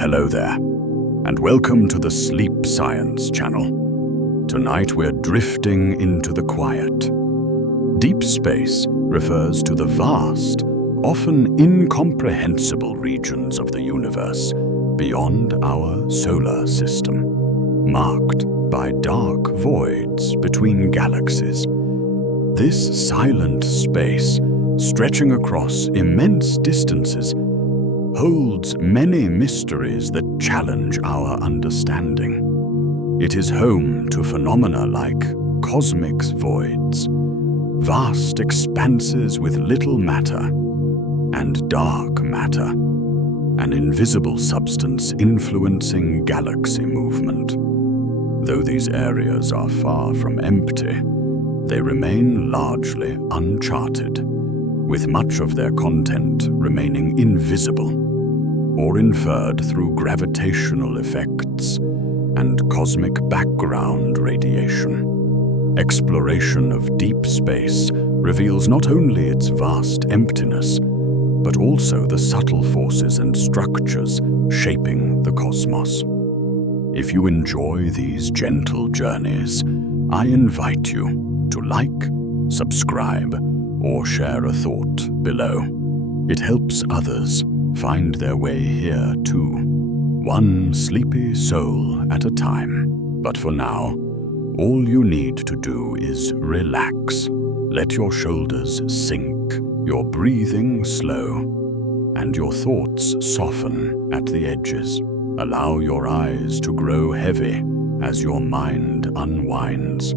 Hello there, and welcome to the Sleep Science channel. Tonight we're drifting into the quiet. Deep space refers to the vast, often incomprehensible regions of the universe beyond our solar system, marked by dark voids between galaxies. This silent space, stretching across immense distances, holds many mysteries that challenge our understanding. It is home to phenomena like cosmic voids, vast expanses with little matter, and dark matter, an invisible substance influencing galaxy movement. Though these areas are far from empty, they remain largely uncharted, with much of their content remaining invisible or inferred through gravitational effects and cosmic background radiation. Exploration of deep space reveals not only its vast emptiness, but also the subtle forces and structures shaping the cosmos. If you enjoy these gentle journeys, I invite you to like, subscribe, or share a thought below. It helps others find their way here too, one sleepy soul at a time. But for now, all you need to do is relax. Let your shoulders sink, your breathing slow, and your thoughts soften at the edges. Allow your eyes to grow heavy as your mind unwinds.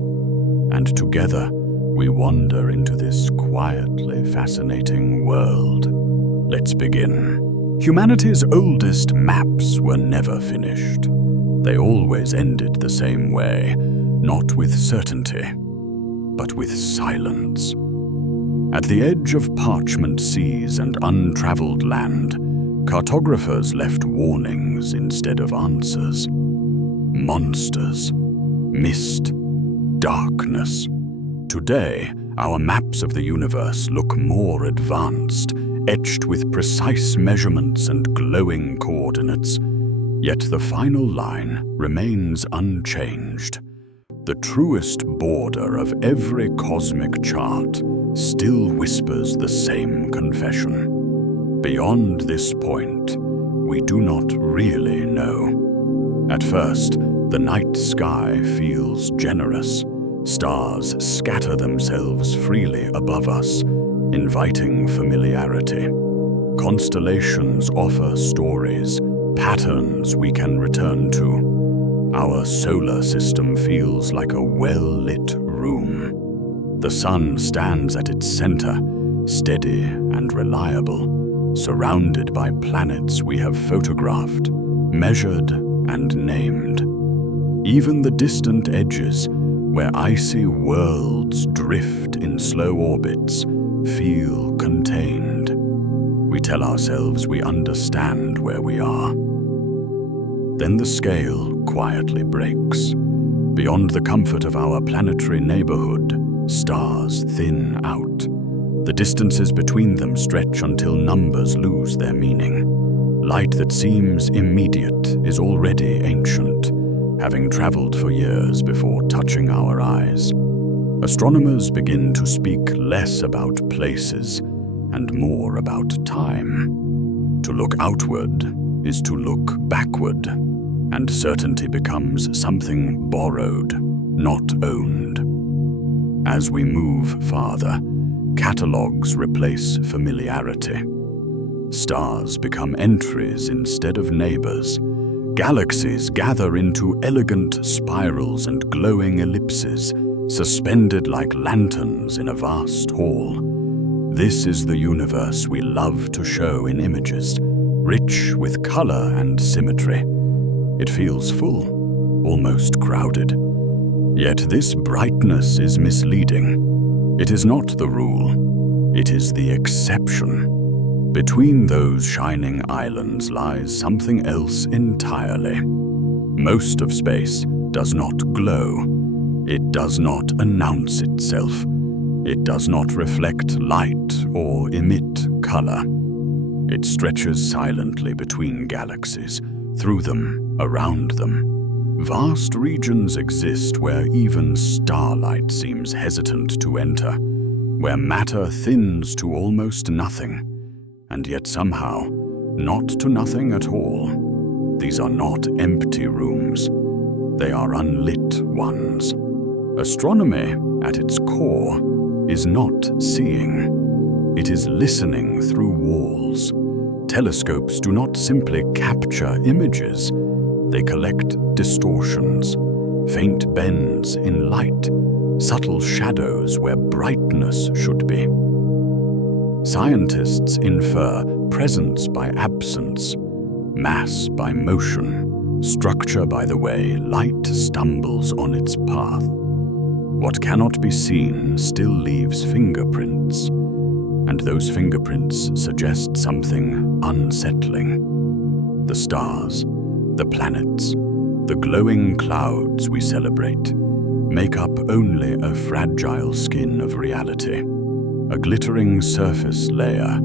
And together, we wander into this quietly fascinating world. Let's begin. Humanity's oldest maps were never finished. They always ended the same way, not with certainty, but with silence. At the edge of parchment seas and untraveled land, cartographers left warnings instead of answers. Monsters, mist, darkness. Today, our maps of the universe look more advanced, etched with precise measurements and glowing coordinates. Yet the final line remains unchanged. The truest border of every cosmic chart still whispers the same confession. Beyond this point, we do not really know. At first, the night sky feels generous. Stars scatter themselves freely above us, inviting familiarity. Constellations offer stories, patterns we can return to. Our solar system feels like a well-lit room. The sun stands at its center, steady and reliable, surrounded by planets we have photographed, measured, and named. Even the distant edges, where icy worlds drift in slow orbits, feel contained. We tell ourselves we understand where we are. Then the scale quietly breaks. Beyond the comfort of our planetary neighborhood, stars thin out. The distances between them stretch until numbers lose their meaning. Light that seems immediate is already ancient, having traveled for years before touching our eyes. Astronomers begin to speak less about places and more about time. To look outward is to look backward, and certainty becomes something borrowed, not owned. As we move farther, catalogs replace familiarity. Stars become entries instead of neighbors. Galaxies gather into elegant spirals and glowing ellipses, suspended like lanterns in a vast hall. This is the universe we love to show in images, rich with color and symmetry. It feels full, almost crowded. Yet this brightness is misleading. It is not the rule, it is the exception. Between those shining islands lies something else entirely. Most of space does not glow. It does not announce itself. It does not reflect light or emit color. It stretches silently between galaxies, through them, around them. Vast regions exist where even starlight seems hesitant to enter, where matter thins to almost nothing, and yet somehow not to nothing at all. These are not empty rooms. They are unlit ones. Astronomy, at its core, is not seeing. It is listening through walls. Telescopes do not simply capture images. They collect distortions, faint bends in light, subtle shadows where brightness should be. Scientists infer presence by absence, mass by motion, structure by the way light stumbles on its path. What cannot be seen still leaves fingerprints, and those fingerprints suggest something unsettling. The stars, the planets, the glowing clouds we celebrate make up only a fragile skin of reality, a glittering surface layer,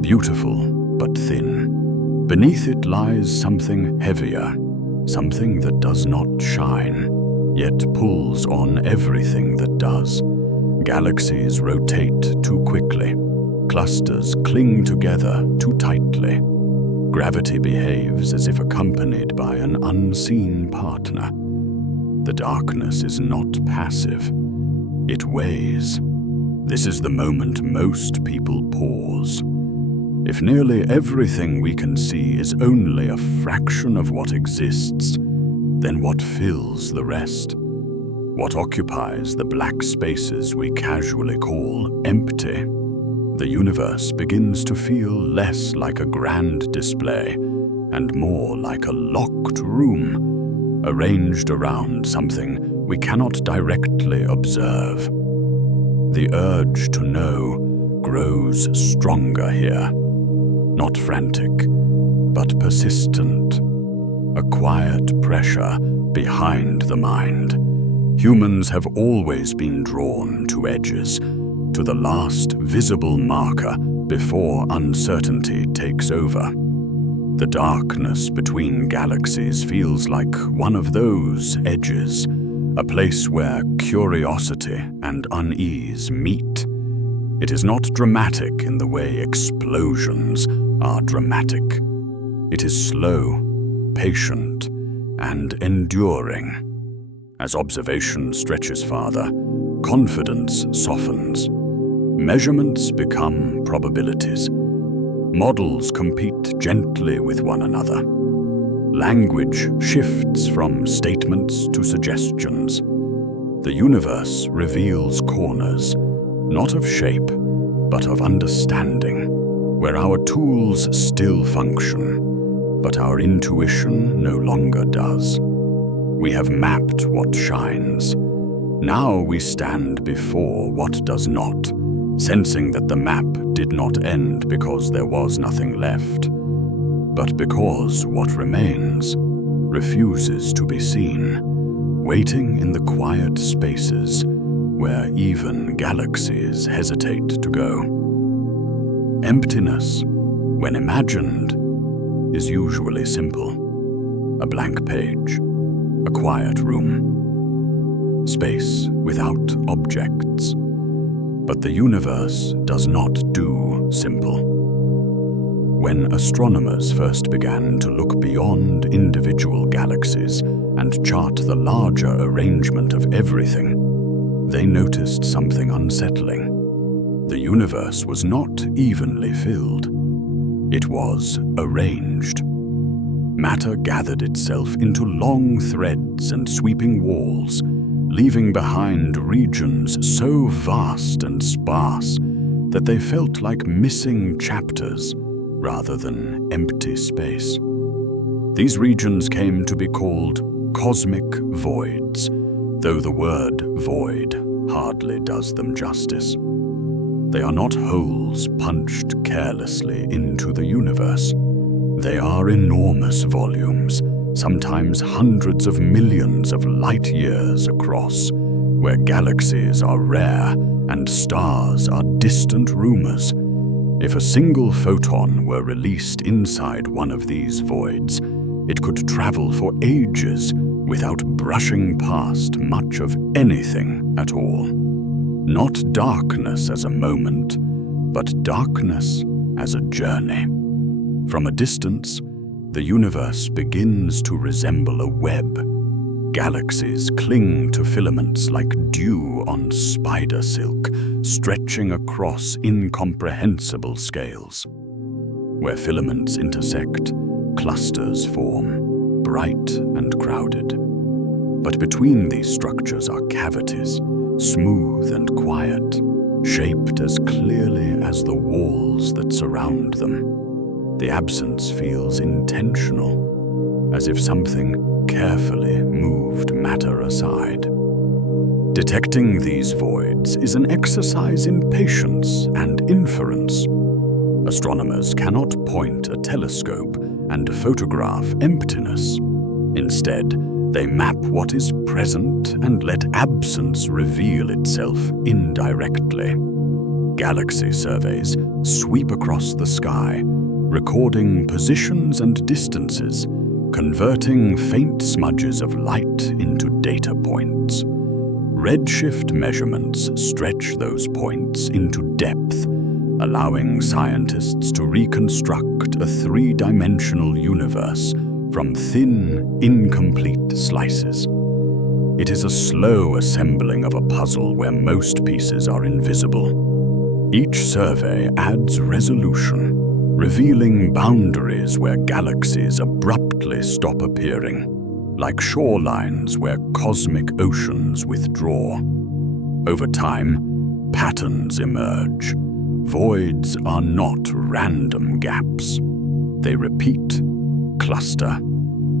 beautiful but thin. Beneath it lies something heavier, something that does not shine, yet pulls on everything that does. Galaxies rotate too quickly. Clusters cling together too tightly. Gravity behaves as if accompanied by an unseen partner. The darkness is not passive. It weighs. This is the moment most people pause. If nearly everything we can see is only a fraction of what exists, then what fills the rest? What occupies the black spaces we casually call empty? The universe begins to feel less like a grand display and more like a locked room, arranged around something we cannot directly observe. The urge to know grows stronger here, not frantic, but persistent, a quiet pressure behind the mind. Humans have always been drawn to edges, to the last visible marker before uncertainty takes over. The darkness between galaxies feels like one of those edges, a place where curiosity and unease meet. It is not dramatic in the way explosions are dramatic. It is slow, patient, and enduring. As observation stretches farther, confidence softens. Measurements become probabilities. Models compete gently with one another. Language shifts from statements to suggestions. The universe reveals corners, not of shape, but of understanding, where our tools still function, but our intuition no longer does. We have mapped what shines. Now we stand before what does not, sensing that the map did not end because there was nothing left, but because what remains refuses to be seen, waiting in the quiet spaces where even galaxies hesitate to go. Emptiness, when imagined, is usually simple. A blank page, a quiet room, space without objects. But the universe does not do simple. When astronomers first began to look beyond individual galaxies and chart the larger arrangement of everything, they noticed something unsettling. The universe was not evenly filled. It was arranged. Matter gathered itself into long threads and sweeping walls, leaving behind regions so vast and sparse that they felt like missing chapters rather than empty space. These regions came to be called cosmic voids, though the word void hardly does them justice. They are not holes punched carelessly into the universe. They are enormous volumes, sometimes hundreds of millions of light years across, where galaxies are rare and stars are distant rumors. If a single photon were released inside one of these voids, It could travel for ages without brushing past much of anything at all. Not darkness as a moment, but darkness as a journey. From a distance, the universe begins to resemble a web. Galaxies cling to filaments like dew on spider silk, stretching across incomprehensible scales. Where filaments intersect, clusters form, bright and crowded. But between these structures are cavities, smooth and quiet, shaped as clearly as the walls that surround them. The absence feels intentional, as if something carefully moved matter aside. Detecting these voids is an exercise in patience and inference. Astronomers cannot point a telescope and photograph emptiness. Instead, they map what is present and let absence reveal itself indirectly. Galaxy surveys sweep across the sky, recording positions and distances, converting faint smudges of light into data points. Redshift measurements stretch those points into depth, allowing scientists to reconstruct a three-dimensional universe from thin, incomplete slices. It is a slow assembling of a puzzle where most pieces are invisible. Each survey adds resolution, revealing boundaries where galaxies abruptly stop appearing, like shorelines where cosmic oceans withdraw. Over time, patterns emerge. Voids are not random gaps. They repeat, cluster,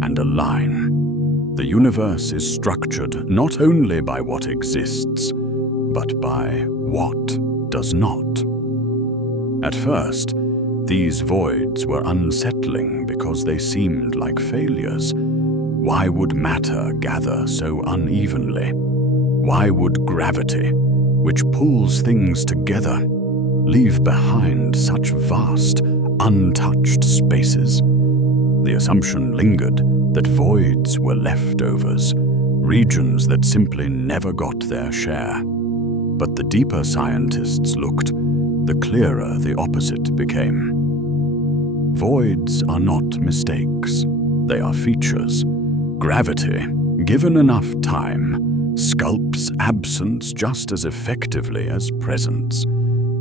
and align. The universe is structured not only by what exists, but by what does not. At first, these voids were unsettling because they seemed like failures. Why would matter gather so unevenly? Why would gravity, which pulls things together, leave behind such vast, untouched spaces? The assumption lingered that voids were leftovers, regions that simply never got their share. But the deeper scientists looked, the clearer the opposite became. Voids are not mistakes. They are features. Gravity, given enough time, sculpts absence just as effectively as presence.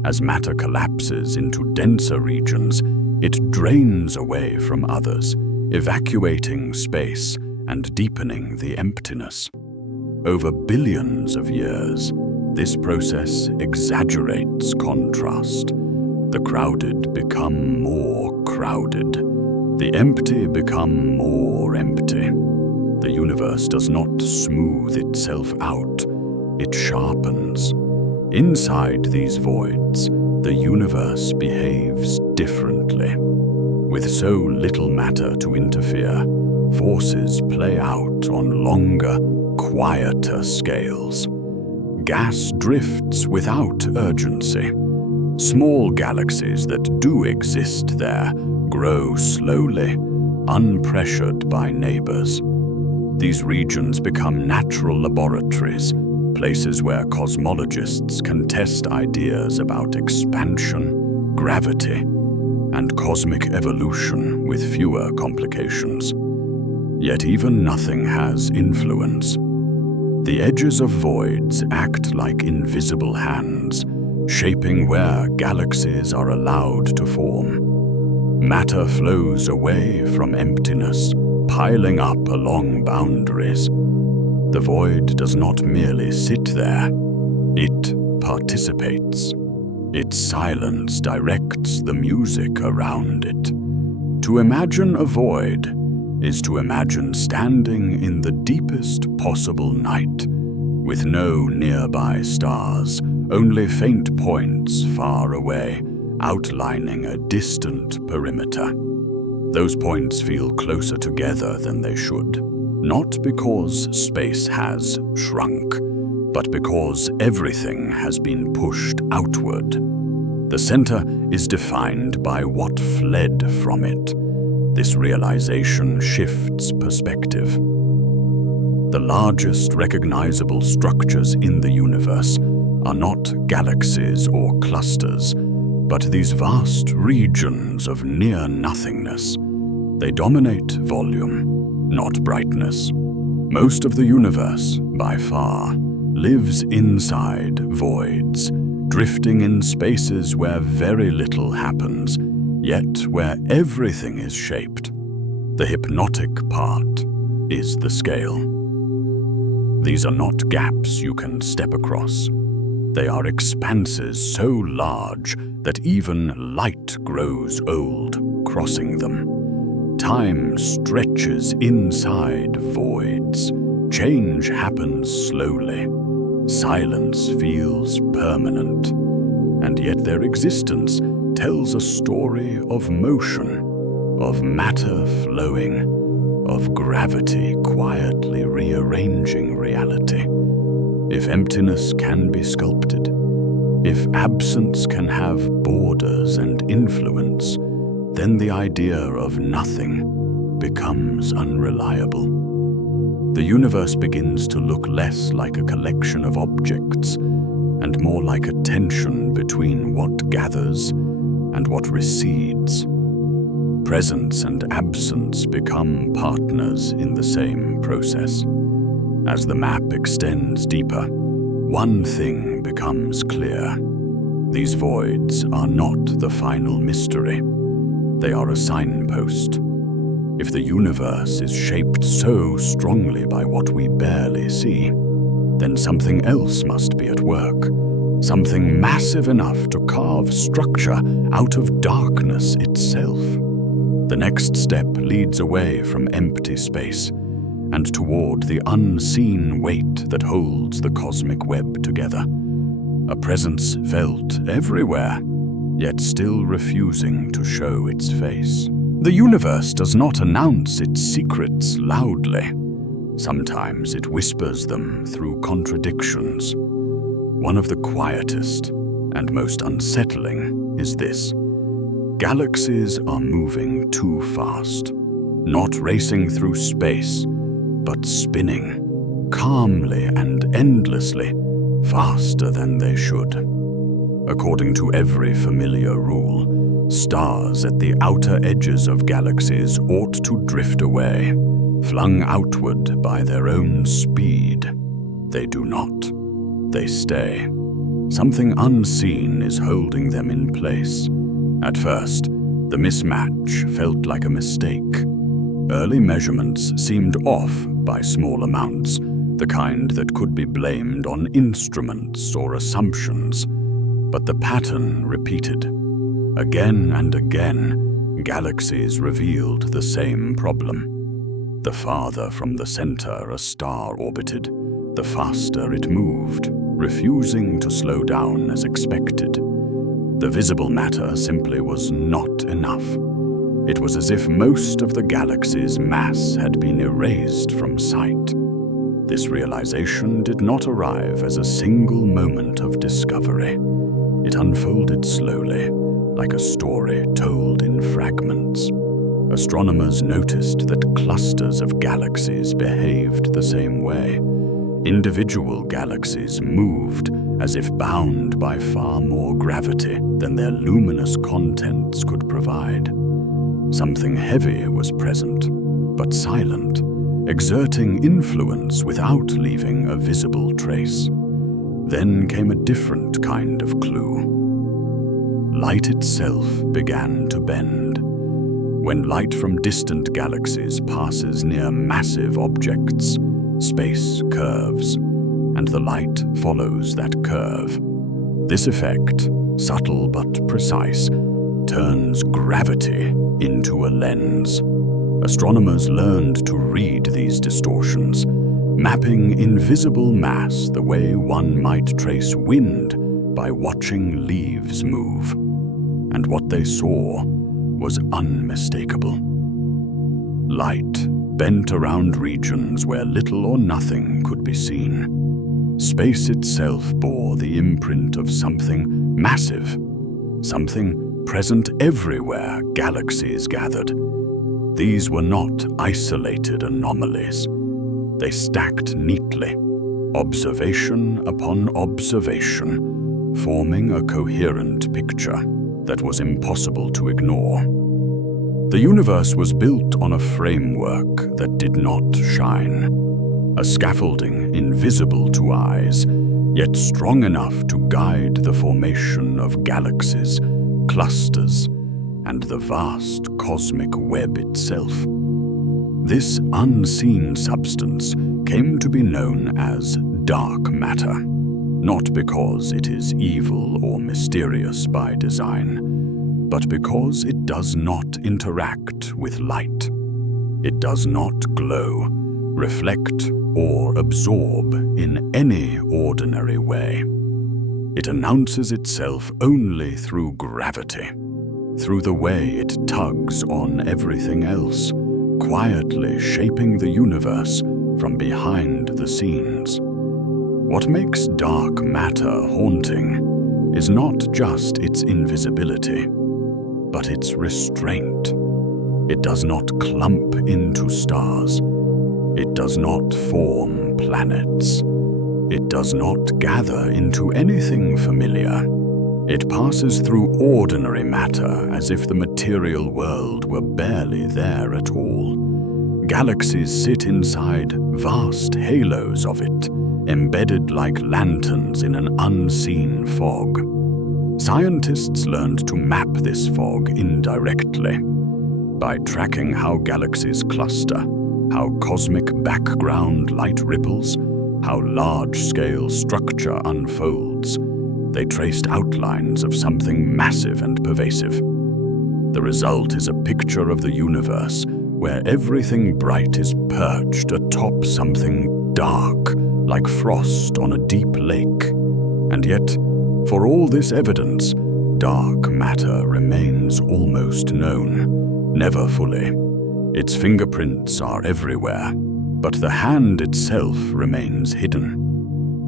As matter collapses into denser regions, it drains away from others, evacuating space and deepening the emptiness. Over billions of years, this process exaggerates contrast. The crowded become more crowded. The empty become more empty. The universe does not smooth itself out, it sharpens. Inside these voids, the universe behaves differently. With so little matter to interfere, forces play out on longer, quieter scales. Gas drifts without urgency. Small galaxies that do exist there grow slowly, unpressured by neighbors. These regions become natural laboratories, places where cosmologists can test ideas about expansion, gravity, and cosmic evolution with fewer complications. Yet even nothing has influence. The edges of voids act like invisible hands, shaping where galaxies are allowed to form. Matter flows away from emptiness, piling up along boundaries. The void does not merely sit there, it participates. Its silence directs the music around it. To imagine a void is to imagine standing in the deepest possible night, with no nearby stars, only faint points far away, outlining a distant perimeter. Those points feel closer together than they should, not because space has shrunk, but because everything has been pushed outward. The center is defined by what fled from it. This realization shifts perspective. The largest recognizable structures in the universe are not galaxies or clusters, but these vast regions of near-nothingness. They dominate volume, not brightness. Most of the universe, by far, lives inside voids, drifting in spaces where very little happens, yet where everything is shaped. The hypnotic part is the scale. These are not gaps you can step across. They are expanses so large that even light grows old crossing them. Time stretches inside voids. Change happens slowly. Silence feels permanent. And yet their existence tells a story of motion, of matter flowing, of gravity quietly rearranging reality. If emptiness can be sculpted, if absence can have borders and influence, then the idea of nothing becomes unreliable. The universe begins to look less like a collection of objects and more like a tension between what gathers and what recedes. Presence and absence become partners in the same process. As the map extends deeper, one thing becomes clear. These voids are not the final mystery. They are a signpost. If the universe is shaped so strongly by what we barely see, then something else must be at work. Something massive enough to carve structure out of darkness itself. The next step leads away from empty space and toward the unseen weight that holds the cosmic web together. A presence felt everywhere, yet still refusing to show its face. The universe does not announce its secrets loudly. Sometimes it whispers them through contradictions. One of the quietest and most unsettling is this. Galaxies are moving too fast, not racing through space, but spinning, calmly and endlessly, faster than they should. According to every familiar rule, stars at the outer edges of galaxies ought to drift away, flung outward by their own speed. They do not. They stay. Something unseen is holding them in place. At first, the mismatch felt like a mistake. Early measurements seemed off by small amounts, the kind that could be blamed on instruments or assumptions. But the pattern repeated. Again and again, galaxies revealed the same problem. The farther from the center a star orbited, the faster it moved, refusing to slow down as expected. The visible matter simply was not enough. It was as if most of the galaxy's mass had been erased from sight. This realization did not arrive as a single moment of discovery. It unfolded slowly, like a story told in fragments. Astronomers noticed that clusters of galaxies behaved the same way. Individual galaxies moved as if bound by far more gravity than their luminous contents could provide. Something heavy was present, but silent, exerting influence without leaving a visible trace. Then came a different kind of clue. Light itself began to bend. When light from distant galaxies passes near massive objects, space curves, and the light follows that curve. This effect, subtle but precise, turns gravity into a lens. Astronomers learned to read these distortions, mapping invisible mass the way one might trace wind by watching leaves move. And what they saw was unmistakable. Light bent around regions where little or nothing could be seen. Space itself bore the imprint of something massive, something present everywhere galaxies gathered. These were not isolated anomalies. They stacked neatly, observation upon observation, forming a coherent picture that was impossible to ignore. The universe was built on a framework that did not shine, a scaffolding invisible to eyes, yet strong enough to guide the formation of galaxies, clusters, and the vast cosmic web itself. This unseen substance came to be known as dark matter, not because it is evil or mysterious by design, but because it does not interact with light. It does not glow, reflect, or absorb in any ordinary way. It announces itself only through gravity, through the way it tugs on everything else, quietly shaping the universe from behind the scenes. What makes dark matter haunting is not just its invisibility, but its restraint. It does not clump into stars. It does not form planets. It does not gather into anything familiar. It passes through ordinary matter as if the material world were barely there at all. Galaxies sit inside vast halos of it, embedded like lanterns in an unseen fog. Scientists learned to map this fog indirectly, by tracking how galaxies cluster, how cosmic background light ripples, how large-scale structure unfolds. They traced outlines of something massive and pervasive. The result is a picture of the universe where everything bright is perched atop something dark, like frost on a deep lake. And yet, for all this evidence, dark matter remains almost known, never fully. Its fingerprints are everywhere, but the hand itself remains hidden.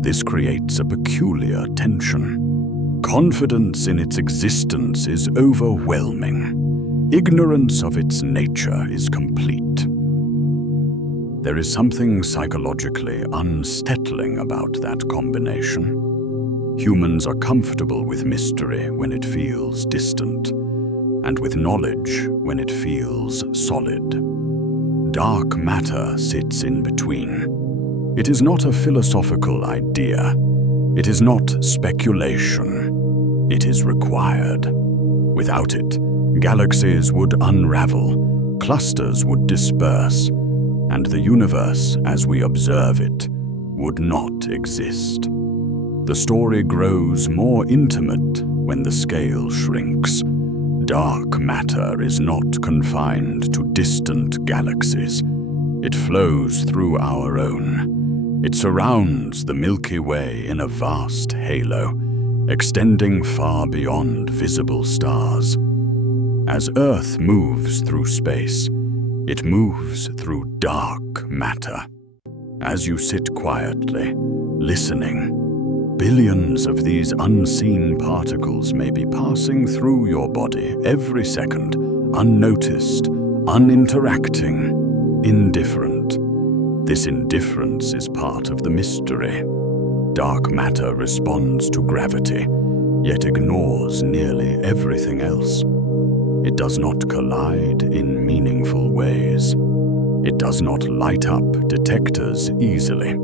This creates a peculiar tension. Confidence in its existence is overwhelming. Ignorance of its nature is complete. There is something psychologically unsettling about that combination. Humans are comfortable with mystery when it feels distant, and with knowledge when it feels solid. Dark matter sits in between. It is not a philosophical idea. It is not speculation. It is required. Without it, galaxies would unravel, clusters would disperse, and the universe, as we observe it, would not exist. The story grows more intimate when the scale shrinks. Dark matter is not confined to distant galaxies. It flows through our own. It surrounds the Milky Way in a vast halo, extending far beyond visible stars. As Earth moves through space, it moves through dark matter. As you sit quietly, listening, billions of these unseen particles may be passing through your body every second, unnoticed, uninteracting, indifferent. This indifference is part of the mystery. Dark matter responds to gravity, yet ignores nearly everything else. It does not collide in meaningful ways. It does not light up detectors easily.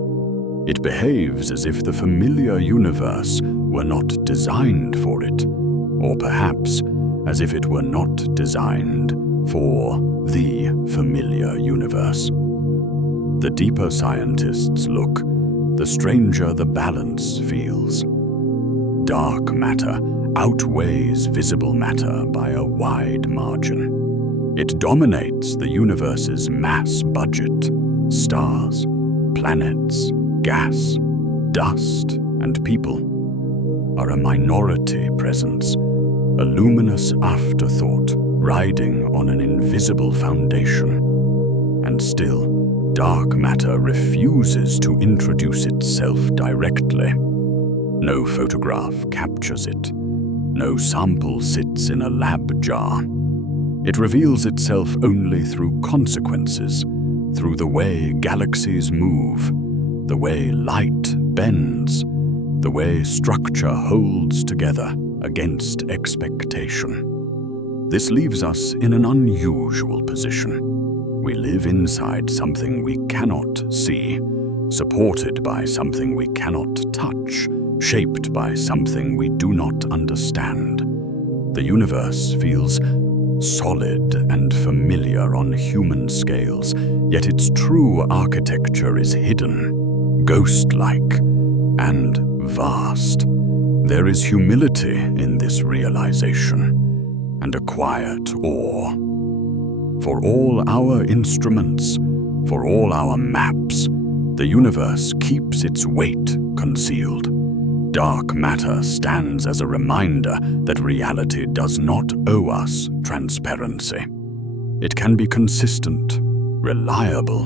It behaves as if the familiar universe were not designed for it, or perhaps as if it were not designed for the familiar universe. The deeper scientists look, the stranger the balance feels. Dark matter outweighs visible matter by a wide margin. It dominates the universe's mass budget. Stars, planets, gas, dust, and people are a minority presence, a luminous afterthought riding on an invisible foundation. And still, dark matter refuses to introduce itself directly. No photograph captures it. No sample sits in a lab jar. It reveals itself only through consequences, through the way galaxies move, the way light bends, the way structure holds together against expectation. This leaves us in an unusual position. We live inside something we cannot see, supported by something we cannot touch, shaped by something we do not understand. The universe feels solid and familiar on human scales, yet its true architecture is hidden, ghost-like, and vast. There is humility in this realization, and a quiet awe. For all our instruments, for all our maps, the universe keeps its weight concealed. Dark matter stands as a reminder that reality does not owe us transparency. It can be consistent, reliable,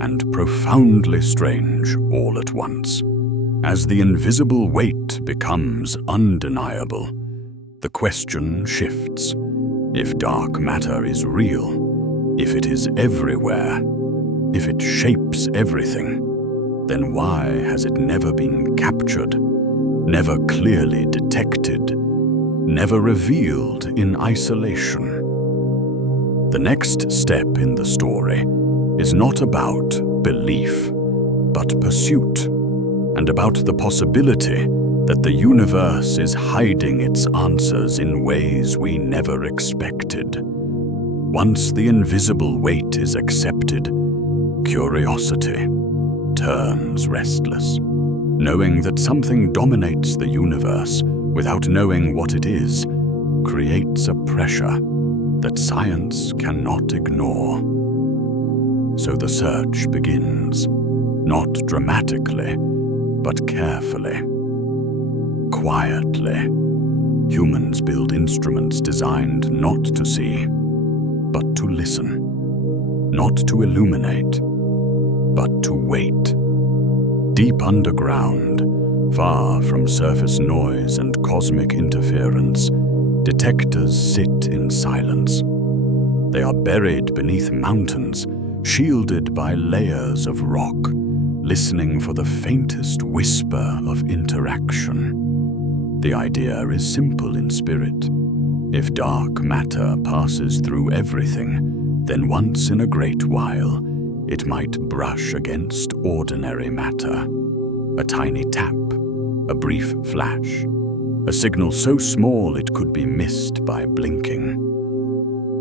and profoundly strange all at once. As the invisible weight becomes undeniable, the question shifts. If dark matter is real, if it is everywhere, if it shapes everything, then why has it never been captured, never clearly detected, never revealed in isolation? The next step in the story is not about belief, but pursuit, and about the possibility that the universe is hiding its answers in ways we never expected. Once the invisible weight is accepted, curiosity turns restless. Knowing that something dominates the universe without knowing what it is creates a pressure that science cannot ignore. So the search begins, not dramatically, but carefully, quietly. Humans build instruments designed not to see, but to listen, not to illuminate, but to wait. Deep underground, far from surface noise and cosmic interference, detectors sit in silence. They are buried beneath mountains, shielded by layers of rock, listening for the faintest whisper of interaction. The idea is simple in spirit. If dark matter passes through everything, then once in a great while, it might brush against ordinary matter. A tiny tap, a brief flash, a signal so small it could be missed by blinking.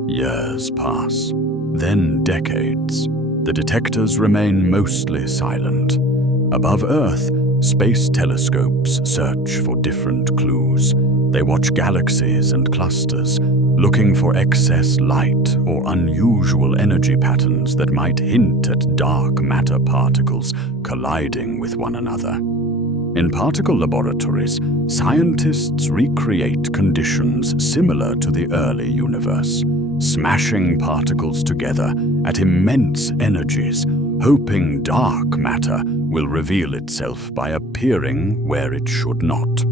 Years pass, then decades. The detectors remain mostly silent. Above Earth, space telescopes search for different clues. They watch galaxies and clusters, looking for excess light or unusual energy patterns that might hint at dark matter particles colliding with one another. In particle laboratories, scientists recreate conditions similar to the early universe, smashing particles together at immense energies, hoping dark matter will reveal itself by appearing where it should not.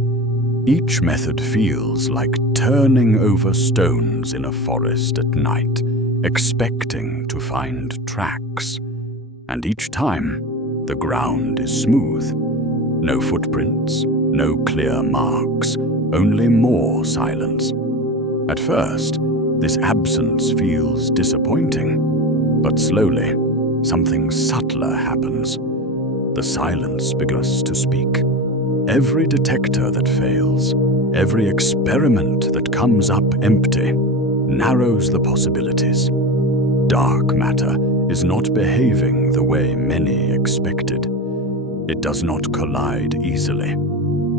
Each method feels like turning over stones in a forest at night, expecting to find tracks. And each time, the ground is smooth. No footprints, no clear marks, only more silence. At first, this absence feels disappointing, but slowly, something subtler happens. The silence begins to speak. Every detector that fails, every experiment that comes up empty, narrows the possibilities. Dark matter is not behaving the way many expected. It does not collide easily.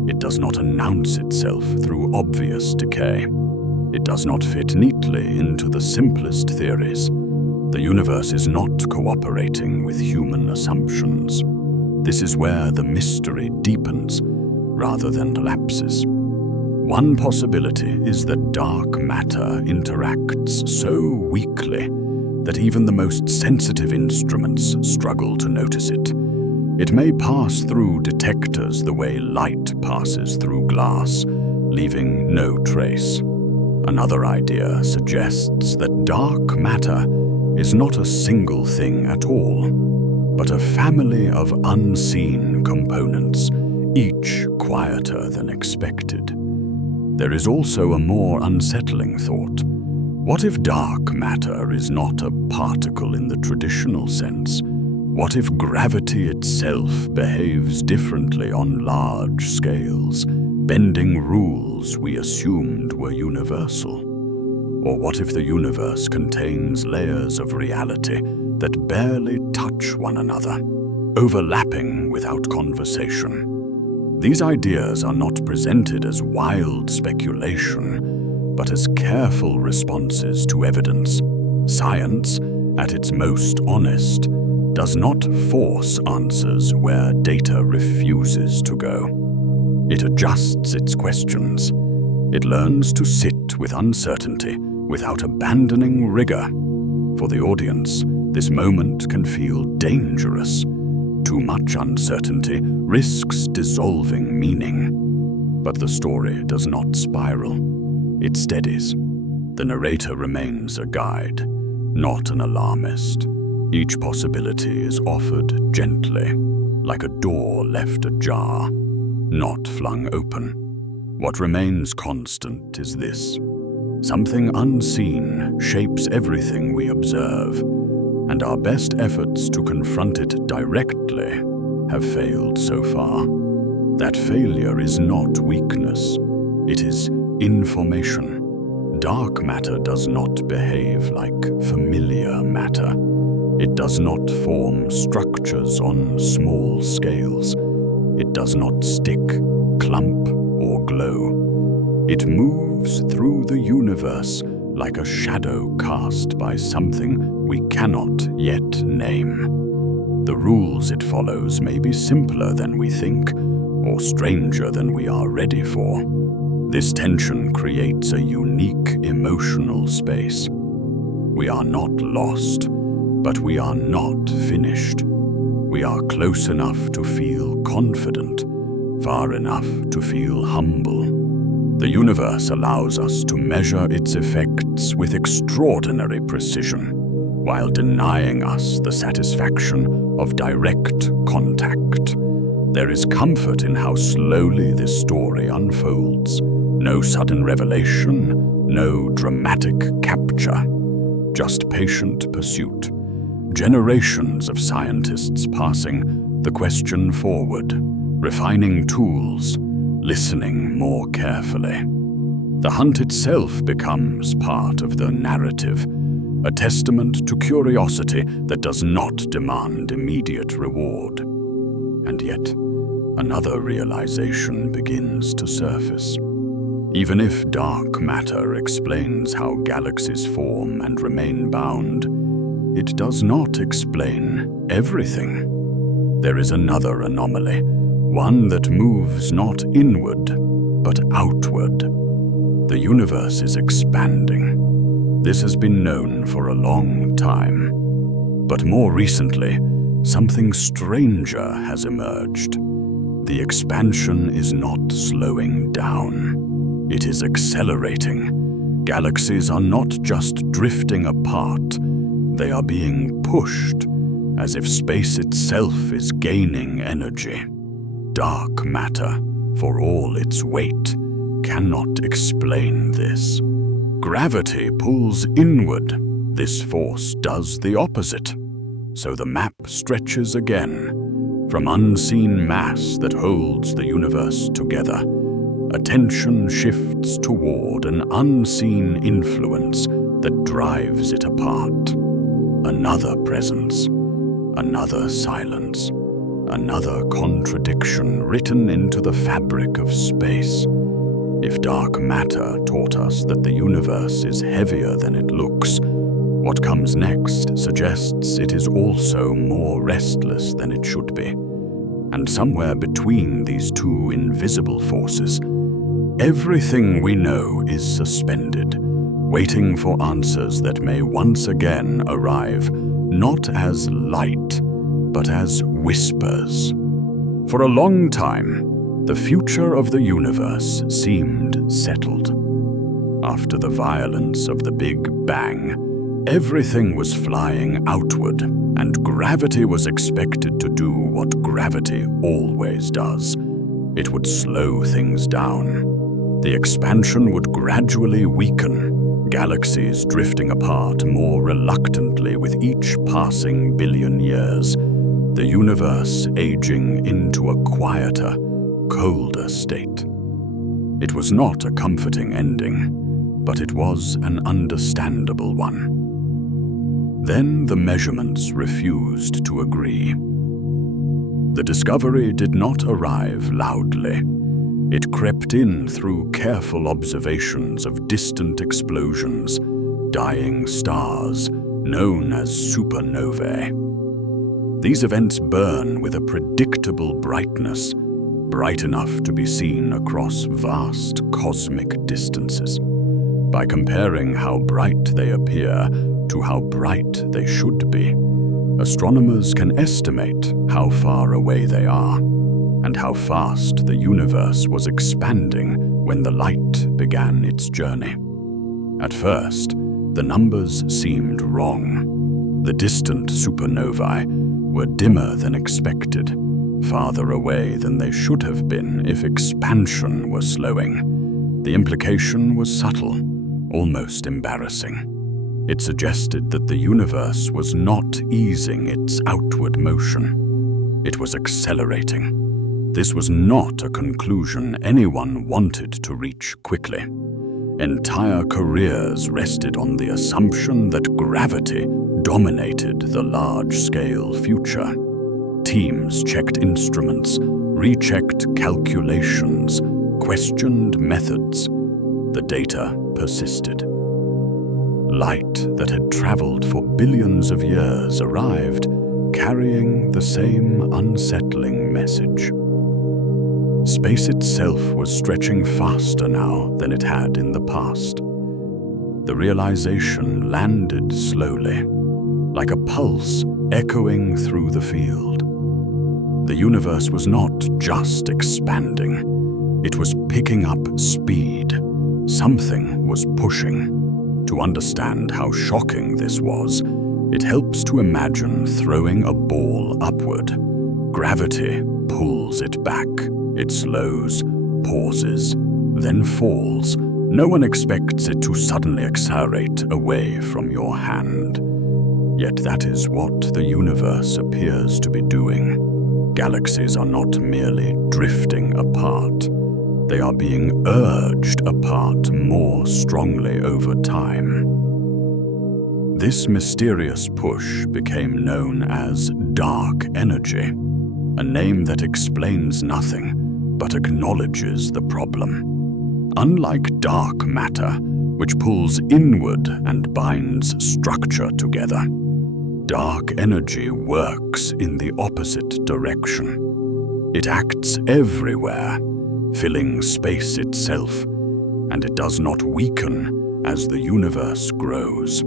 It does not announce itself through obvious decay. It does not fit neatly into the simplest theories. The universe is not cooperating with human assumptions. This is where the mystery deepens rather than lapses. One possibility is that dark matter interacts so weakly that even the most sensitive instruments struggle to notice it. It may pass through detectors the way light passes through glass, leaving no trace. Another idea suggests that dark matter is not a single thing at all, but a family of unseen components, each quieter than expected. There is also a more unsettling thought. What if dark matter is not a particle in the traditional sense? What if gravity itself behaves differently on large scales, bending rules we assumed were universal? Or what if the universe contains layers of reality that barely touch one another, overlapping without conversation? These ideas are not presented as wild speculation, but as careful responses to evidence. Science, at its most honest, does not force answers where data refuses to go. It adjusts its questions. It learns to sit with uncertainty without abandoning rigor. For the audience, this moment can feel dangerous. Too much uncertainty risks dissolving meaning. But the story does not spiral. It steadies. The narrator remains a guide, not an alarmist. Each possibility is offered gently, like a door left ajar, not flung open. What remains constant is this: something unseen shapes everything we observe, and our best efforts to confront it directly have failed so far. That failure is not weakness, it is information. Dark matter does not behave like familiar matter. It does not form structures on small scales. It does not stick, clump, or glow. It moves through the universe like a shadow cast by something we cannot yet name. The rules it follows may be simpler than we think, or stranger than we are ready for. This tension creates a unique emotional space. We are not lost, but we are not finished. We are close enough to feel confident, far enough to feel humble. The universe allows us to measure its effects with extraordinary precision, while denying us the satisfaction of direct contact. There is comfort in how slowly this story unfolds. No sudden revelation, no dramatic capture, just patient pursuit. Generations of scientists passing the question forward, refining tools, listening more carefully. The hunt itself becomes part of the narrative, a testament to curiosity that does not demand immediate reward. And yet, another realization begins to surface. Even if dark matter explains how galaxies form and remain bound, it does not explain everything. There is another anomaly, one that moves not inward, but outward. The universe is expanding. This has been known for a long time. But more recently, something stranger has emerged. The expansion is not slowing down. It is accelerating. Galaxies are not just drifting apart. They are being pushed, as if space itself is gaining energy. Dark matter, for all its weight, cannot explain this. Gravity pulls inward. This force does the opposite. So the map stretches again. From unseen mass that holds the universe together, attention shifts toward an unseen influence that drives it apart. Another presence, another silence, another contradiction written into the fabric of space. If dark matter taught us that the universe is heavier than it looks, what comes next suggests it is also more restless than it should be. And somewhere between these two invisible forces, everything we know is suspended, waiting for answers that may once again arrive, not as light, but as whispers. For a long time, the future of the universe seemed settled. After the violence of the Big Bang, everything was flying outward, and gravity was expected to do what gravity always does. It would slow things down. The expansion would gradually weaken, galaxies drifting apart more reluctantly with each passing billion years, the universe aging into a quieter, colder state. It was not a comforting ending, but it was an understandable one. Then the measurements refused to agree. The discovery did not arrive loudly. It crept in through careful observations of distant explosions, dying stars, known as supernovae. These events burn with a predictable brightness, bright enough to be seen across vast cosmic distances. By comparing how bright they appear to how bright they should be, astronomers can estimate how far away they are, and how fast the universe was expanding when the light began its journey. At first, the numbers seemed wrong. The distant supernovae were dimmer than expected, farther away than they should have been if expansion were slowing. The implication was subtle, almost embarrassing. It suggested that the universe was not easing its outward motion. It was accelerating. This was not a conclusion anyone wanted to reach quickly. Entire careers rested on the assumption that gravity dominated the large-scale future. Teams checked instruments, rechecked calculations, questioned methods. The data persisted. Light that had traveled for billions of years arrived, carrying the same unsettling message. Space itself was stretching faster now than it had in the past. The realization landed slowly, like a pulse echoing through the field. The universe was not just expanding, it was picking up speed. Something was pushing. To understand how shocking this was, it helps to imagine throwing a ball upward. Gravity pulls it back. It slows, pauses, then falls. No one expects it to suddenly accelerate away from your hand. Yet that is what the universe appears to be doing. Galaxies are not merely drifting apart. They are being urged apart more strongly over time. This mysterious push became known as dark energy, a name that explains nothing but acknowledges the problem. Unlike dark matter, which pulls inward and binds structure together, dark energy works in the opposite direction. It acts everywhere, filling space itself, and it does not weaken as the universe grows.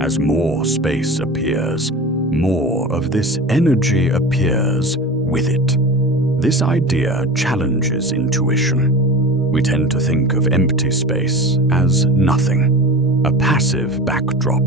As more space appears, more of this energy appears with it. This idea challenges intuition. We tend to think of empty space as nothing, a passive backdrop.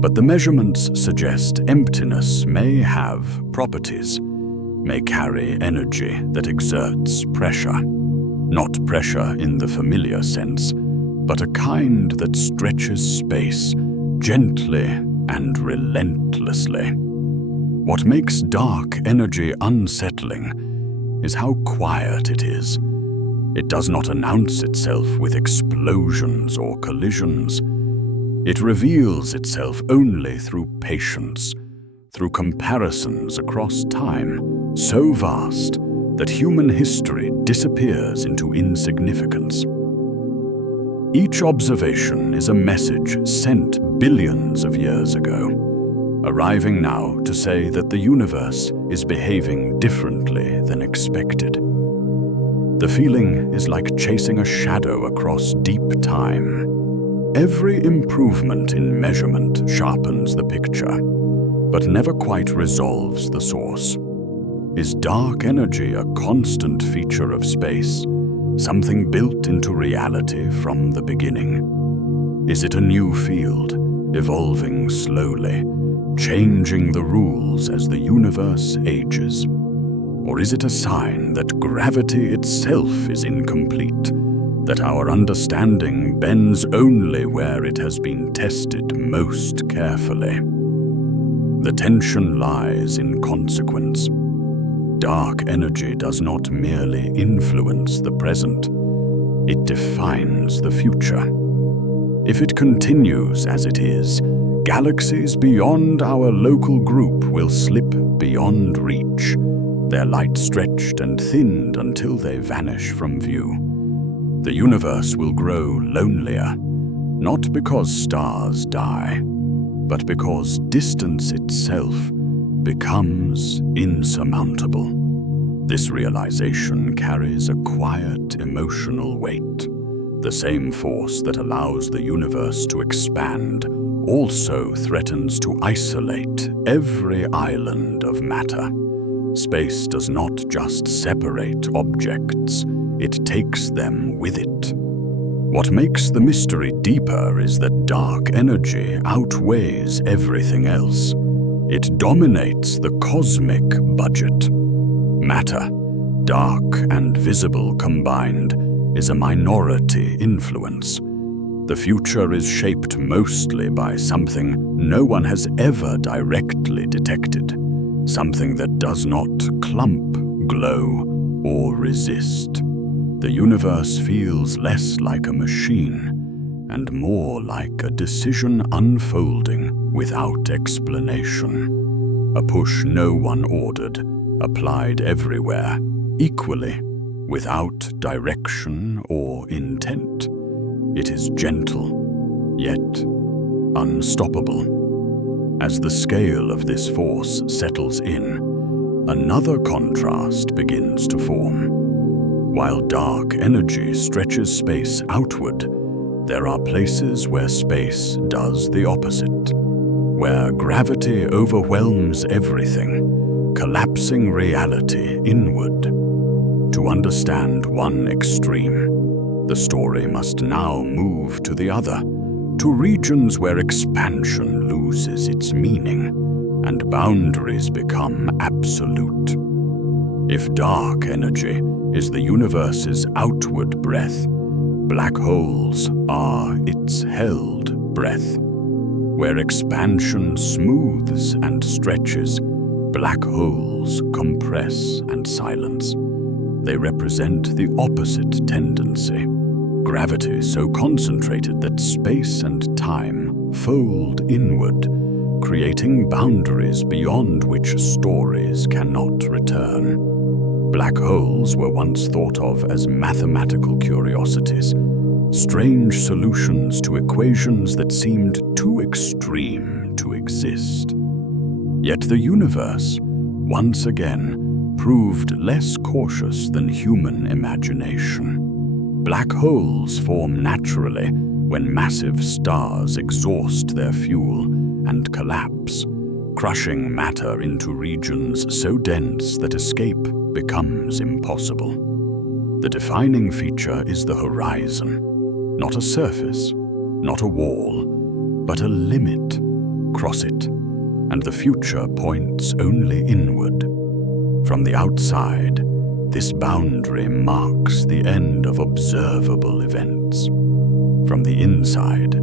But the measurements suggest emptiness may have properties, may carry energy that exerts pressure. Not pressure in the familiar sense, but a kind that stretches space gently and relentlessly. What makes dark energy unsettling is how quiet it is. It does not announce itself with explosions or collisions. It reveals itself only through patience, through comparisons across time, so vast that human history disappears into insignificance. Each observation is a message sent billions of years ago, arriving now to say that the universe is behaving differently than expected. The feeling is like chasing a shadow across deep time. Every improvement in measurement sharpens the picture, but never quite resolves the source. Is dark energy a constant feature of space, something built into reality from the beginning? Is it a new field, evolving slowly, changing the rules as the universe ages? Or is it a sign that gravity itself is incomplete, that our understanding bends only where it has been tested most carefully? The tension lies in consequence. Dark energy does not merely influence the present, it defines the future. If it continues as it is, galaxies beyond our local group will slip beyond reach, their light stretched and thinned until they vanish from view. The universe will grow lonelier, not because stars die, but because distance itself becomes insurmountable. This realization carries a quiet emotional weight. The same force that allows the universe to expand also threatens to isolate every island of matter. Space does not just separate objects, it takes them with it. What makes the mystery deeper is that dark energy outweighs everything else. It dominates the cosmic budget. Matter, dark and visible combined, is a minority influence. The future is shaped mostly by something no one has ever directly detected, something that does not clump, glow, or resist. The universe feels less like a machine and more like a decision unfolding without explanation. A push no one ordered, applied everywhere, equally, without direction or intent. It is gentle, yet unstoppable. As the scale of this force settles in, another contrast begins to form. While dark energy stretches space outward, there are places where space does the opposite, where gravity overwhelms everything, collapsing reality inward. To understand one extreme, the story must now move to the other, to regions where expansion loses its meaning and boundaries become absolute. If dark energy is the universe's outward breath, black holes are its held breath. Where expansion smooths and stretches, black holes compress and silence. They represent the opposite tendency. Gravity so concentrated that space and time fold inward, creating boundaries beyond which stories cannot return. Black holes were once thought of as mathematical curiosities, strange solutions to equations that seemed too extreme to exist. Yet the universe, once again, proved less cautious than human imagination. Black holes form naturally when massive stars exhaust their fuel and collapse, crushing matter into regions so dense that escape becomes impossible. The defining feature is the horizon, not a surface, not a wall, but a limit. Cross it, and the future points only inward. From the outside, this boundary marks the end of observable events. From the inside,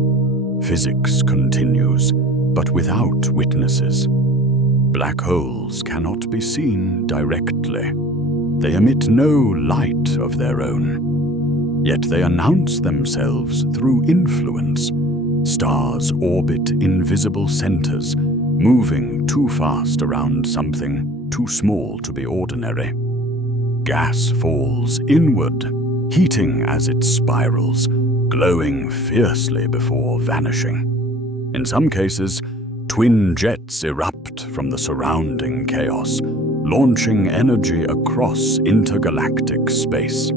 physics continues, but without witnesses. Black holes cannot be seen directly. They emit no light of their own. Yet they announce themselves through influence. Stars orbit invisible centers, moving too fast around something too small to be ordinary. Gas falls inward, heating as it spirals, glowing fiercely before vanishing. In some cases, twin jets erupt from the surrounding chaos, launching energy across intergalactic space.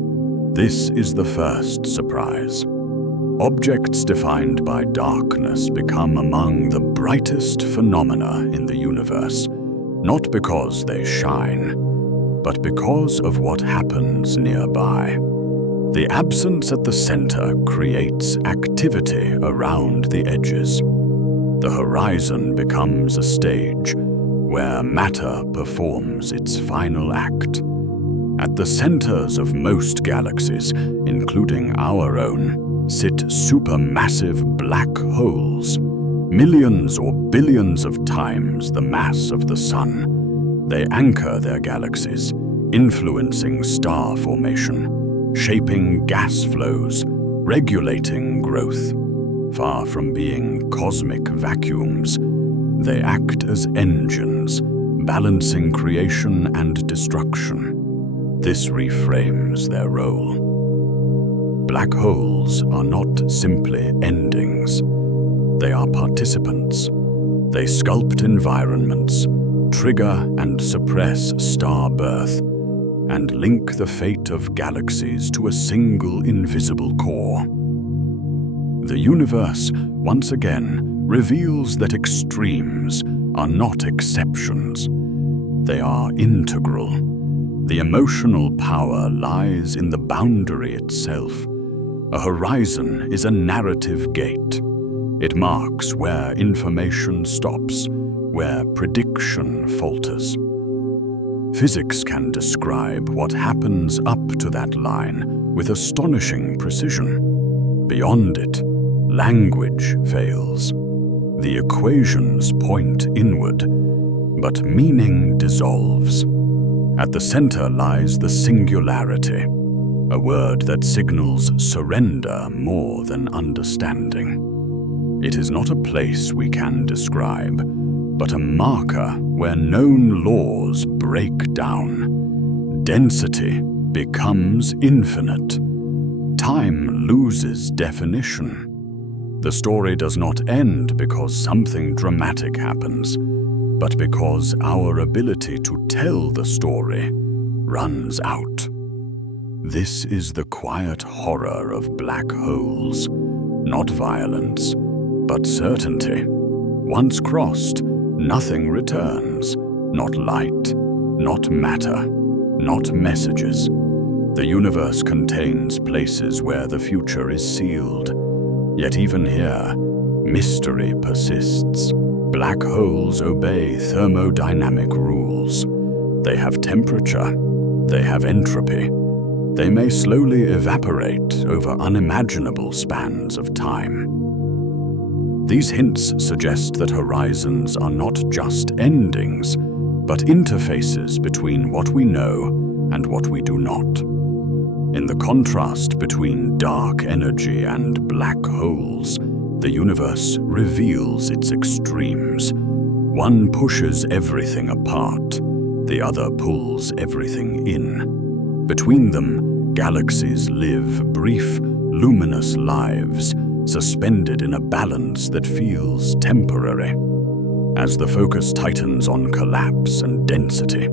This is the first surprise. Objects defined by darkness become among the brightest phenomena in the universe, not because they shine, but because of what happens nearby. The absence at the center creates activity around the edges. The horizon becomes a stage where matter performs its final act. At the centers of most galaxies, including our own, sit supermassive black holes, millions or billions of times the mass of the Sun. They anchor their galaxies, influencing star formation, shaping gas flows, regulating growth. Far from being cosmic vacuums, they act as engines, balancing creation and destruction. This reframes their role. Black holes are not simply endings. They are participants. They sculpt environments, trigger and suppress star birth, and link the fate of galaxies to a single invisible core. The universe, once again, reveals that extremes are not exceptions. They are integral. The emotional power lies in the boundary itself. A horizon is a narrative gate. It marks where information stops, where prediction falters. Physics can describe what happens up to that line with astonishing precision. Beyond it, language fails. The equations point inward, but meaning dissolves. At the center lies the singularity, a word that signals surrender more than understanding. It is not a place we can describe, but a marker where known laws break down. Density becomes infinite. Time loses definition. The story does not end because something dramatic happens, but because our ability to tell the story runs out. This is the quiet horror of black holes, not violence, but certainty. Once crossed, nothing returns, not light, not matter, not messages. The universe contains places where the future is sealed. Yet even here, mystery persists. Black holes obey thermodynamic rules. They have temperature, they have entropy. They may slowly evaporate over unimaginable spans of time. These hints suggest that horizons are not just endings, but interfaces between what we know and what we do not. In the contrast between dark energy and black holes, the universe reveals its extremes. One pushes everything apart, the other pulls everything in. Between them, galaxies live brief, luminous lives, suspended in a balance that feels temporary. As the focus tightens on collapse and density,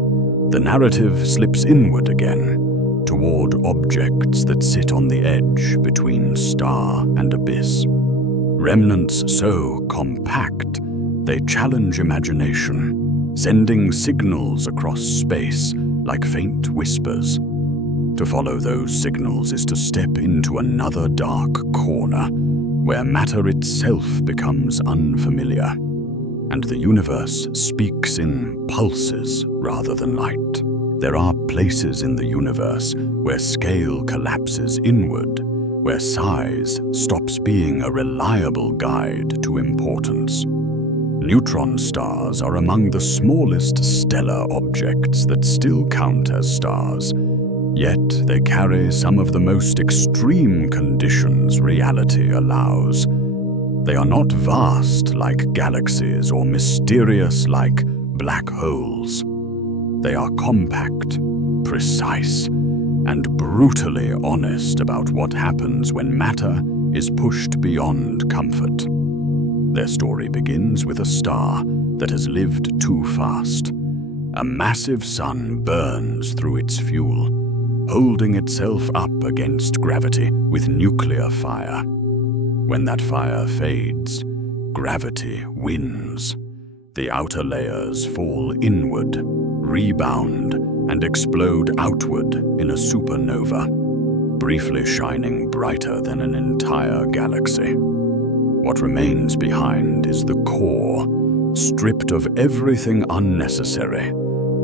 the narrative slips inward again, toward objects that sit on the edge between star and abyss. Remnants so compact, they challenge imagination, sending signals across space like faint whispers. To follow those signals is to step into another dark corner, where matter itself becomes unfamiliar, and the universe speaks in pulses rather than light. There are places in the universe where scale collapses inward, where size stops being a reliable guide to importance. Neutron stars are among the smallest stellar objects that still count as stars, yet they carry some of the most extreme conditions reality allows. They are not vast like galaxies or mysterious like black holes. They are compact, precise, and brutally honest about what happens when matter is pushed beyond comfort. Their story begins with a star that has lived too fast. A massive sun burns through its fuel, holding itself up against gravity with nuclear fire. When that fire fades, gravity wins. The outer layers fall inward, rebound, and explode outward in a supernova. briefly shining brighter than an entire galaxy. What remains behind is the core, stripped of everything unnecessary,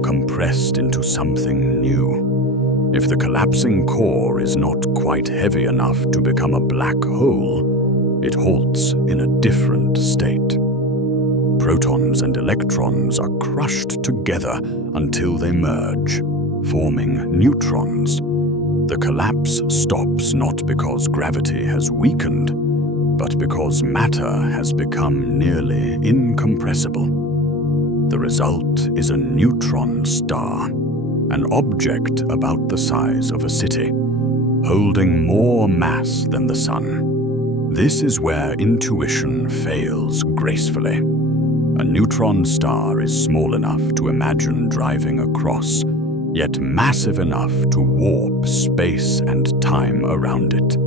compressed into something new. If the collapsing core is not quite heavy enough to become a black hole, it halts in a different state. Protons and electrons are crushed together until they merge, forming neutrons. The collapse stops not because gravity has weakened, but because matter has become nearly incompressible. The result is a neutron star, an object about the size of a city, holding more mass than the sun. This is where intuition fails gracefully. A neutron star is small enough to imagine driving across, yet massive enough to warp space and time around it.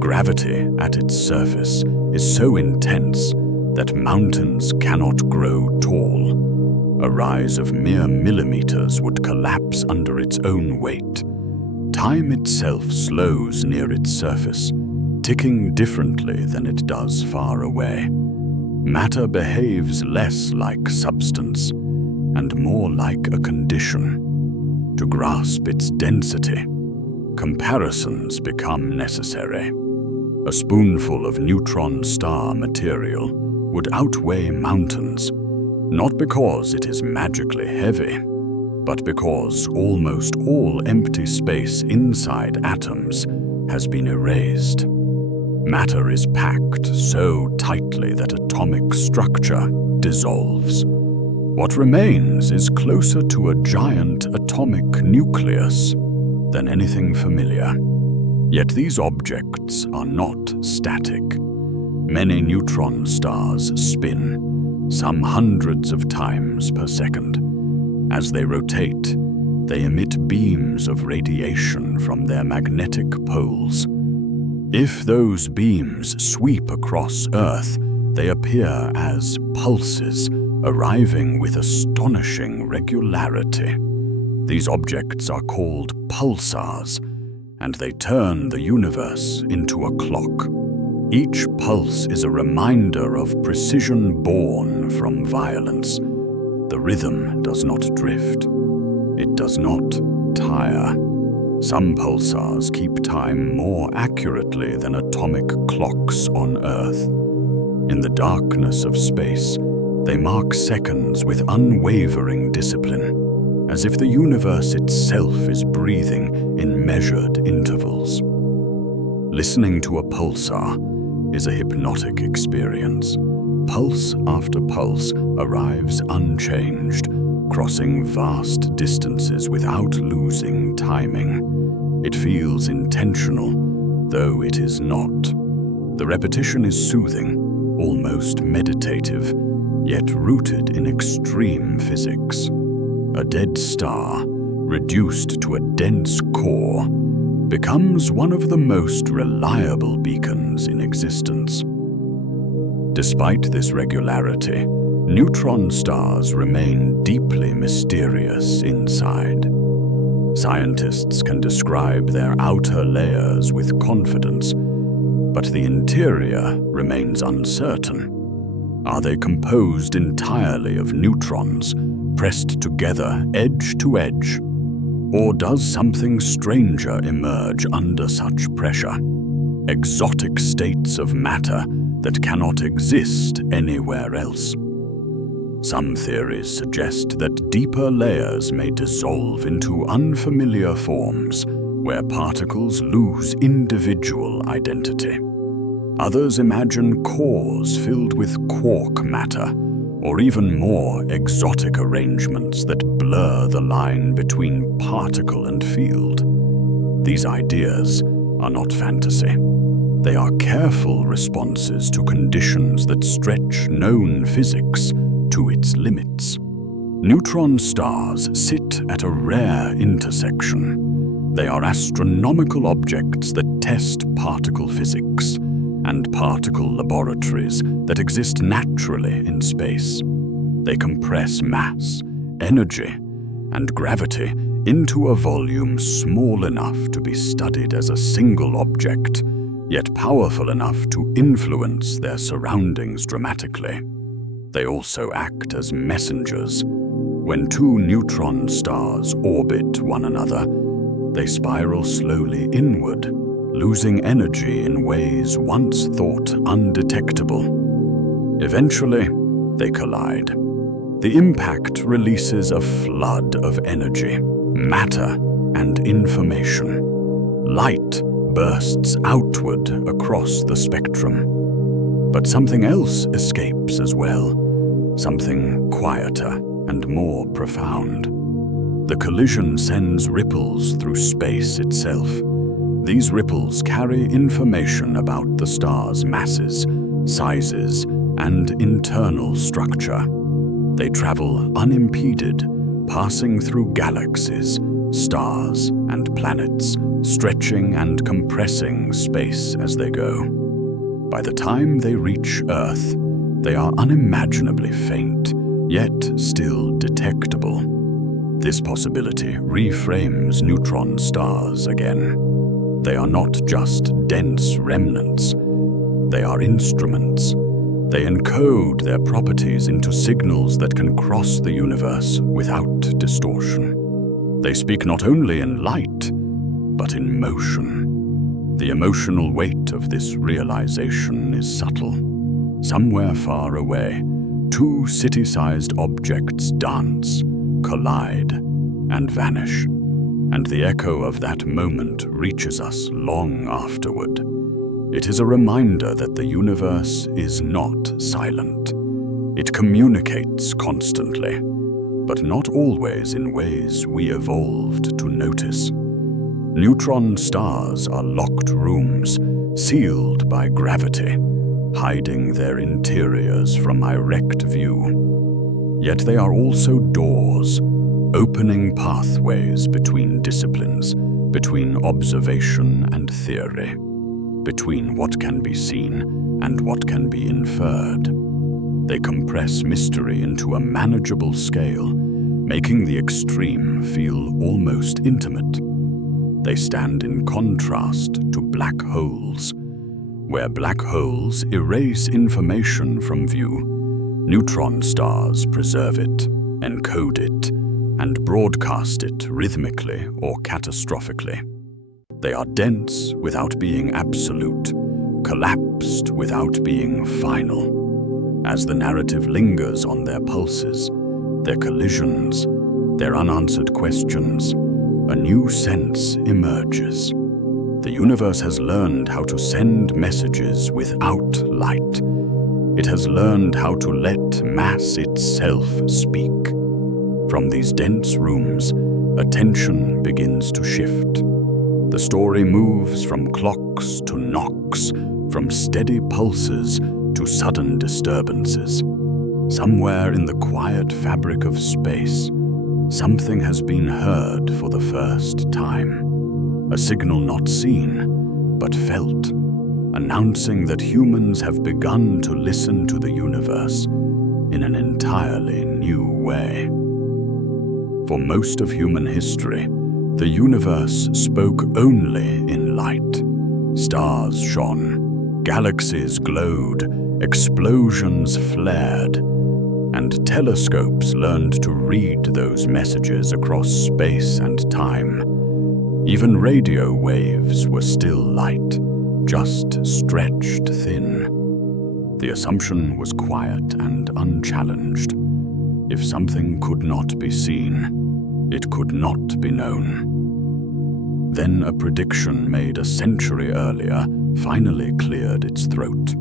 Gravity at its surface is so intense that mountains cannot grow tall. A rise of mere millimeters would collapse under its own weight. Time itself slows near its surface, ticking differently than it does far away. Matter behaves less like substance and more like a condition. To grasp its density, comparisons become necessary. A spoonful of neutron star material would outweigh mountains, not because it is magically heavy, but because almost all empty space inside atoms has been erased. Matter is packed so tightly that atomic structure dissolves. What remains is closer to a giant atomic nucleus than anything familiar. Yet these objects are not static. Many neutron stars spin, some hundreds of times per second. As they rotate, they emit beams of radiation from their magnetic poles. If those beams sweep across Earth, they appear as pulses, arriving with astonishing regularity. These objects are called pulsars, and they turn the universe into a clock. Each pulse is a reminder of precision born from violence. The rhythm does not drift. It does not tire. Some pulsars keep time more accurately than atomic clocks on Earth. In the darkness of space, they mark seconds with unwavering discipline, as if the universe itself is breathing in measured intervals. Listening to a pulsar is a hypnotic experience. Pulse after pulse arrives unchanged, crossing vast distances without losing timing. It feels intentional, though it is not. The repetition is soothing, almost meditative, yet rooted in extreme physics. A dead star, reduced to a dense core, becomes one of the most reliable beacons in existence. Despite this regularity, neutron stars remain deeply mysterious inside. Scientists can describe their outer layers with confidence, but the interior remains uncertain. Are they composed entirely of neutrons, pressed together edge to edge? Or does something stranger emerge under such pressure? Exotic states of matter that cannot exist anywhere else. Some theories suggest that deeper layers may dissolve into unfamiliar forms, where particles lose individual identity. Others imagine cores filled with quark matter, or even more exotic arrangements that blur the line between particle and field. These ideas are not fantasy. They are careful responses to conditions that stretch known physics to its limits. Neutron stars sit at a rare intersection. They are astronomical objects that test particle physics, and particle laboratories that exist naturally in space. They compress mass, energy, and gravity into a volume small enough to be studied as a single object, yet powerful enough to influence their surroundings dramatically. They also act as messengers. When two neutron stars orbit one another, they spiral slowly inward, losing energy in ways once thought undetectable. Eventually, they collide. The impact releases a flood of energy, matter, and information. Light bursts outward across the spectrum. But something else escapes as well, something quieter and more profound. The collision sends ripples through space itself. These ripples carry information about the star's masses, sizes, and internal structure. They travel unimpeded, passing through galaxies, stars, and planets, stretching and compressing space as they go. By the time they reach Earth, they are unimaginably faint, yet still detectable. This possibility reframes neutron stars again. They are not just dense remnants. They are instruments. They encode their properties into signals that can cross the universe without distortion. They speak not only in light, but in motion. The emotional weight of this realization is subtle. Somewhere far away, two city-sized objects dance, collide, and vanish. And the echo of that moment reaches us long afterward. It is a reminder that the universe is not silent. It communicates constantly, but not always in ways we evolved to notice. Neutron stars are locked rooms, sealed by gravity, hiding their interiors from direct view. Yet they are also doors, opening pathways between disciplines, between observation and theory, between what can be seen and what can be inferred. They compress mystery into a manageable scale, making the extreme feel almost intimate. They stand in contrast to black holes. Where black holes erase information from view, neutron stars preserve it, encode it, and broadcast it rhythmically or catastrophically. They are dense without being absolute, collapsed without being final. As the narrative lingers on their pulses, their collisions, their unanswered questions, a new sense emerges. The universe has learned how to send messages without light. It has learned how to let mass itself speak. From these dense rooms, attention begins to shift. The story moves from clocks to knocks, from steady pulses to sudden disturbances. Somewhere in the quiet fabric of space, something has been heard for the first time. A signal not seen, but felt, announcing that humans have begun to listen to the universe in an entirely new way. For most of human history, the universe spoke only in light. Stars shone, galaxies glowed, explosions flared, and telescopes learned to read those messages across space and time. Even radio waves were still light, just stretched thin. The assumption was quiet and unchallenged. If something could not be seen, it could not be known. Then a prediction made a century earlier finally cleared its throat.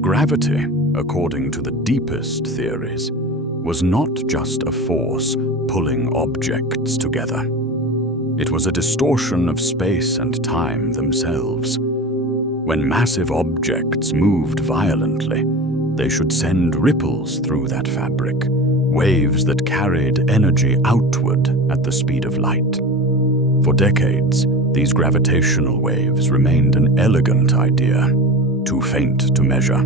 Gravity, according to the deepest theories, was not just a force pulling objects together. It was a distortion of space and time themselves. When massive objects moved violently, they should send ripples through that fabric, waves that carried energy outward at the speed of light. For decades, these gravitational waves remained an elegant idea, too faint to measure,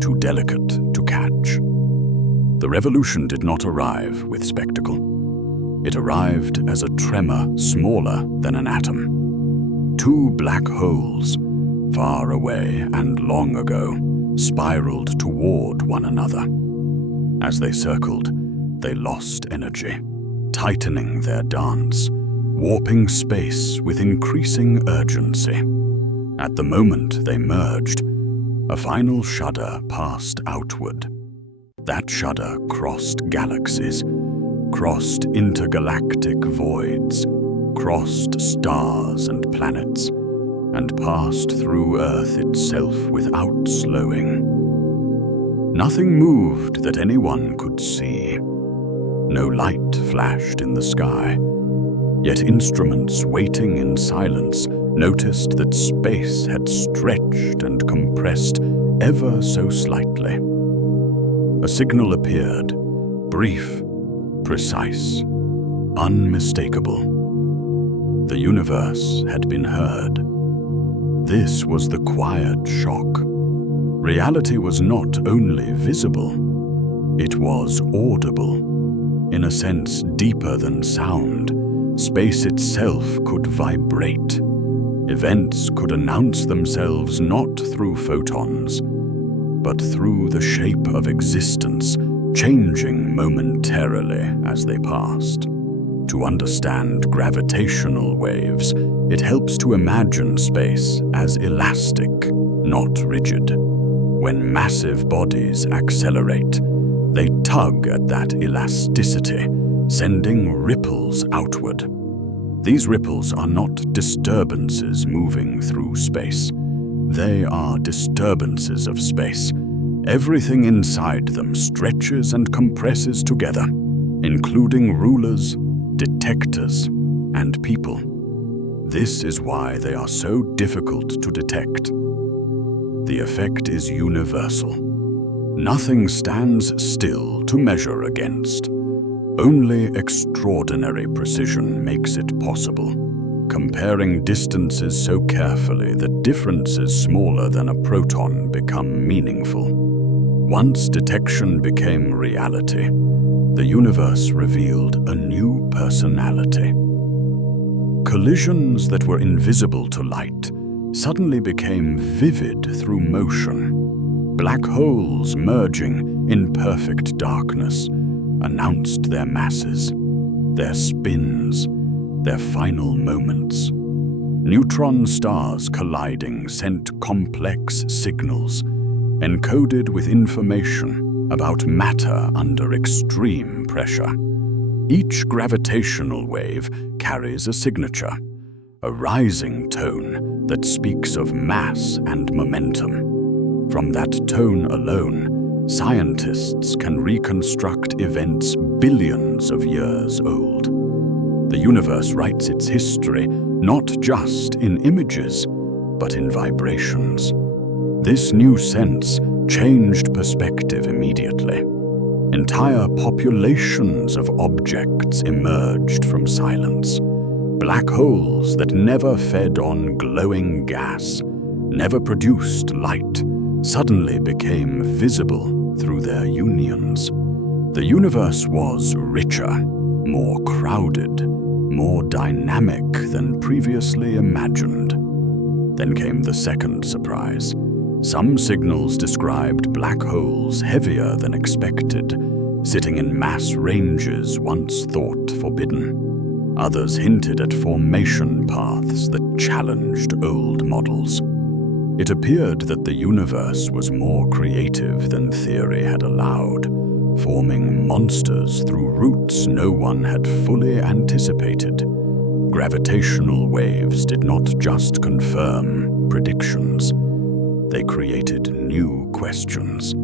too delicate to catch. The revolution did not arrive with spectacle. It arrived as a tremor smaller than an atom. Two black holes, far away and long ago, spiraled toward one another. As they circled, they lost energy, tightening their dance, warping space with increasing urgency. At the moment they merged, a final shudder passed outward. That shudder crossed galaxies, crossed intergalactic voids, crossed stars and planets, and passed through Earth itself without slowing. Nothing moved that anyone could see. No light flashed in the sky, yet instruments waiting in silence noticed that space had stretched and compressed ever so slightly. A signal appeared, brief, precise, unmistakable. The universe had been heard. This was the quiet shock. Reality was not only visible, it was audible. In a sense deeper than sound, space itself could vibrate. Events could announce themselves not through photons, but through the shape of existence, changing momentarily as they passed. To understand gravitational waves, it helps to imagine space as elastic, not rigid. When massive bodies accelerate, they tug at that elasticity, sending ripples outward. These ripples are not disturbances moving through space. They are disturbances of space. Everything inside them stretches and compresses together, including rulers, detectors, and people. This is why they are so difficult to detect. The effect is universal. Nothing stands still to measure against. Only extraordinary precision makes it possible, comparing distances so carefully that differences smaller than a proton become meaningful. Once detection became reality, the universe revealed a new personality. Collisions that were invisible to light suddenly became vivid through motion. Black holes merging in perfect darkness announced their masses, their spins, their final moments. Neutron stars colliding sent complex signals, encoded with information about matter under extreme pressure. Each gravitational wave carries a signature, a rising tone that speaks of mass and momentum. From that tone alone, scientists can reconstruct events billions of years old. The universe writes its history not just in images, but in vibrations. This new sense changed perspective immediately. Entire populations of objects emerged from silence. Black holes that never fed on glowing gas, never produced light, suddenly became visible through their unions. The universe was richer, more crowded, more dynamic than previously imagined. Then came the second surprise. Some signals described black holes heavier than expected, sitting in mass ranges once thought forbidden. Others hinted at formation paths that challenged old models. It appeared that the universe was more creative than theory had allowed, forming monsters through routes no one had fully anticipated. Gravitational waves did not just confirm predictions. They created new questions.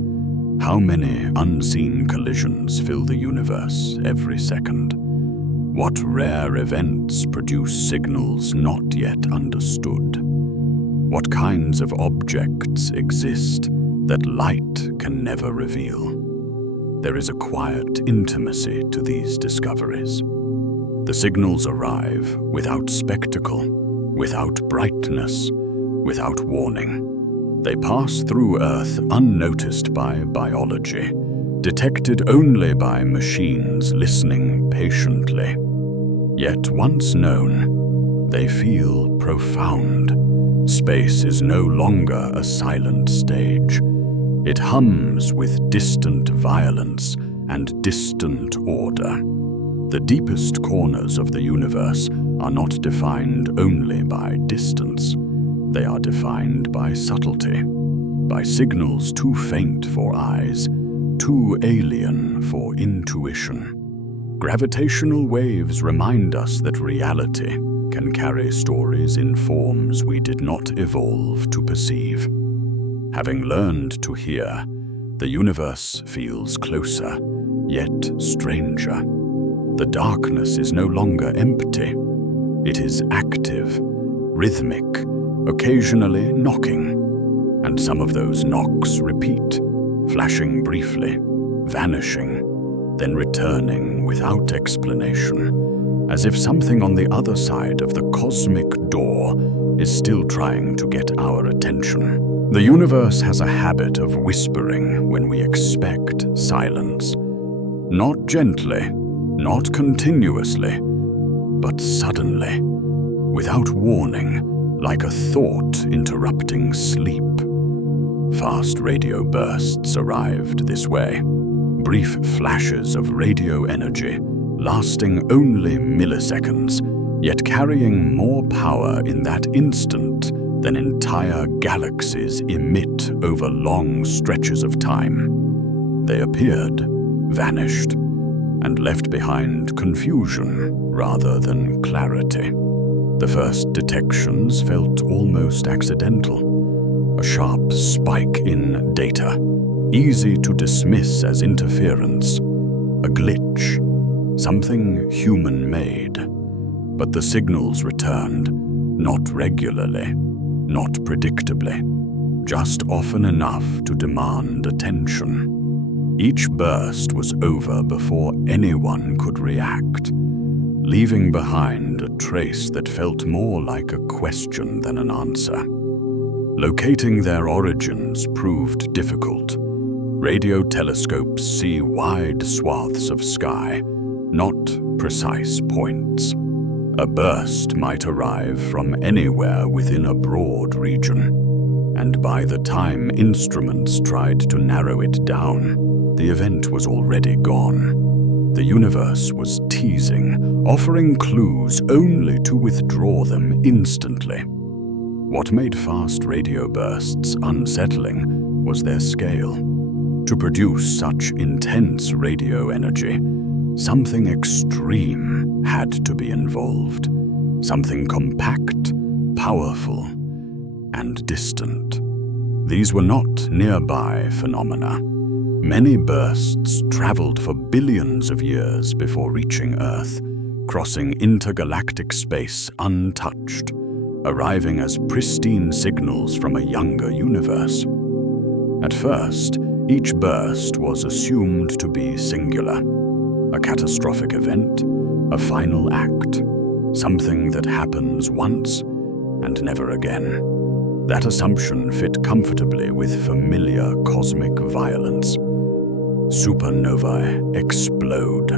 How many unseen collisions fill the universe every second? What rare events produce signals not yet understood? What kinds of objects exist that light can never reveal? There is a quiet intimacy to these discoveries. The signals arrive without spectacle, without brightness, without warning. They pass through Earth unnoticed by biology, detected only by machines listening patiently. Yet once known, they feel profound. Space is no longer a silent stage. It hums with distant violence and distant order. The deepest corners of the universe are not defined only by distance. They are defined by subtlety, by signals too faint for eyes, too alien for intuition. Gravitational waves remind us that reality can carry stories in forms we did not evolve to perceive. Having learned to hear, the universe feels closer, yet stranger. The darkness is no longer empty. It is active, rhythmic, occasionally knocking. And some of those knocks repeat, flashing briefly, vanishing, then returning without explanation, as if something on the other side of the cosmic door is still trying to get our attention. The universe has a habit of whispering when we expect silence. Not gently, not continuously, but suddenly, without warning, like a thought interrupting sleep. Fast radio bursts arrived this way, brief flashes of radio energy, lasting only milliseconds, yet carrying more power in that instant than entire galaxies emit over long stretches of time. They appeared, vanished, and left behind confusion rather than clarity. The first detections felt almost accidental, a sharp spike in data, easy to dismiss as interference, a glitch, something human-made. But the signals returned, not regularly, not predictably, just often enough to demand attention. Each burst was over before anyone could react, leaving behind a trace that felt more like a question than an answer. Locating their origins proved difficult. Radio telescopes see wide swaths of sky, not precise points. A burst might arrive from anywhere within a broad region, and by the time instruments tried to narrow it down, the event was already gone. The universe was teasing, offering clues only to withdraw them instantly. What made fast radio bursts unsettling was their scale. To produce such intense radio energy, something extreme had to be involved. Something compact, powerful, and distant. These were not nearby phenomena. Many bursts traveled for billions of years before reaching Earth, crossing intergalactic space untouched, arriving as pristine signals from a younger universe. At first, each burst was assumed to be singular, a catastrophic event, a final act, something that happens once and never again. That assumption fit comfortably with familiar cosmic violence. Supernovae explode,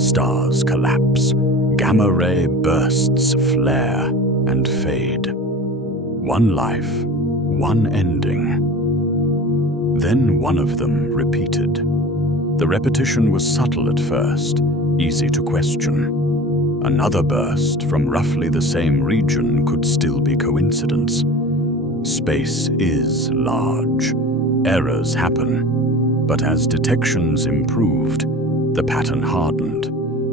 stars collapse, gamma-ray bursts flare and fade. One life, one ending. Then one of them repeated. The repetition was subtle at first, easy to question. Another burst from roughly the same region could still be coincidence. Space is large. Errors happen. But as detections improved, the pattern hardened.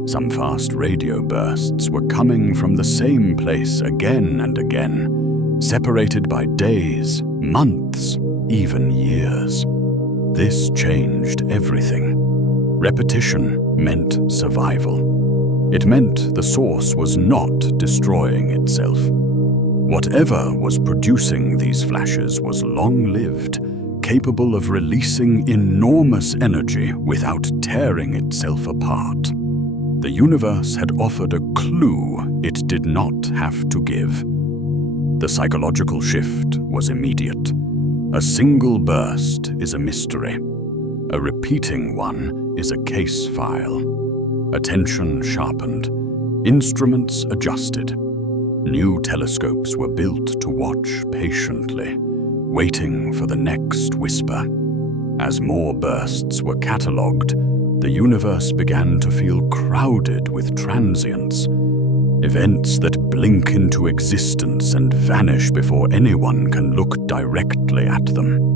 Some fast radio bursts were coming from the same place again and again, separated by days, months, even years. This changed everything. Repetition meant survival. It meant the source was not destroying itself. Whatever was producing these flashes was long-lived, capable of releasing enormous energy without tearing itself apart. The universe had offered a clue it did not have to give. The psychological shift was immediate. A single burst is a mystery. A repeating one is a case file. Attention sharpened, instruments adjusted. New telescopes were built to watch patiently, waiting for the next whisper. As more bursts were catalogued, the universe began to feel crowded with transients, events that blink into existence and vanish before anyone can look directly at them.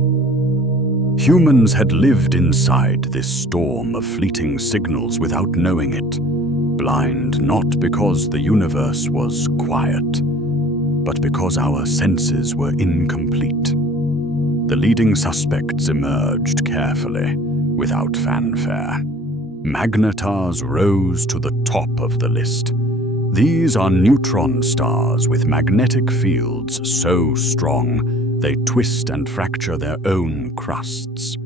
Humans had lived inside this storm of fleeting signals without knowing it, blind not because the universe was quiet, but because our senses were incomplete. The leading suspects emerged carefully, without fanfare. Magnetars rose to the top of the list. These are neutron stars with magnetic fields so strong they twist and fracture their own crusts.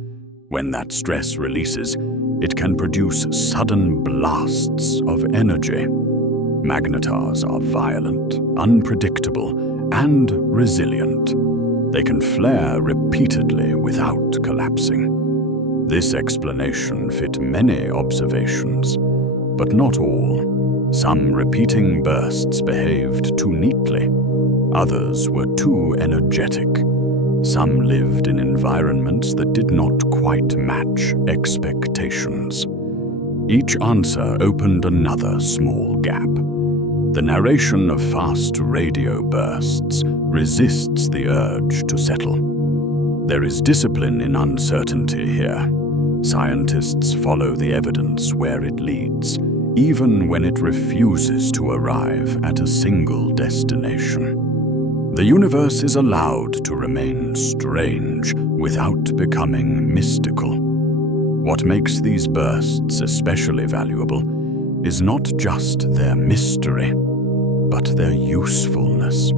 When that stress releases, it can produce sudden blasts of energy. Magnetars are violent, unpredictable, and resilient. They can flare repeatedly without collapsing. This explanation fit many observations, but not all. Some repeating bursts behaved too neatly. Others were too energetic. Some lived in environments that did not quite match expectations. Each answer opened another small gap. The narration of fast radio bursts resists the urge to settle. There is discipline in uncertainty here. Scientists follow the evidence where it leads, even when it refuses to arrive at a single destination. The universe is allowed to remain strange without becoming mystical. What makes these bursts especially valuable is not just their mystery, but their usefulness.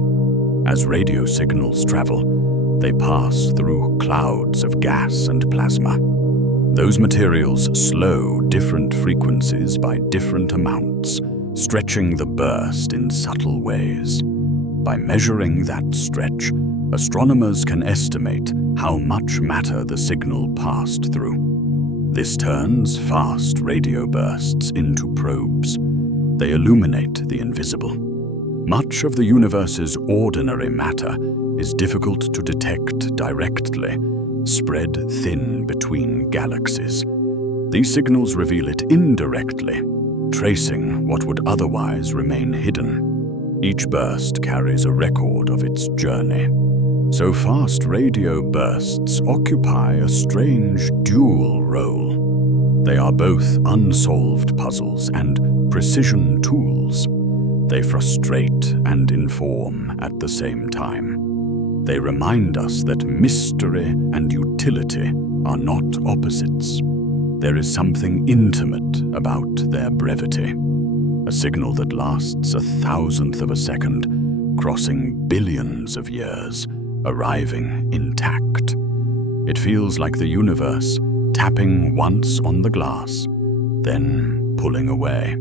As radio signals travel, they pass through clouds of gas and plasma. Those materials slow different frequencies by different amounts, stretching the burst in subtle ways. By measuring that stretch, astronomers can estimate how much matter the signal passed through. This turns fast radio bursts into probes. They illuminate the invisible. Much of the universe's ordinary matter is difficult to detect directly, spread thin between galaxies. These signals reveal it indirectly, tracing what would otherwise remain hidden. Each burst carries a record of its journey. So fast radio bursts occupy a strange dual role. They are both unsolved puzzles and precision tools. They frustrate and inform at the same time. They remind us that mystery and utility are not opposites. There is something intimate about their brevity. A signal that lasts 1,000th of a second, crossing billions of years, arriving intact. It feels like the universe tapping once on the glass, then pulling away.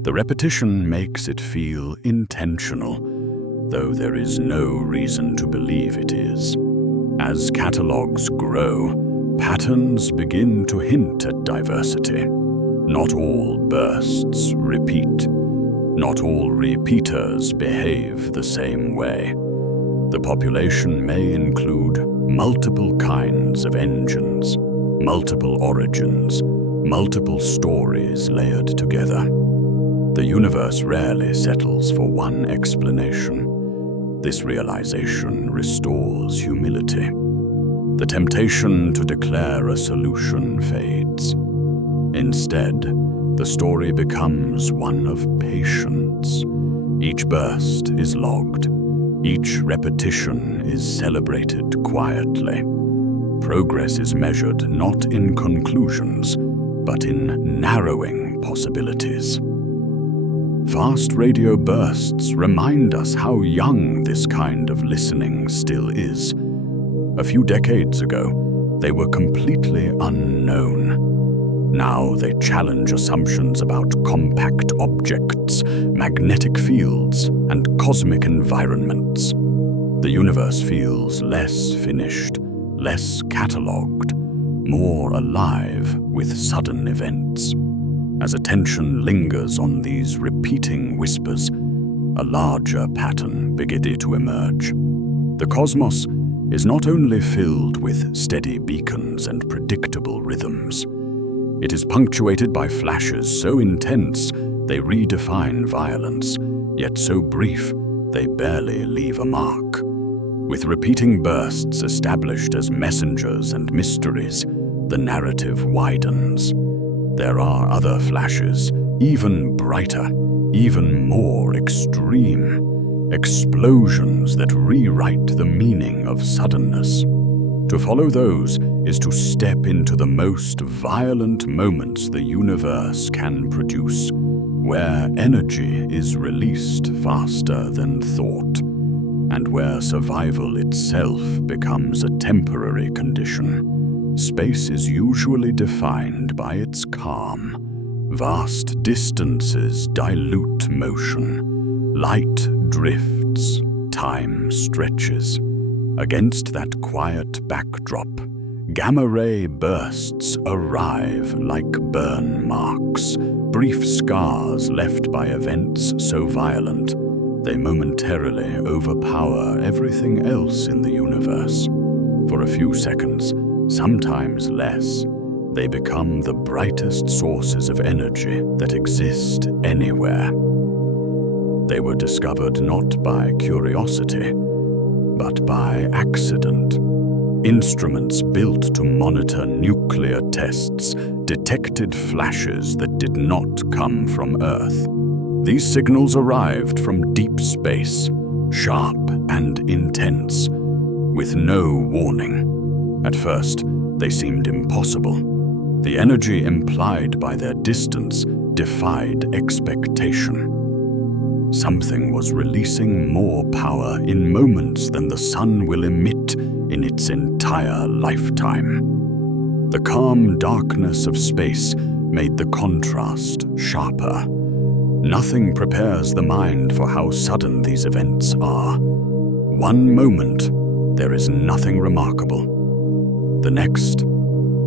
The repetition makes it feel intentional, though there is no reason to believe it is. As catalogues grow, patterns begin to hint at diversity. Not all bursts repeat. Not all repeaters behave the same way. The population may include multiple kinds of engines, multiple origins, multiple stories layered together. The universe rarely settles for one explanation. This realization restores humility. The temptation to declare a solution fades. Instead, the story becomes one of patience. Each burst is logged. Each repetition is celebrated quietly. Progress is measured not in conclusions, but in narrowing possibilities. Fast radio bursts remind us how young this kind of listening still is. A few decades ago, they were completely unknown. Now they challenge assumptions about compact objects, magnetic fields, and cosmic environments. The universe feels less finished, less catalogued, more alive with sudden events. As attention lingers on these repeating whispers, a larger pattern begins to emerge. The cosmos is not only filled with steady beacons and predictable rhythms. It is punctuated by flashes so intense they redefine violence, yet so brief they barely leave a mark. With repeating bursts established as messengers and mysteries, the narrative widens. There are other flashes, even brighter, even more extreme, explosions that rewrite the meaning of suddenness. To follow those is to step into the most violent moments the universe can produce, where energy is released faster than thought, and where survival itself becomes a temporary condition. Space is usually defined by its calm. Vast distances dilute motion. Light drifts, time stretches. Against that quiet backdrop, gamma-ray bursts arrive like burn marks, brief scars left by events so violent they momentarily overpower everything else in the universe. For a few seconds, sometimes less, they become the brightest sources of energy that exist anywhere. They were discovered not by curiosity, but by accident. Instruments built to monitor nuclear tests detected flashes that did not come from Earth. These signals arrived from deep space, sharp and intense, with no warning. At first, they seemed impossible. The energy implied by their distance defied expectation. Something was releasing more power in moments than the sun will emit in its entire lifetime. The calm darkness of space made the contrast sharper. Nothing prepares the mind for how sudden these events are. One moment, there is nothing remarkable. The next,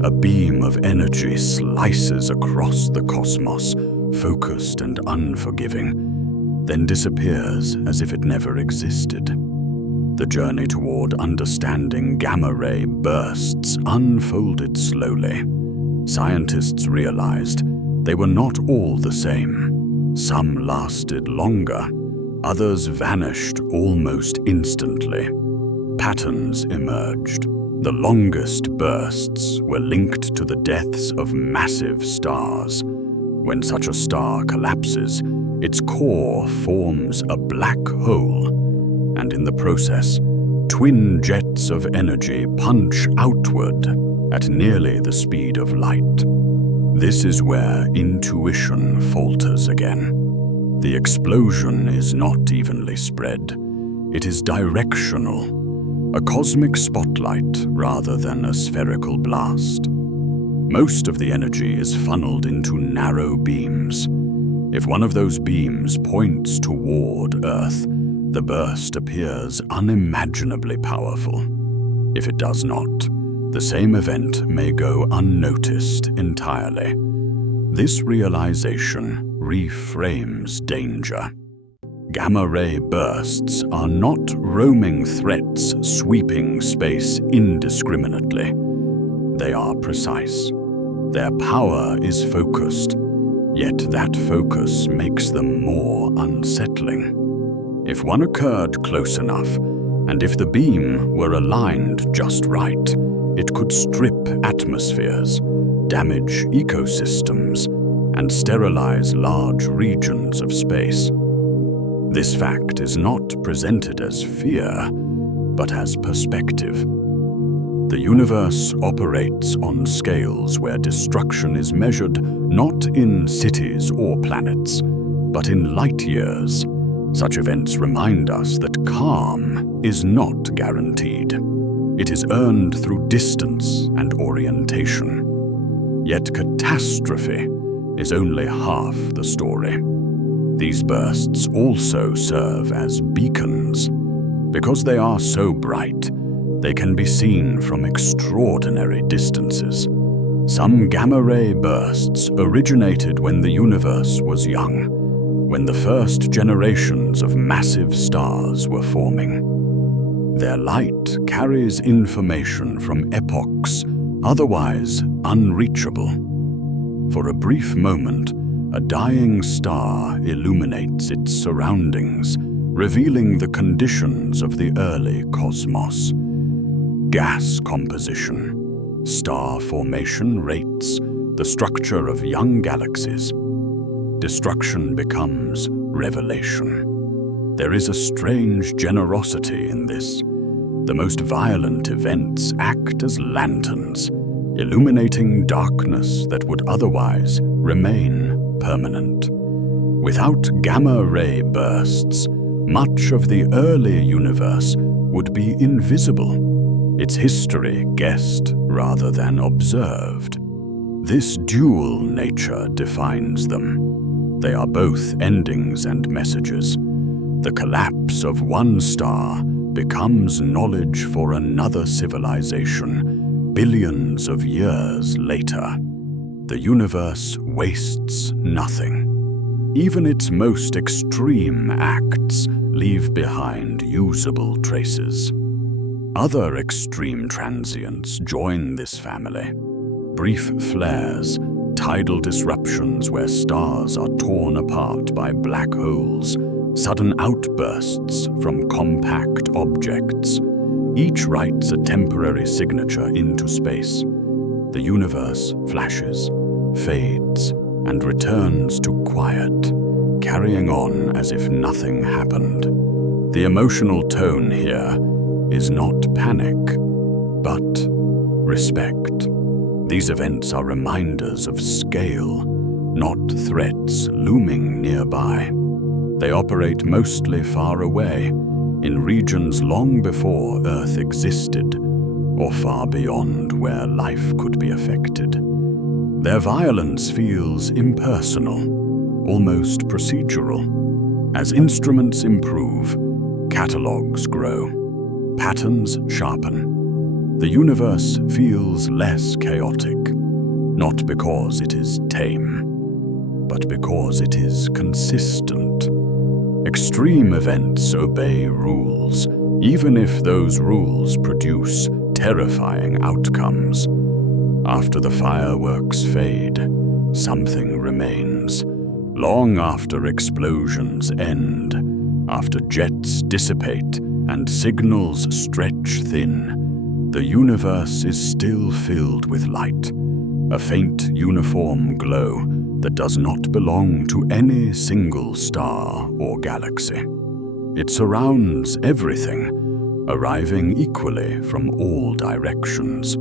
a beam of energy slices across the cosmos, focused and unforgiving, then disappears as if it never existed. The journey toward understanding gamma-ray bursts unfolded slowly. Scientists realized they were not all the same. Some lasted longer, others vanished almost instantly. Patterns emerged. The longest bursts were linked to the deaths of massive stars. When such a star collapses, its core forms a black hole, and in the process, twin jets of energy punch outward at nearly the speed of light. This is where intuition falters again. The explosion is not evenly spread. It is directional, a cosmic spotlight rather than a spherical blast. Most of the energy is funneled into narrow beams. If one of those beams points toward Earth, the burst appears unimaginably powerful. If it does not, the same event may go unnoticed entirely. This realization reframes danger. Gamma-ray bursts are not roaming threats sweeping space indiscriminately. They are precise. Their power is focused, yet that focus makes them more unsettling. If one occurred close enough, and if the beam were aligned just right, it could strip atmospheres, damage ecosystems, and sterilize large regions of space. This fact is not presented as fear, but as perspective. The universe operates on scales where destruction is measured not in cities or planets, but in light years. Such events remind us that calm is not guaranteed. It is earned through distance and orientation. Yet catastrophe is only half the story. These bursts also serve as beacons. Because they are so bright, they can be seen from extraordinary distances. Some gamma-ray bursts originated when the universe was young, when the first generations of massive stars were forming. Their light carries information from epochs otherwise unreachable. For a brief moment, a dying star illuminates its surroundings, revealing the conditions of the early cosmos. Gas composition, star formation rates, the structure of young galaxies. Destruction becomes revelation. There is a strange generosity in this. The most violent events act as lanterns, illuminating darkness that would otherwise remain permanent. Without gamma-ray bursts, much of the early universe would be invisible, its history guessed rather than observed. This dual nature defines them. They are both endings and messages. The collapse of one star becomes knowledge for another civilization billions of years later. The universe wastes nothing. Even its most extreme acts leave behind usable traces. Other extreme transients join this family. Brief flares, tidal disruptions where stars are torn apart by black holes, sudden outbursts from compact objects. Each writes a temporary signature into space. The universe flashes, fades, and returns to quiet, carrying on as if nothing happened. The emotional tone here is not panic, but respect. These events are reminders of scale, not threats looming nearby. They operate mostly far away, in regions long before Earth existed, or far beyond where life could be affected. Their violence feels impersonal, almost procedural. As instruments improve, catalogs grow, patterns sharpen. The universe feels less chaotic, not because it is tame, but because it is consistent. Extreme events obey rules, even if those rules produce terrifying outcomes. After the fireworks fade, something remains. Long after explosions end, after jets dissipate and signals stretch thin, the universe is still filled with light, a faint uniform glow that does not belong to any single star or galaxy. It surrounds everything, arriving equally from all directions.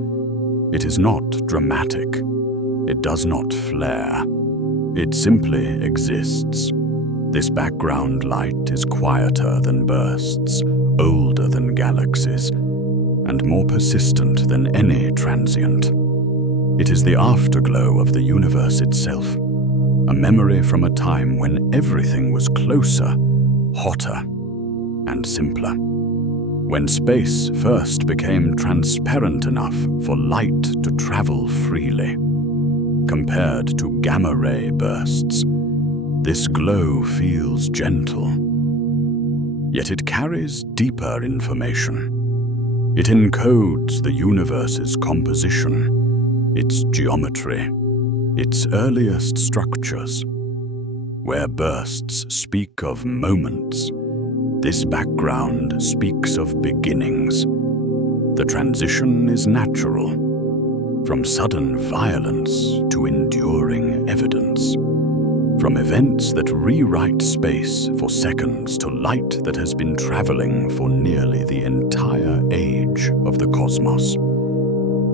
It is not dramatic. It does not flare. It simply exists. This background light is quieter than bursts, older than galaxies, and more persistent than any transient. It is the afterglow of the universe itself, a memory from a time when everything was closer, hotter, and simpler. When space first became transparent enough for light to travel freely. Compared to gamma-ray bursts, this glow feels gentle. Yet it carries deeper information. It encodes the universe's composition, its geometry, its earliest structures. Where bursts speak of moments, this background speaks of beginnings. The transition is natural, from sudden violence to enduring evidence. From events that rewrite space for seconds to light that has been traveling for nearly the entire age of the cosmos.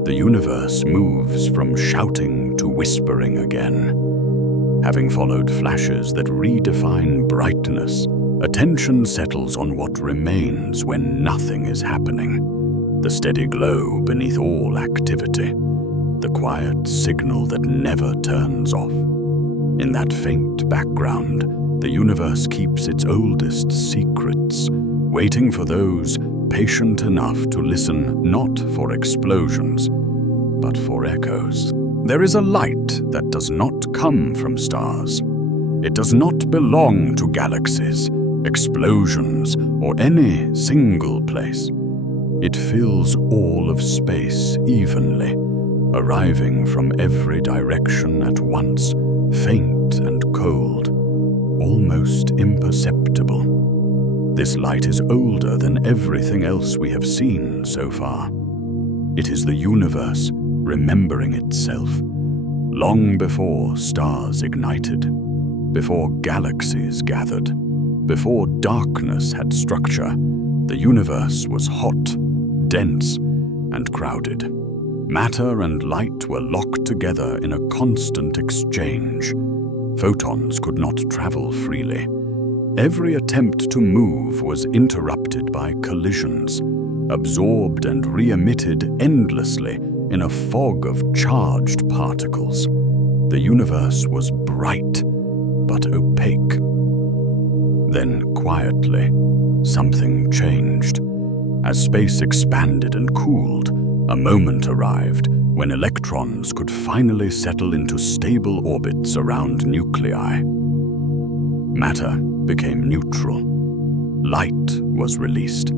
The universe moves from shouting to whispering again. Having followed flashes that redefine brightness, attention settles on what remains when nothing is happening. The steady glow beneath all activity. The quiet signal that never turns off. In that faint background, the universe keeps its oldest secrets, waiting for those patient enough to listen not for explosions, but for echoes. There is a light that does not come from stars. It does not belong to galaxies, explosions, or any single place. It fills all of space evenly, arriving from every direction at once, faint and cold, almost imperceptible. This light is older than everything else we have seen so far. It is the universe remembering itself, long before stars ignited, before galaxies gathered, before darkness had structure. The universe was hot, dense, and crowded. Matter and light were locked together in a constant exchange. Photons could not travel freely. Every attempt to move was interrupted by collisions, absorbed and re-emitted endlessly in a fog of charged particles. The universe was bright, but opaque. Then, quietly, something changed. As space expanded and cooled, a moment arrived when electrons could finally settle into stable orbits around nuclei. Matter became neutral. Light was released.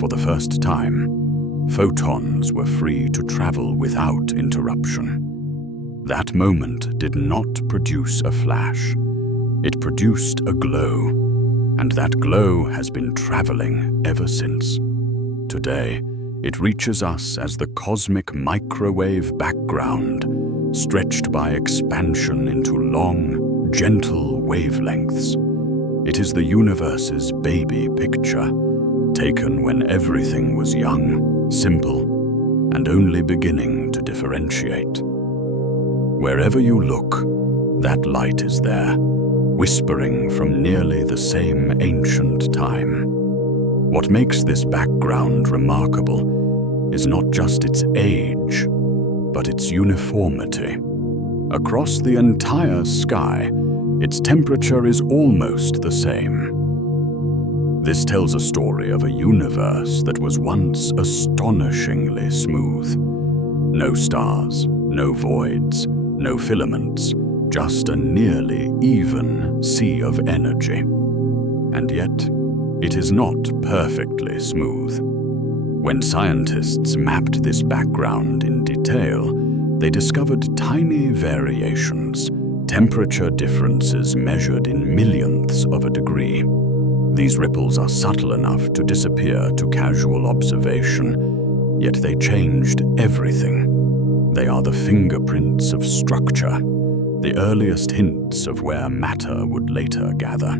For the first time, photons were free to travel without interruption. That moment did not produce a flash. It produced a glow, and that glow has been traveling ever since. Today, it reaches us as the cosmic microwave background, stretched by expansion into long, gentle wavelengths. It is the universe's baby picture, taken when everything was young, simple, and only beginning to differentiate. Wherever you look, that light is there, whispering from nearly the same ancient time. What makes this background remarkable is not just its age, but its uniformity. Across the entire sky, its temperature is almost the same. This tells a story of a universe that was once astonishingly smooth. No stars, no voids, no filaments, just a nearly even sea of energy. And yet, it is not perfectly smooth. When scientists mapped this background in detail, they discovered tiny variations, temperature differences measured in millionths of a degree. These ripples are subtle enough to disappear to casual observation, yet they changed everything. They are the fingerprints of structure, the earliest hints of where matter would later gather.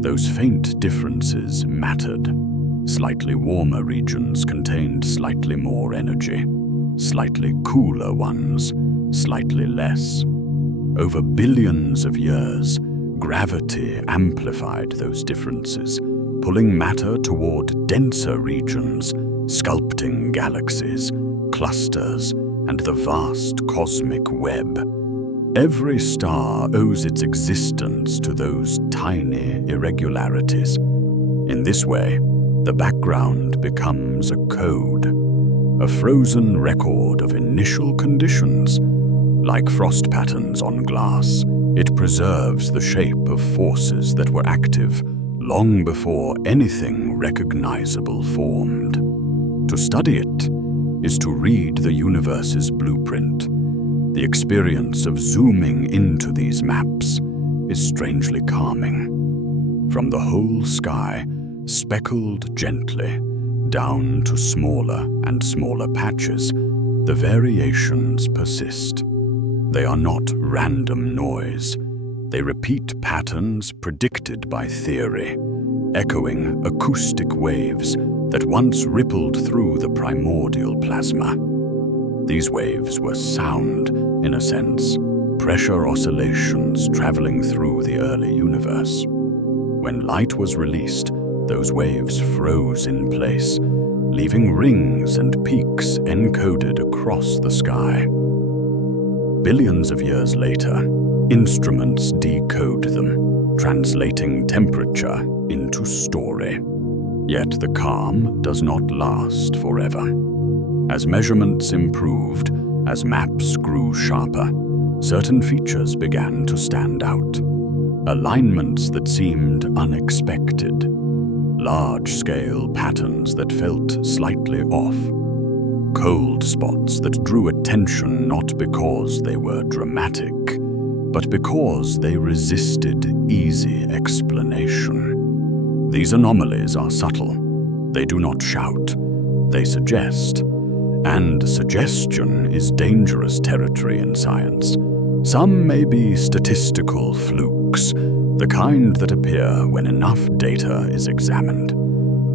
Those faint differences mattered. Slightly warmer regions contained slightly more energy, slightly cooler ones, slightly less. Over billions of years, gravity amplified those differences, pulling matter toward denser regions, sculpting galaxies, clusters, and the vast cosmic web. Every star owes its existence to those tiny irregularities. In this way, the background becomes a code, a frozen record of initial conditions. Like frost patterns on glass, it preserves the shape of forces that were active long before anything recognizable formed. To study it is to read the universe's blueprint. The experience of zooming into these maps is strangely calming. From the whole sky, speckled gently, down to smaller and smaller patches, the variations persist. They are not random noise. They repeat patterns predicted by theory, echoing acoustic waves that once rippled through the primordial plasma. These waves were sound, in a sense, pressure oscillations traveling through the early universe. When light was released, those waves froze in place, leaving rings and peaks encoded across the sky. Billions of years later, instruments decode them, translating temperature into story. Yet the calm does not last forever. As measurements improved, As maps grew sharper, certain features began to stand out. Alignments that seemed unexpected. Large-scale patterns that felt slightly off. Cold spots that drew attention not because they were dramatic, but because they resisted easy explanation. These anomalies are subtle. They do not shout. They suggest. And suggestion is dangerous territory in science. Some may be statistical flukes, the kind that appear when enough data is examined.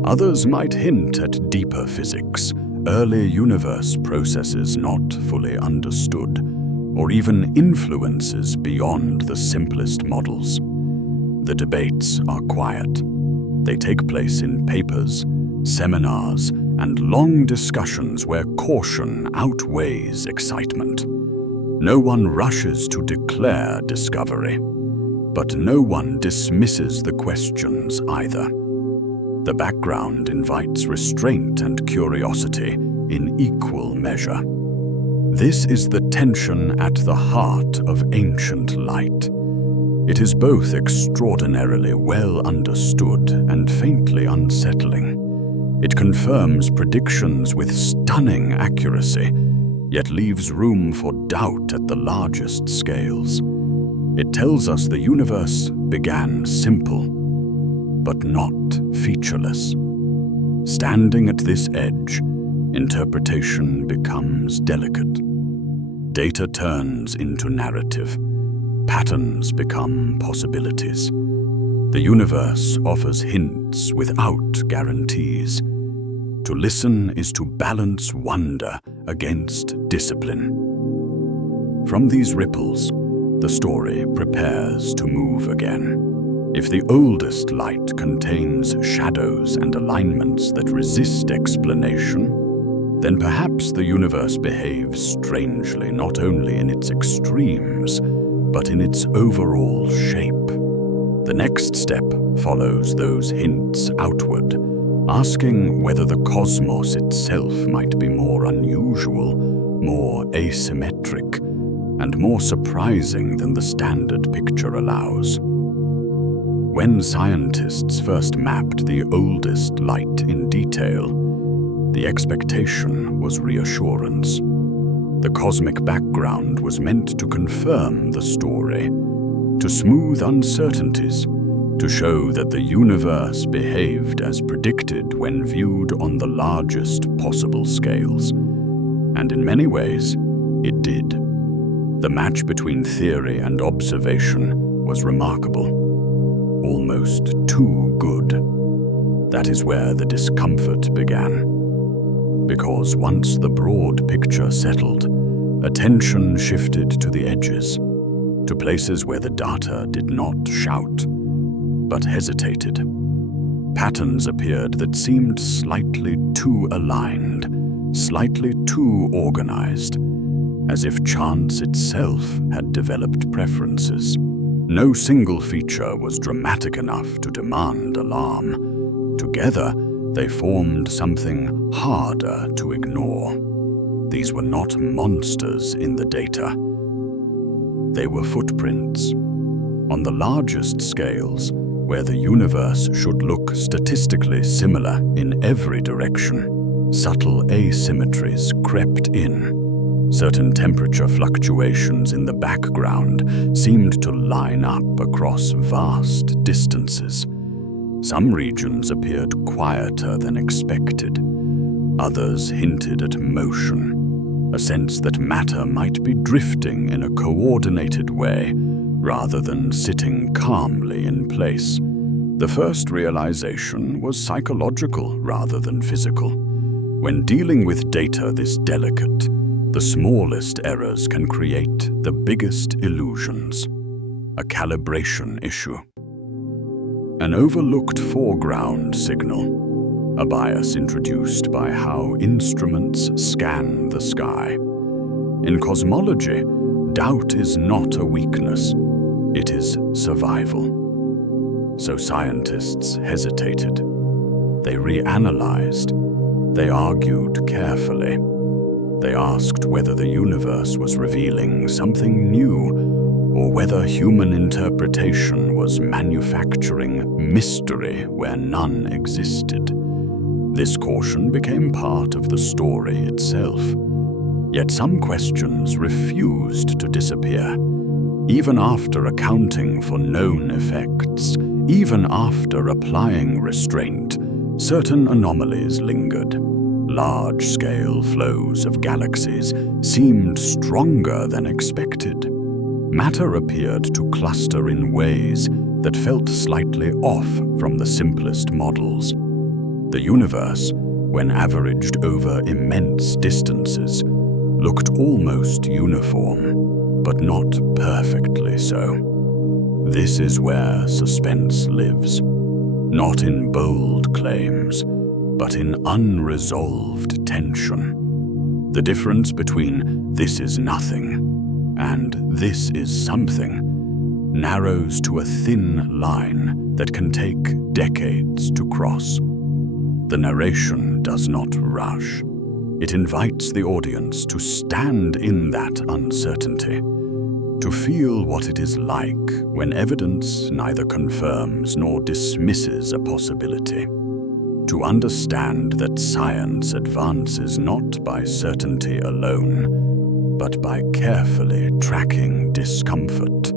Others might hint at deeper physics, early universe processes not fully understood, or even influences beyond the simplest models. The debates are quiet. They take place in papers, seminars, and long discussions where caution outweighs excitement. No one rushes to declare discovery, but no one dismisses the questions either. The background invites restraint and curiosity in equal measure. This is the tension at the heart of ancient light. It is both extraordinarily well understood and faintly unsettling. It confirms predictions with stunning accuracy, yet leaves room for doubt at the largest scales. It tells us the universe began simple, but not featureless. Standing at this edge, interpretation becomes delicate. Data turns into narrative. Patterns become possibilities. The universe offers hints without guarantees. To listen is to balance wonder against discipline. From these ripples, the story prepares to move again. If the oldest light contains shadows and alignments that resist explanation, then perhaps the universe behaves strangely not only in its extremes, but in its overall shape. The next step follows those hints outward, asking whether the cosmos itself might be more unusual, more asymmetric, and more surprising than the standard picture allows. When scientists first mapped the oldest light in detail, the expectation was reassurance. The cosmic background was meant to confirm the story, to smooth uncertainties, to show that the universe behaved as predicted when viewed on the largest possible scales. And in many ways, it did. The match between theory and observation was remarkable. Almost too good. That is where the discomfort began. Because once the broad picture settled, attention shifted to the edges, to places where the data did not shout, but hesitated. Patterns appeared that seemed slightly too aligned, slightly too organized, as if chance itself had developed preferences. No single feature was dramatic enough to demand alarm. Together, they formed something harder to ignore. These were not monsters in the data. They were footprints. On the largest scales, where the universe should look statistically similar in every direction, subtle asymmetries crept in. Certain temperature fluctuations in the background seemed to line up across vast distances. Some regions appeared quieter than expected. Others hinted at motion, a sense that matter might be drifting in a coordinated way rather than sitting calmly in place. The first realization was psychological rather than physical. When dealing with data this delicate, the smallest errors can create the biggest illusions. A calibration issue. An overlooked foreground signal, a bias introduced by how instruments scan the sky. In cosmology, doubt is not a weakness, it is survival. So scientists hesitated. They reanalyzed. They argued carefully. They asked whether the universe was revealing something new, or whether human interpretation was manufacturing mystery where none existed. This caution became part of the story itself. Yet some questions refused to disappear. Even after accounting for known effects, even after applying restraint, certain anomalies lingered. Large-scale flows of galaxies seemed stronger than expected. Matter appeared to cluster in ways that felt slightly off from the simplest models. The universe, when averaged over immense distances, looked almost uniform, but not perfectly so. This is where suspense lives, not in bold claims, but in unresolved tension. The difference between "this is nothing" and "this is something" narrows to a thin line that can take decades to cross. The narration does not rush. It invites the audience to stand in that uncertainty, to feel what it is like when evidence neither confirms nor dismisses a possibility, to understand that science advances not by certainty alone, but by carefully tracking discomfort.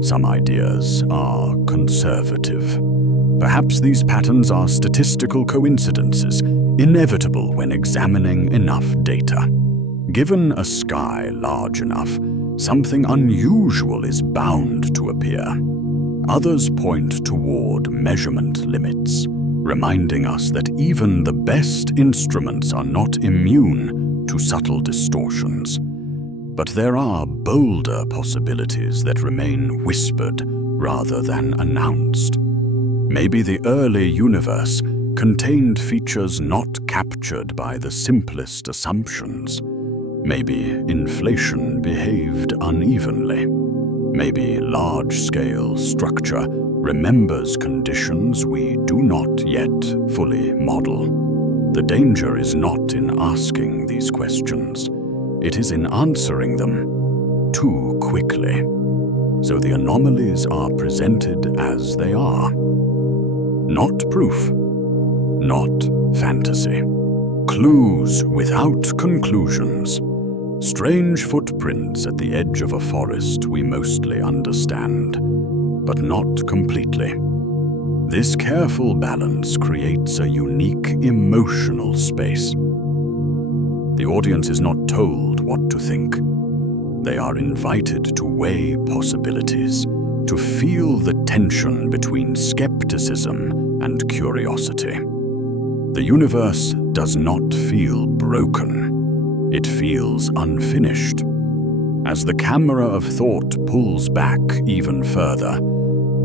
Some ideas are conservative. Perhaps these patterns are statistical coincidences, inevitable when examining enough data. Given a sky large enough, something unusual is bound to appear. Others point toward measurement limits, reminding us that even the best instruments are not immune to subtle distortions. But there are bolder possibilities that remain whispered rather than announced. Maybe the early universe contained features not captured by the simplest assumptions. Maybe inflation behaved unevenly. Maybe large-scale structure remembers conditions we do not yet fully model. The danger is not in asking these questions. It is in answering them too quickly. So the anomalies are presented as they are. Not proof, not fantasy. Clues without conclusions. Strange footprints at the edge of a forest we mostly understand, but not completely. This careful balance creates a unique emotional space. The audience is not told what to think. They are invited to weigh possibilities, to feel the tension between skepticism and curiosity. The universe does not feel broken. It feels unfinished. As the camera of thought pulls back even further,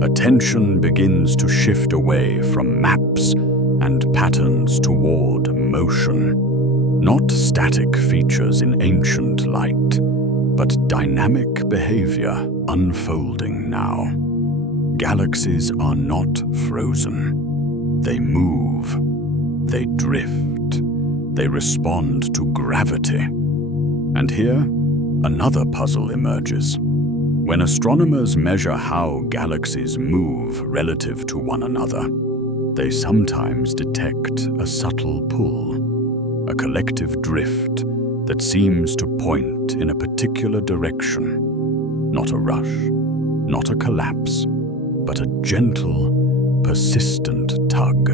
attention begins to shift away from maps and patterns toward motion. Not static features in ancient light, but dynamic behavior unfolding now. Galaxies are not frozen. They move. They drift. They respond to gravity. And here, another puzzle emerges. When astronomers measure how galaxies move relative to one another, they sometimes detect a subtle pull, a collective drift that seems to point in a particular direction. Not a rush, not a collapse, but a gentle, persistent tug.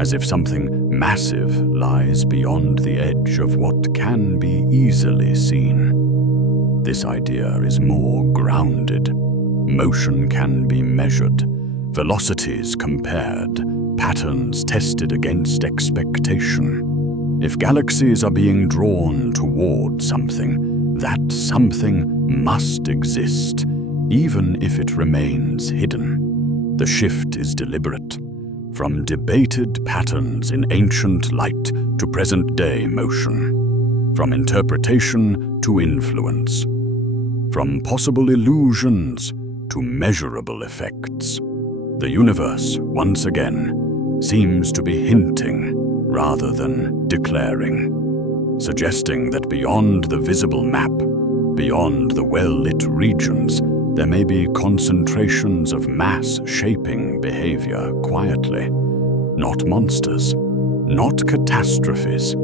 As if something massive lies beyond the edge of what can be easily seen. This idea is more grounded. Motion can be measured, velocities compared, patterns tested against expectation. If galaxies are being drawn toward something, that something must exist, even if it remains hidden. The shift is deliberate. From debated patterns in ancient light to present-day motion. From interpretation to influence. From possible illusions to measurable effects. The universe, once again, seems to be hinting rather than declaring. suggesting that beyond the visible map, beyond the well-lit regions, there may be concentrations of mass shaping behavior quietly. Not monsters, not catastrophes,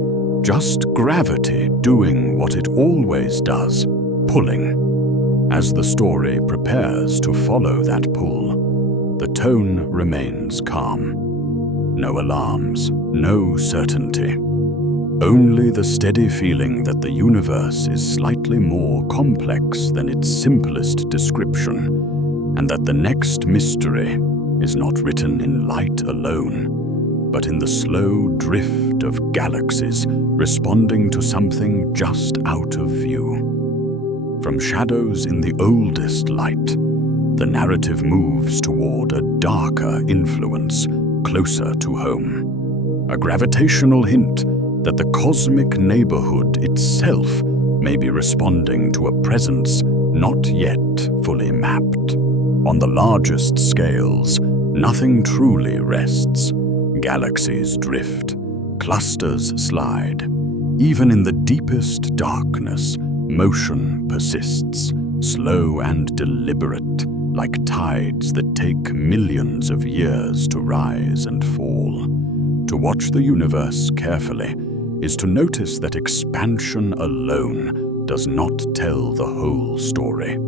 just gravity doing what it always does, pulling. As the story prepares to follow that pull, the tone remains calm. No alarms, no certainty. Only the steady feeling that the universe is slightly more complex than its simplest description, and that the next mystery is not written in light alone, but in the slow drift of galaxies responding to something just out of view. From shadows in the oldest light, the narrative moves toward a darker influence, closer to home. A gravitational hint that the cosmic neighborhood itself may be responding to a presence not yet fully mapped. On the largest scales, nothing truly rests. Galaxies drift, clusters slide. Even in the deepest darkness, motion persists, slow and deliberate, like tides that take millions of years to rise and fall. To watch the universe carefully is to notice that expansion alone does not tell the whole story.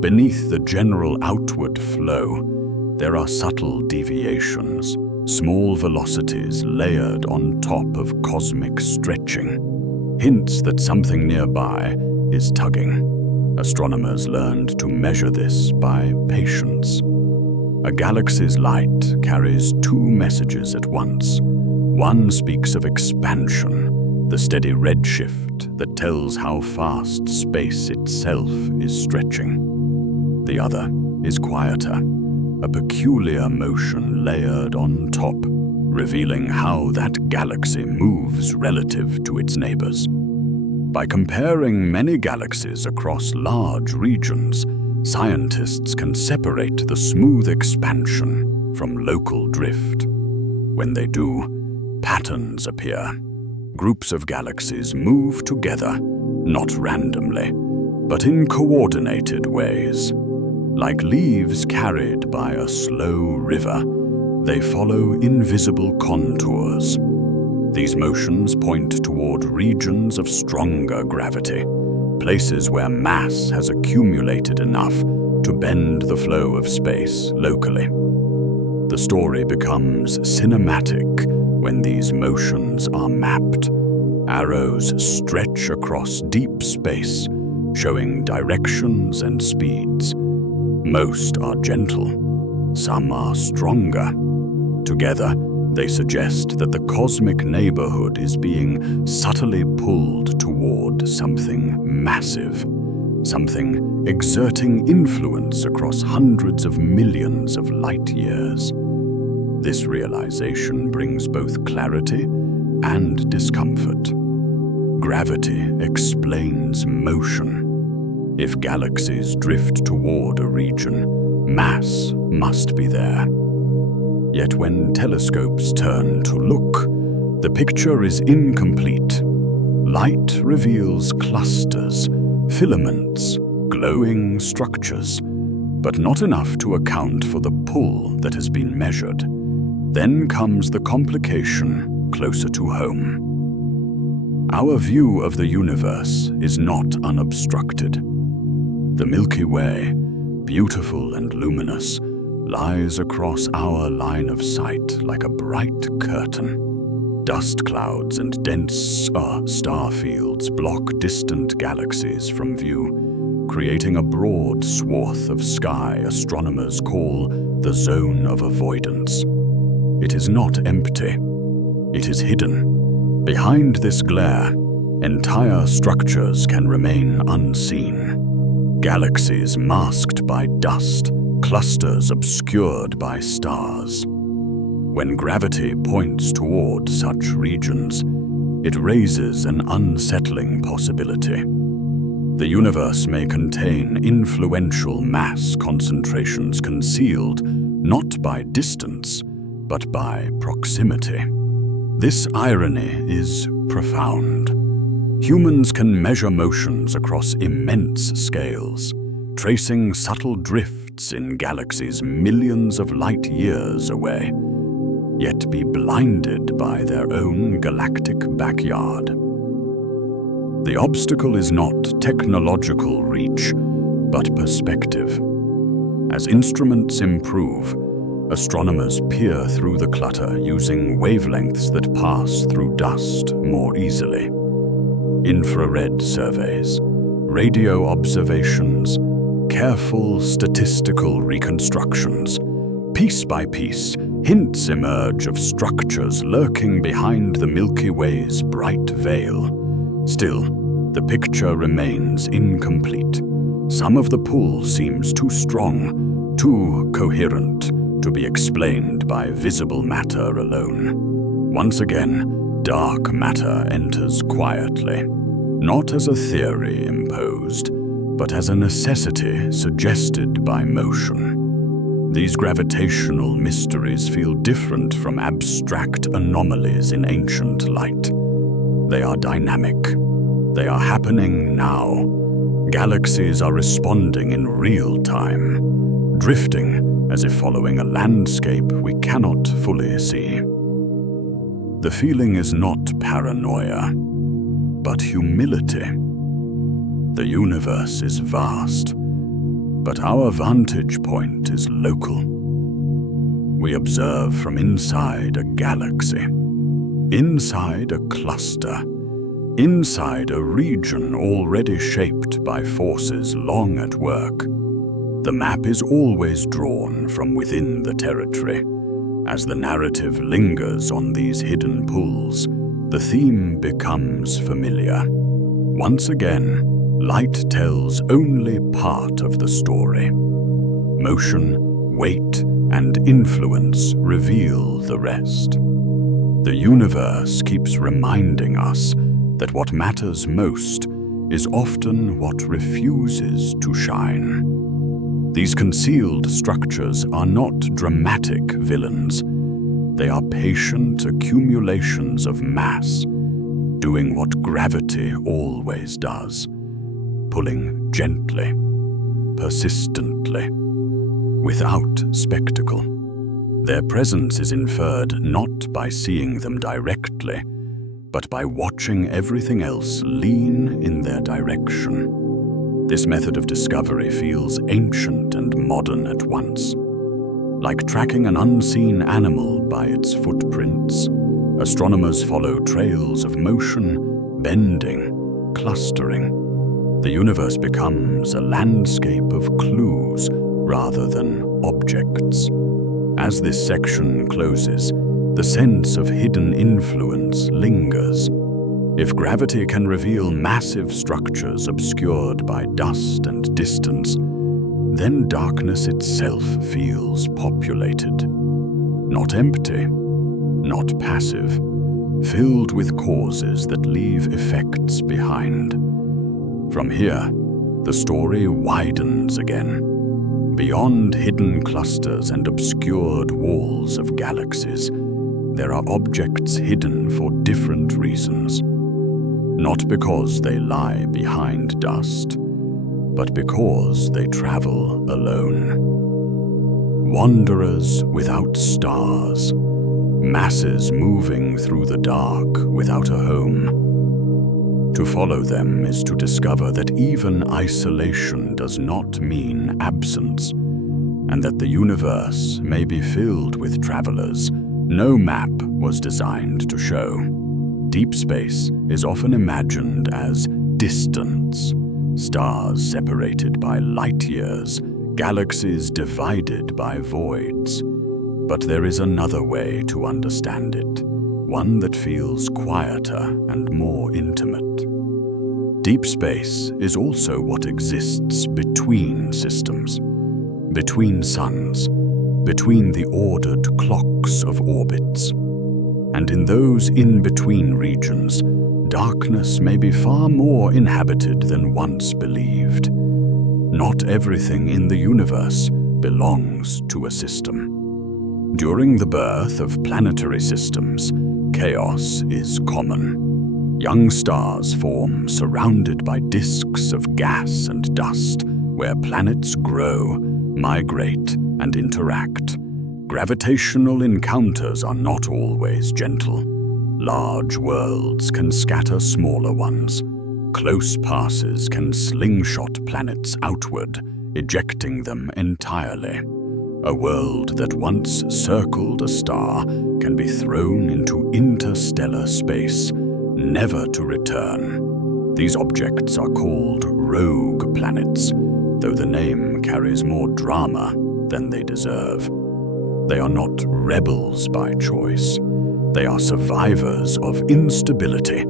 Beneath the general outward flow, there are subtle deviations, small velocities layered on top of cosmic stretching, hints that something nearby is tugging. Astronomers learned to measure this by patience. A galaxy's light carries two messages at once. One speaks of expansion, the steady redshift that tells how fast space itself is stretching. The other is quieter, a peculiar motion layered on top, revealing how that galaxy moves relative to its neighbors. By comparing many galaxies across large regions, scientists can separate the smooth expansion from local drift. When they do, patterns appear. Groups of galaxies move together, not randomly, but in coordinated ways. Like leaves carried by a slow river, they follow invisible contours. These motions point toward regions of stronger gravity, places where mass has accumulated enough to bend the flow of space locally. The story becomes cinematic when these motions are mapped. Arrows stretch across deep space, showing directions and speeds. Most are gentle, some are stronger. Together, they suggest that the cosmic neighborhood is being subtly pulled toward something massive, something exerting influence across hundreds of millions of light years. This realization brings both clarity and discomfort. Gravity explains motion. If galaxies drift toward a region, mass must be there. Yet when telescopes turn to look, the picture is incomplete. Light reveals clusters, filaments, glowing structures, but not enough to account for the pull that has been measured. Then comes the complication closer to home. Our view of the universe is not unobstructed. The Milky Way, beautiful and luminous, lies across our line of sight like a bright curtain. Dust clouds and dense star fields block distant galaxies from view, creating a broad swath of sky astronomers call the zone of avoidance. It is not empty. It is hidden. Behind this glare, entire structures can remain unseen. Galaxies masked by dust, clusters obscured by stars. When gravity points toward such regions, it raises an unsettling possibility. The universe may contain influential mass concentrations concealed not by distance, but by proximity. This irony is profound. Humans can measure motions across immense scales, tracing subtle drifts in galaxies millions of light years away, yet be blinded by their own galactic backyard. The obstacle is not technological reach, but perspective. As instruments improve, astronomers peer through the clutter using wavelengths that pass through dust more easily. Infrared surveys, radio observations, careful statistical reconstructions. Piece by piece, hints emerge of structures lurking behind the Milky Way's bright veil. Still, the picture remains incomplete. Some of the pull seems too strong, too coherent to be explained by visible matter alone. Once again, dark matter enters quietly, not as a theory imposed, but as a necessity suggested by motion. These gravitational mysteries feel different from abstract anomalies in ancient light. They are dynamic. They are happening now. Galaxies are responding in real time, drifting as if following a landscape we cannot fully see. The feeling is not paranoia, but humility. The universe is vast, but our vantage point is local. We observe from inside a galaxy, inside a cluster, inside a region already shaped by forces long at work. The map is always drawn from within the territory. As the narrative lingers on these hidden pulls, the theme becomes familiar. Once again, light tells only part of the story. Motion, weight, and influence reveal the rest. The universe keeps reminding us that what matters most is often what refuses to shine. These concealed structures are not dramatic villains. They are patient accumulations of mass, doing what gravity always does, pulling gently, persistently, without spectacle. Their presence is inferred not by seeing them directly, but by watching everything else lean in their direction. This method of discovery feels ancient and modern at once. Like tracking an unseen animal by its footprints, astronomers follow trails of motion, bending, clustering. The universe becomes a landscape of clues rather than objects. As this section closes, the sense of hidden influence lingers. If gravity can reveal massive structures obscured by dust and distance, then darkness itself feels populated. Not empty, not passive, filled with causes that leave effects behind. From here, the story widens again. Beyond hidden clusters and obscured walls of galaxies, there are objects hidden for different reasons. Not because they lie behind dust, but because they travel alone. Wanderers without stars, masses moving through the dark without a home. To follow them is to discover that even isolation does not mean absence, and that the universe may be filled with travelers no map was designed to show. Deep space is often imagined as distance, stars separated by light years, galaxies divided by voids. But there is another way to understand it, one that feels quieter and more intimate. Deep space is also what exists between systems, between suns, between the ordered clocks of orbits. And in those in-between regions, darkness may be far more inhabited than once believed. Not everything in the universe belongs to a system. During the birth of planetary systems, chaos is common. Young stars form surrounded by disks of gas and dust, where planets grow, migrate, and interact. Gravitational encounters are not always gentle. Large worlds can scatter smaller ones. Close passes can slingshot planets outward, ejecting them entirely. A world that once circled a star can be thrown into interstellar space, never to return. These objects are called rogue planets, though the name carries more drama than they deserve. They are not rebels by choice. They are survivors of instability,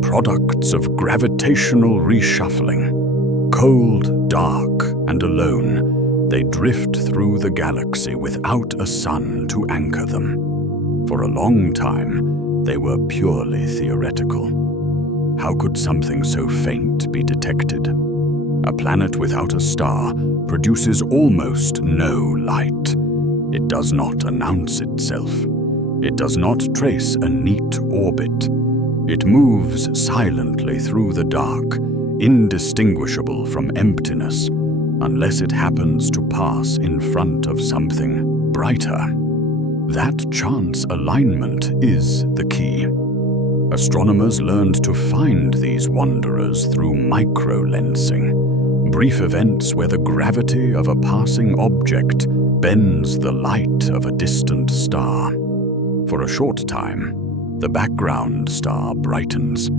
products of gravitational reshuffling. Cold, dark, and alone, they drift through the galaxy without a sun to anchor them. For a long time, they were purely theoretical. How could something so faint be detected? A planet without a star produces almost no light. It does not announce itself. It does not trace a neat orbit. It moves silently through the dark, indistinguishable from emptiness, unless it happens to pass in front of something brighter. That chance alignment is the key. Astronomers learned to find these wanderers through microlensing, brief events where the gravity of a passing object bends the light of a distant star. For a short time, the background star brightens,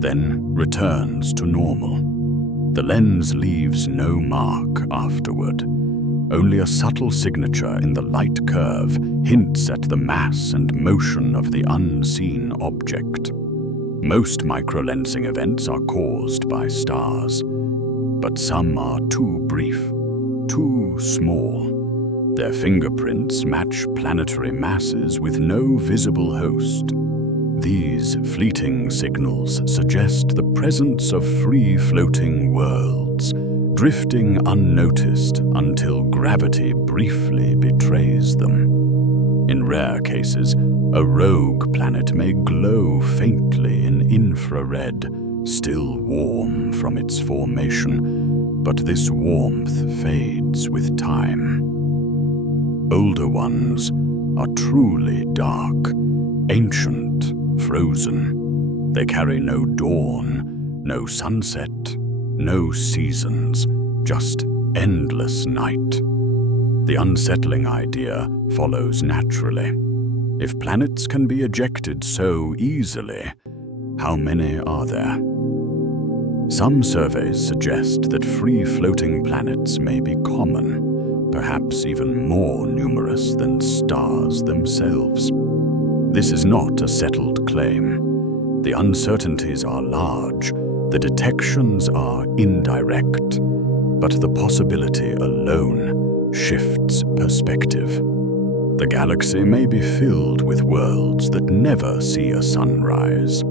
then returns to normal. The lens leaves no mark afterward. Only a subtle signature in the light curve hints at the mass and motion of the unseen object. Most microlensing events are caused by stars, but some are too brief, too small. Their fingerprints match planetary masses with no visible host. These fleeting signals suggest the presence of free-floating worlds, drifting unnoticed until gravity briefly betrays them. In rare cases, a rogue planet may glow faintly in infrared, still warm from its formation, but this warmth fades with time. Older ones are truly dark, ancient, frozen. They carry no dawn, no sunset, no seasons, just endless night. The unsettling idea follows naturally. If planets can be ejected so easily, how many are there? Some surveys suggest that free-floating planets may be common, perhaps even more numerous than stars themselves. This is not a settled claim. The uncertainties are large, the detections are indirect, but the possibility alone shifts perspective. The galaxy may be filled with worlds that never see a sunrise.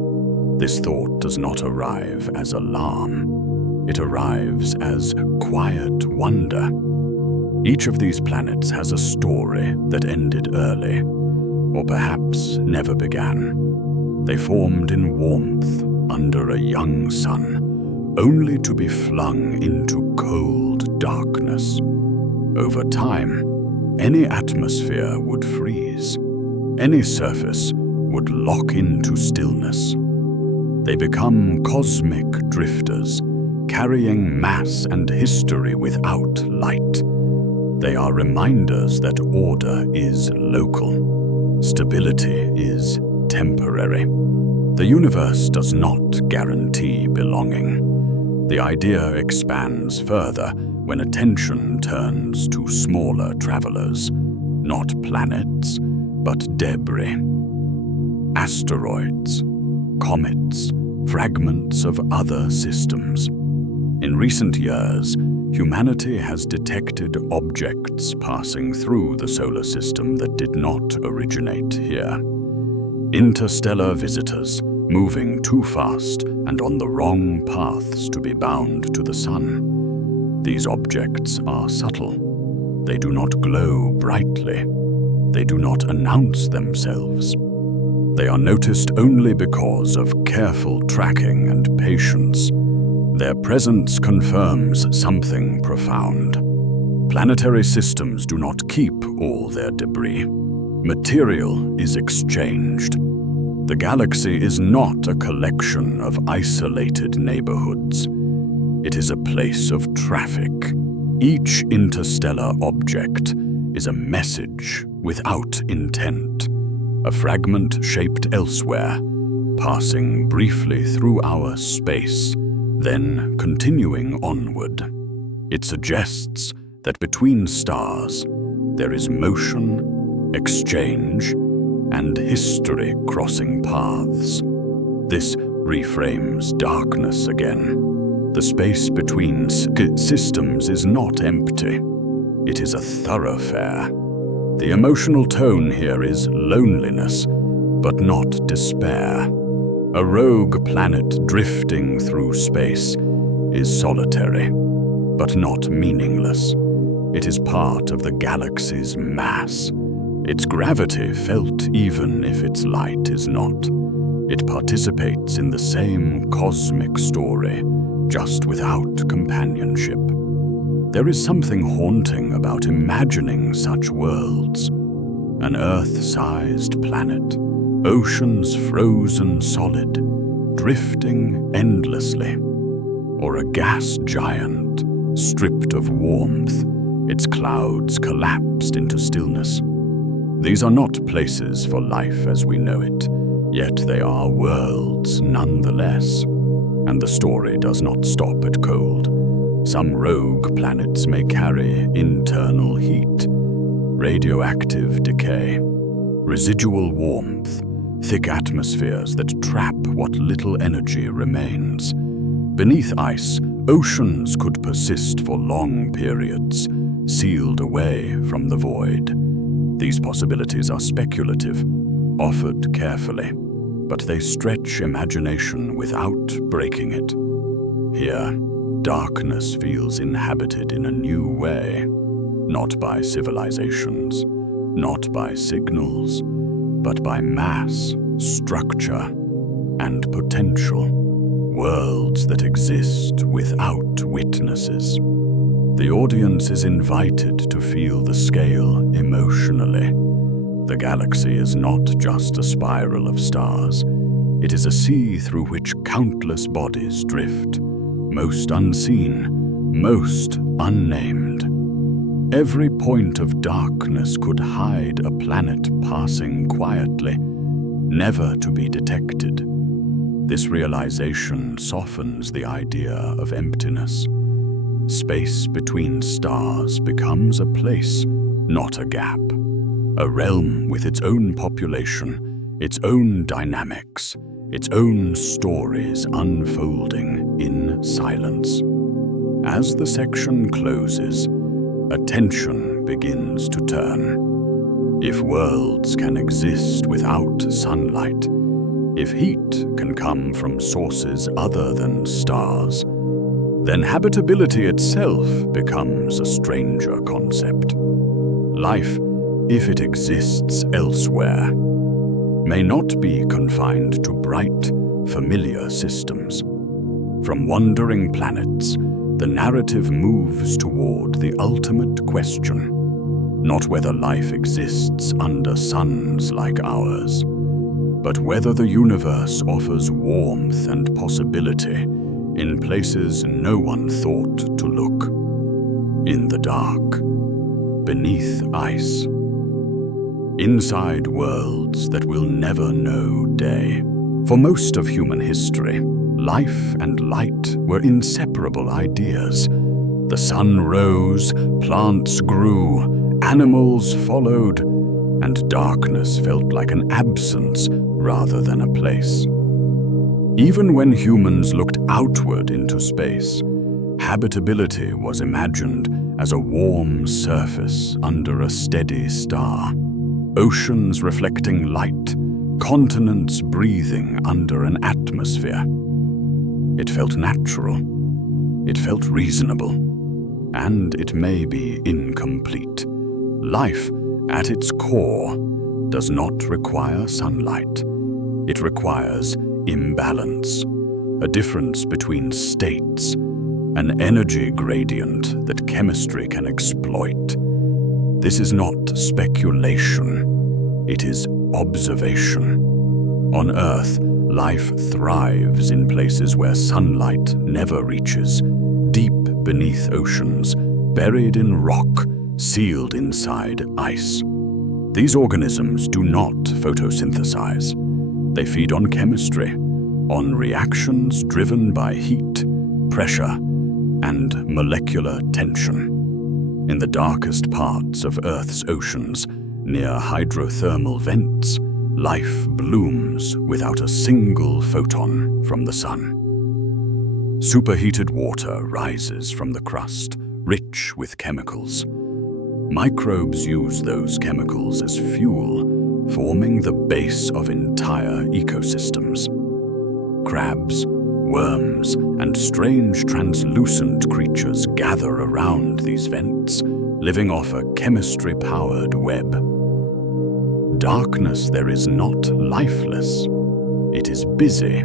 This thought does not arrive as alarm. It arrives as quiet wonder. Each of these planets has a story that ended early, or perhaps never began. They formed in warmth under a young sun, only to be flung into cold darkness. Over time, any atmosphere would freeze. Any surface would lock into stillness. They become cosmic drifters, carrying mass and history without light. They are reminders that order is local. Stability is temporary. The universe does not guarantee belonging. The idea expands further when attention turns to smaller travelers, not planets, but debris. Asteroids, comets, fragments of other systems. In recent years, humanity has detected objects passing through the solar system that did not originate here. Interstellar visitors moving too fast and on the wrong paths to be bound to the sun. These objects are subtle. They do not glow brightly. They do not announce themselves. They are noticed only because of careful tracking and patience. Their presence confirms something profound. Planetary systems do not keep all their debris. Material is exchanged. The galaxy is not a collection of isolated neighborhoods. It is a place of traffic. Each interstellar object is a message without intent, a fragment shaped elsewhere, passing briefly through our space, then continuing onward. It suggests that between stars there is motion, exchange, and history crossing paths. This reframes darkness again. The space between systems is not empty. It is a thoroughfare. The emotional tone here is loneliness, but not despair. A rogue planet drifting through space is solitary, but not meaningless. It is part of the galaxy's mass. Its gravity felt even if its light is not. It participates in the same cosmic story, just without companionship. There is something haunting about imagining such worlds. An Earth-sized planet, oceans frozen solid, drifting endlessly. Or a gas giant, stripped of warmth, its clouds collapsed into stillness. These are not places for life as we know it, yet they are worlds nonetheless. And the story does not stop at cold. Some rogue planets may carry internal heat, radioactive decay, residual warmth, thick atmospheres that trap what little energy remains. Beneath ice, oceans could persist for long periods, sealed away from the void. These possibilities are speculative, offered carefully, but they stretch imagination without breaking it. Here, darkness feels inhabited in a new way, not by civilizations, not by signals, but by mass, structure, and potential. Worlds that exist without witnesses. The audience is invited to feel the scale emotionally. The galaxy is not just a spiral of stars. It is a sea through which countless bodies drift, most unseen, most unnamed. Every point of darkness could hide a planet passing quietly, never to be detected. This realization softens the idea of emptiness. Space between stars becomes a place, not a gap. A realm with its own population, its own dynamics, its own stories unfolding in silence. As the section closes, attention begins to turn. If worlds can exist without sunlight, if heat can come from sources other than stars, then habitability itself becomes a stranger concept. Life, if it exists elsewhere, may not be confined to bright, familiar systems. From wandering planets, the narrative moves toward the ultimate question, not whether life exists under suns like ours, but whether the universe offers warmth and possibility in places no one thought to look. In the dark, beneath ice, inside worlds that will never know day. For most of human history, life and light were inseparable ideas. The sun rose, plants grew, animals followed, and darkness felt like an absence rather than a place. Even when humans looked outward into space, habitability was imagined as a warm surface under a steady star. Oceans reflecting light, continents breathing under an atmosphere. It felt natural, it felt reasonable, and it may be incomplete. Life, at its core, does not require sunlight. It requires imbalance, a difference between states, an energy gradient that chemistry can exploit. This is not speculation, it is observation. On Earth, life thrives in places where sunlight never reaches, deep beneath oceans, buried in rock, sealed inside ice. These organisms do not photosynthesize. They feed on chemistry, on reactions driven by heat, pressure, and molecular tension. In the darkest parts of Earth's oceans, near hydrothermal vents, life blooms without a single photon from the sun. Superheated water rises from the crust, rich with chemicals. Microbes use those chemicals as fuel, forming the base of entire ecosystems. Crabs, worms, and strange translucent creatures gather around these vents, living off a chemistry-powered web. Darkness there is not lifeless. It is busy.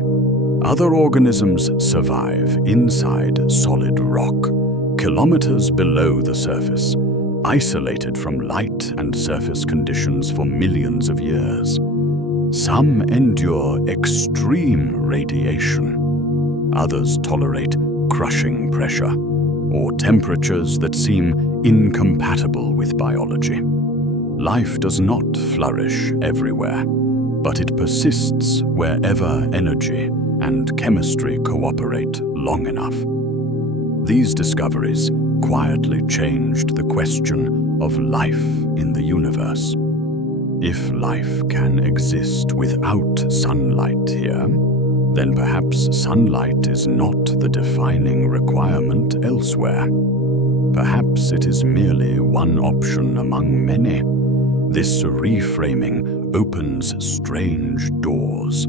Other organisms survive inside solid rock, kilometers below the surface, isolated from light and surface conditions for millions of years. Some endure extreme radiation. Others tolerate crushing pressure or temperatures that seem incompatible with biology. Life does not flourish everywhere, but it persists wherever energy and chemistry cooperate long enough. These discoveries quietly changed the question of life in the universe. If life can exist without sunlight here, then perhaps sunlight is not the defining requirement elsewhere. Perhaps it is merely one option among many. This reframing opens strange doors.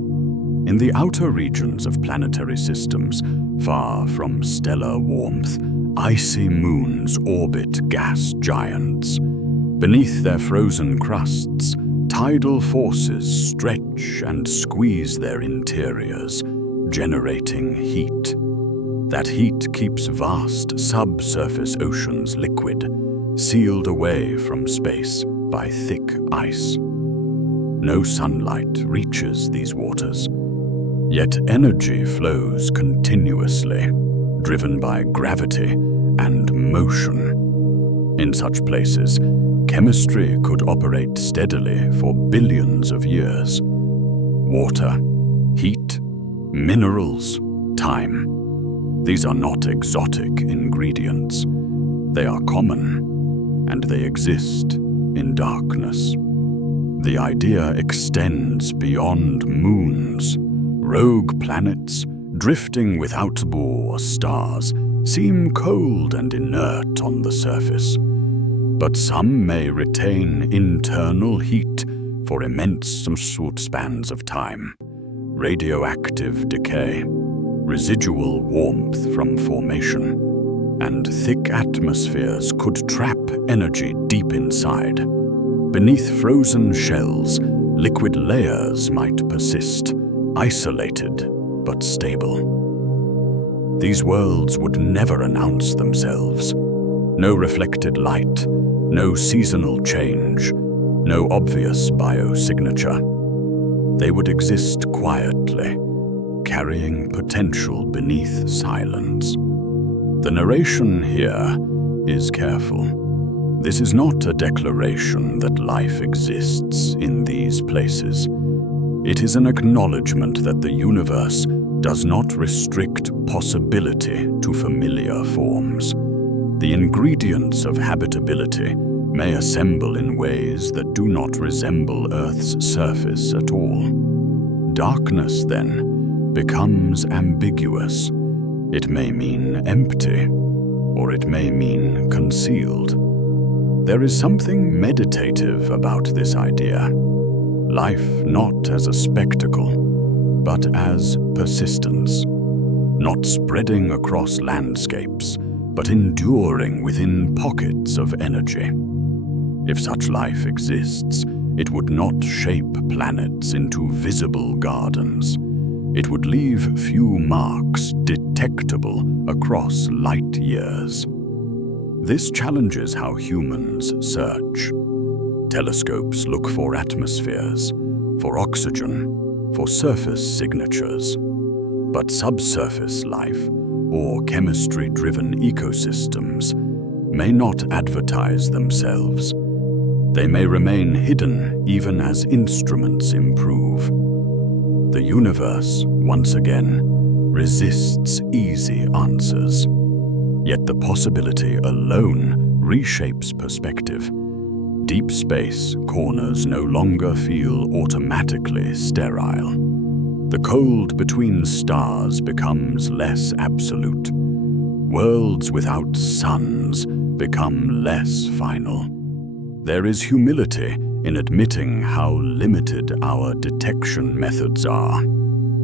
In the outer regions of planetary systems, far from stellar warmth, icy moons orbit gas giants. Beneath their frozen crusts, tidal forces stretch and squeeze their interiors, generating heat. That heat keeps vast subsurface oceans liquid, sealed away from space by thick ice. No sunlight reaches these waters, yet energy flows continuously, driven by gravity and motion. In such places, chemistry could operate steadily for billions of years. Water, heat, minerals, time. These are not exotic ingredients. They are common, and they exist in darkness. The idea extends beyond moons. Rogue planets, drifting without bore stars, seem cold and inert on the surface. But some may retain internal heat for immense spans of time. Radioactive decay, residual warmth from formation, and thick atmospheres could trap energy deep inside. Beneath frozen shells, liquid layers might persist, isolated but stable. These worlds would never announce themselves. No reflected light, no seasonal change, no obvious biosignature. They would exist quietly, carrying potential beneath silence. The narration here is careful. This is not a declaration that life exists in these places. It is an acknowledgement that the universe does not restrict possibility to familiar forms. The ingredients of habitability may assemble in ways that do not resemble Earth's surface at all. Darkness, then, becomes ambiguous. It may mean empty, or it may mean concealed. There is something meditative about this idea. Life not as a spectacle, but as persistence. Not spreading across landscapes, but enduring within pockets of energy. If such life exists, It would not shape planets into visible gardens. It would leave few marks detectable across light years. This challenges how humans search. Telescopes look for atmospheres, for oxygen, for surface signatures. But subsurface life, or chemistry-driven ecosystems, may not advertise themselves. They may remain hidden even as instruments improve. The universe, once again, resists easy answers. Yet the possibility alone reshapes perspective. Deep space corners no longer feel automatically sterile. The cold between stars becomes less absolute. Worlds without suns become less final. There is humility in admitting how limited our detection methods are.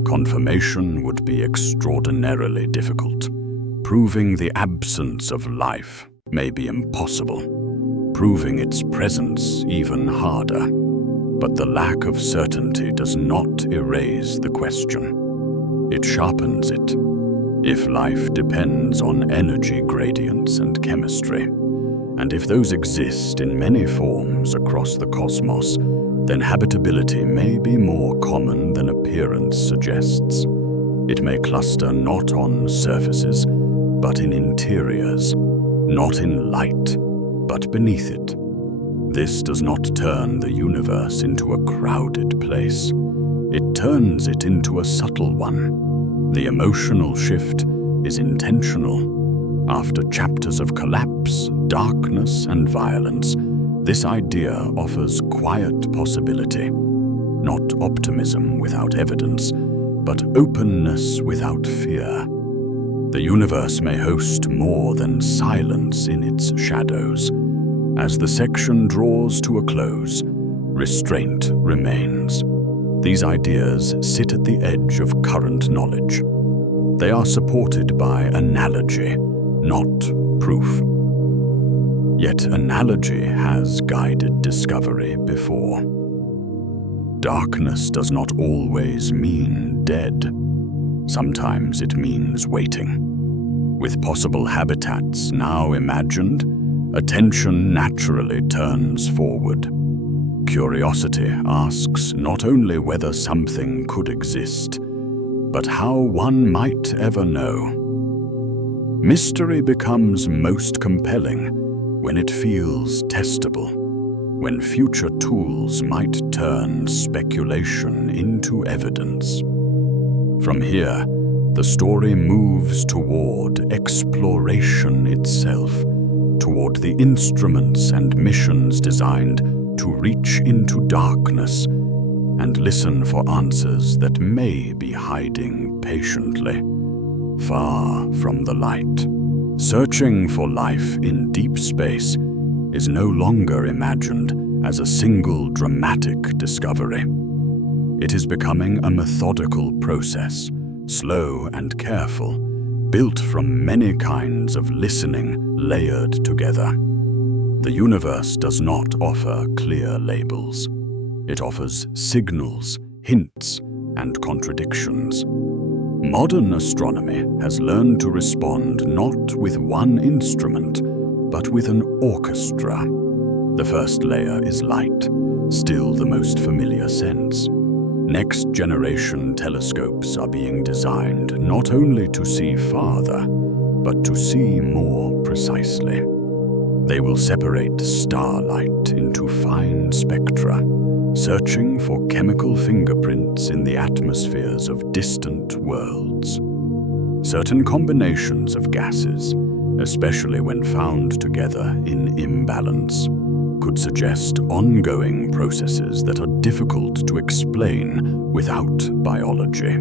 Confirmation would be extraordinarily difficult. Proving the absence of life may be impossible. Proving its presence even harder. But the lack of certainty does not erase the question. It sharpens it. If life depends on energy gradients and chemistry, and if those exist in many forms across the cosmos, then habitability may be more common than appearance suggests. It may cluster not on surfaces, but in interiors, not in light, but beneath it. This does not turn the universe into a crowded place. It turns it into a subtle one. The emotional shift is intentional. After chapters of collapse, darkness, and violence, this idea offers quiet possibility. Not optimism without evidence, but openness without fear. The universe may host more than silence in its shadows. As the section draws to a close, restraint remains. These ideas sit at the edge of current knowledge. They are supported by analogy, not proof. Yet analogy has guided discovery before. Darkness does not always mean dead. Sometimes it means waiting. With possible habitats now imagined, attention naturally turns forward. Curiosity asks not only whether something could exist, but how one might ever know. Mystery becomes most compelling when it feels testable, when future tools might turn speculation into evidence. From here, the story moves toward exploration itself, toward the instruments and missions designed to reach into darkness and listen for answers that may be hiding patiently, far from the light. Searching for life in deep space is no longer imagined as a single dramatic discovery. It is becoming a methodical process, slow and careful, built from many kinds of listening layered together. The universe does not offer clear labels. It offers signals, hints, and contradictions. Modern astronomy has learned to respond not with one instrument, but with an orchestra. The first layer is light, still the most familiar sense. Next-generation telescopes are being designed not only to see farther, but to see more precisely. They will separate starlight into fine spectra, searching for chemical fingerprints in the atmospheres of distant worlds. Certain combinations of gases, especially when found together in imbalance, could suggest ongoing processes that are difficult to explain without biology.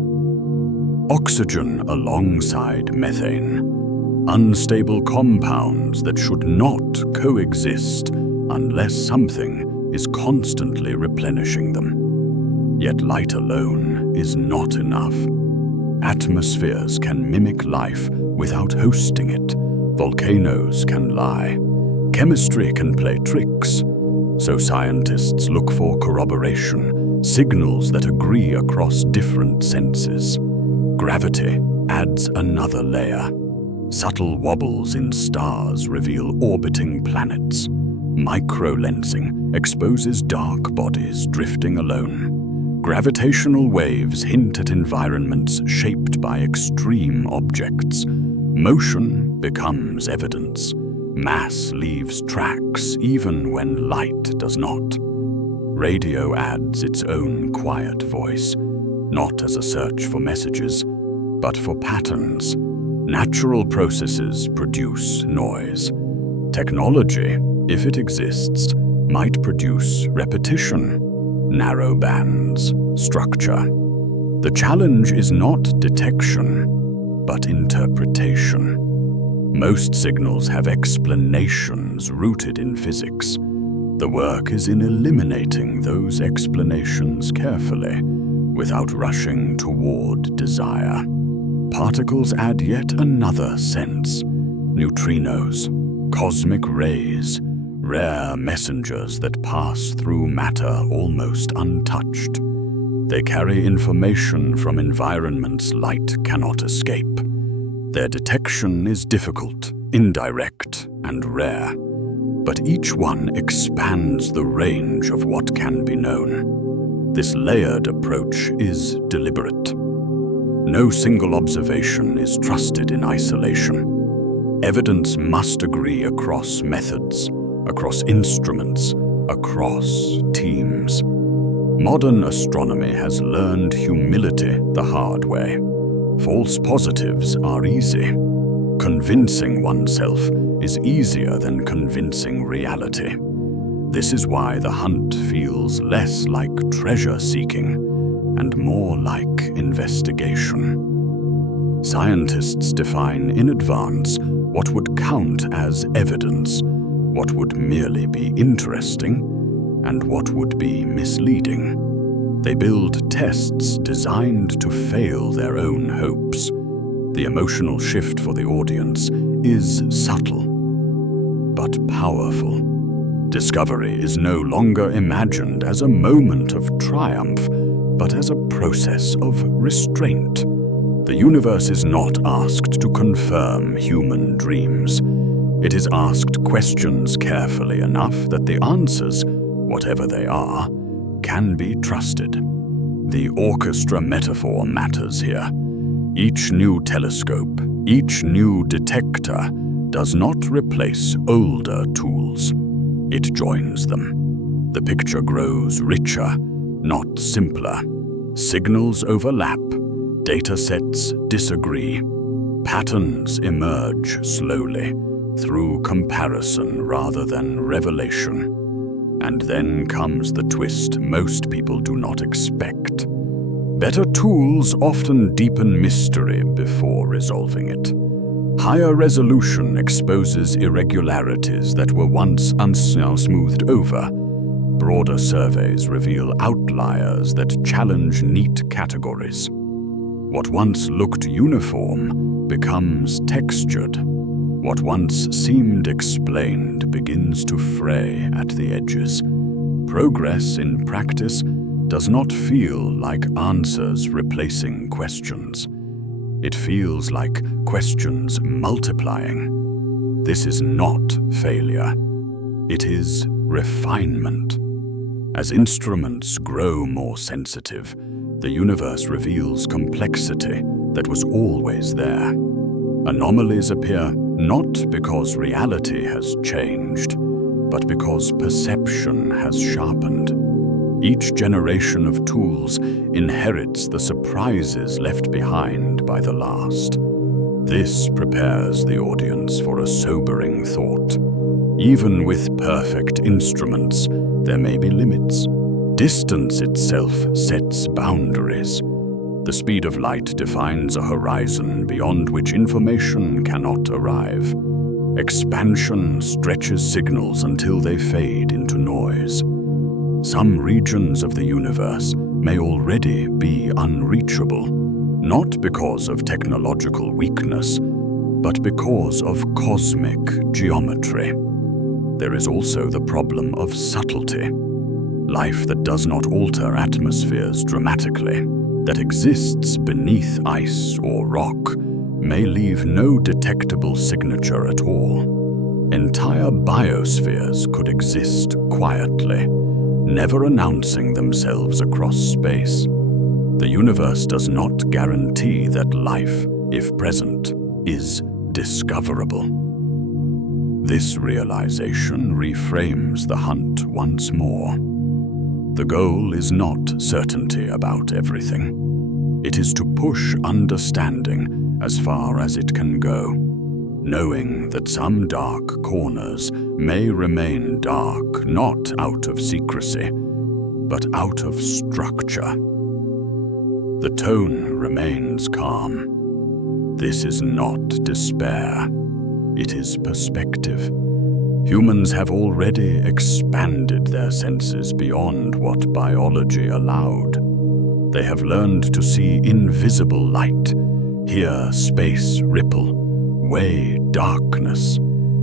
Oxygen alongside methane, unstable compounds that should not coexist unless something is constantly replenishing them. Yet light alone is not enough. Atmospheres can mimic life without hosting it. Volcanoes can lie. Chemistry can play tricks. So scientists look for corroboration, signals that agree across different senses. Gravity adds another layer. Subtle wobbles in stars reveal orbiting planets. Microlensing exposes dark bodies drifting alone. Gravitational waves hint at environments shaped by extreme objects. Motion becomes evidence. Mass leaves tracks even when light does not. Radio adds its own quiet voice, not as a search for messages, but for patterns. Natural processes produce noise. Technology, if it exists, might produce repetition, narrow bands, structure. The challenge is not detection, but interpretation. Most signals have explanations rooted in physics. The work is in eliminating those explanations carefully, without rushing toward desire. Particles add yet another sense. Neutrinos, cosmic rays, rare messengers that pass through matter almost untouched. They carry information from environments light cannot escape. Their detection is difficult, indirect, and rare, but each one expands the range of what can be known. This layered approach is deliberate. No single observation is trusted in isolation. Evidence must agree across methods, across instruments, across teams. Modern astronomy has learned humility the hard way. False positives are easy. Convincing oneself is easier than convincing reality. This is why the hunt feels less like treasure-seeking and more like investigation. Scientists define in advance what would count as evidence, what would merely be interesting, and what would be misleading. They build tests designed to fail their own hopes. The emotional shift for the audience is subtle, but powerful. Discovery is no longer imagined as a moment of triumph, but as a process of restraint. The universe is not asked to confirm human dreams. It is asked questions carefully enough that the answers, whatever they are, can be trusted. The orchestra metaphor matters here. Each new telescope, each new detector does not replace older tools. It joins them. The picture grows richer, not simpler. Signals overlap, data sets disagree. Patterns emerge slowly, through comparison rather than revelation. And then comes the twist most people do not expect. Better tools often deepen mystery before resolving it. Higher resolution exposes irregularities that were once smoothed over. Broader surveys reveal outliers that challenge neat categories. What once looked uniform becomes textured. What once seemed explained begins to fray at the edges. Progress in practice does not feel like answers replacing questions. It feels like questions multiplying. This is not failure. It is refinement. As instruments grow more sensitive, the universe reveals complexity that was always there. Anomalies appear not because reality has changed, but because perception has sharpened. Each generation of tools inherits the surprises left behind by the last. This prepares the audience for a sobering thought. Even with perfect instruments, there may be limits. Distance itself sets boundaries. The speed of light defines a horizon beyond which information cannot arrive. Expansion stretches signals until they fade into noise. Some regions of the universe may already be unreachable, not because of technological weakness, but because of cosmic geometry. There is also the problem of subtlety. Life that does not alter atmospheres dramatically, that exists beneath ice or rock, may leave no detectable signature at all. Entire biospheres could exist quietly, never announcing themselves across space. The universe does not guarantee that life, if present, is discoverable. This realization reframes the hunt once more. The goal is not certainty about everything. It is to push understanding as far as it can go, knowing that some dark corners may remain dark not out of secrecy, but out of structure. The tone remains calm. This is not despair. It is perspective. Humans have already expanded their senses beyond what biology allowed. They have learned to see invisible light, hear space ripple, weigh darkness,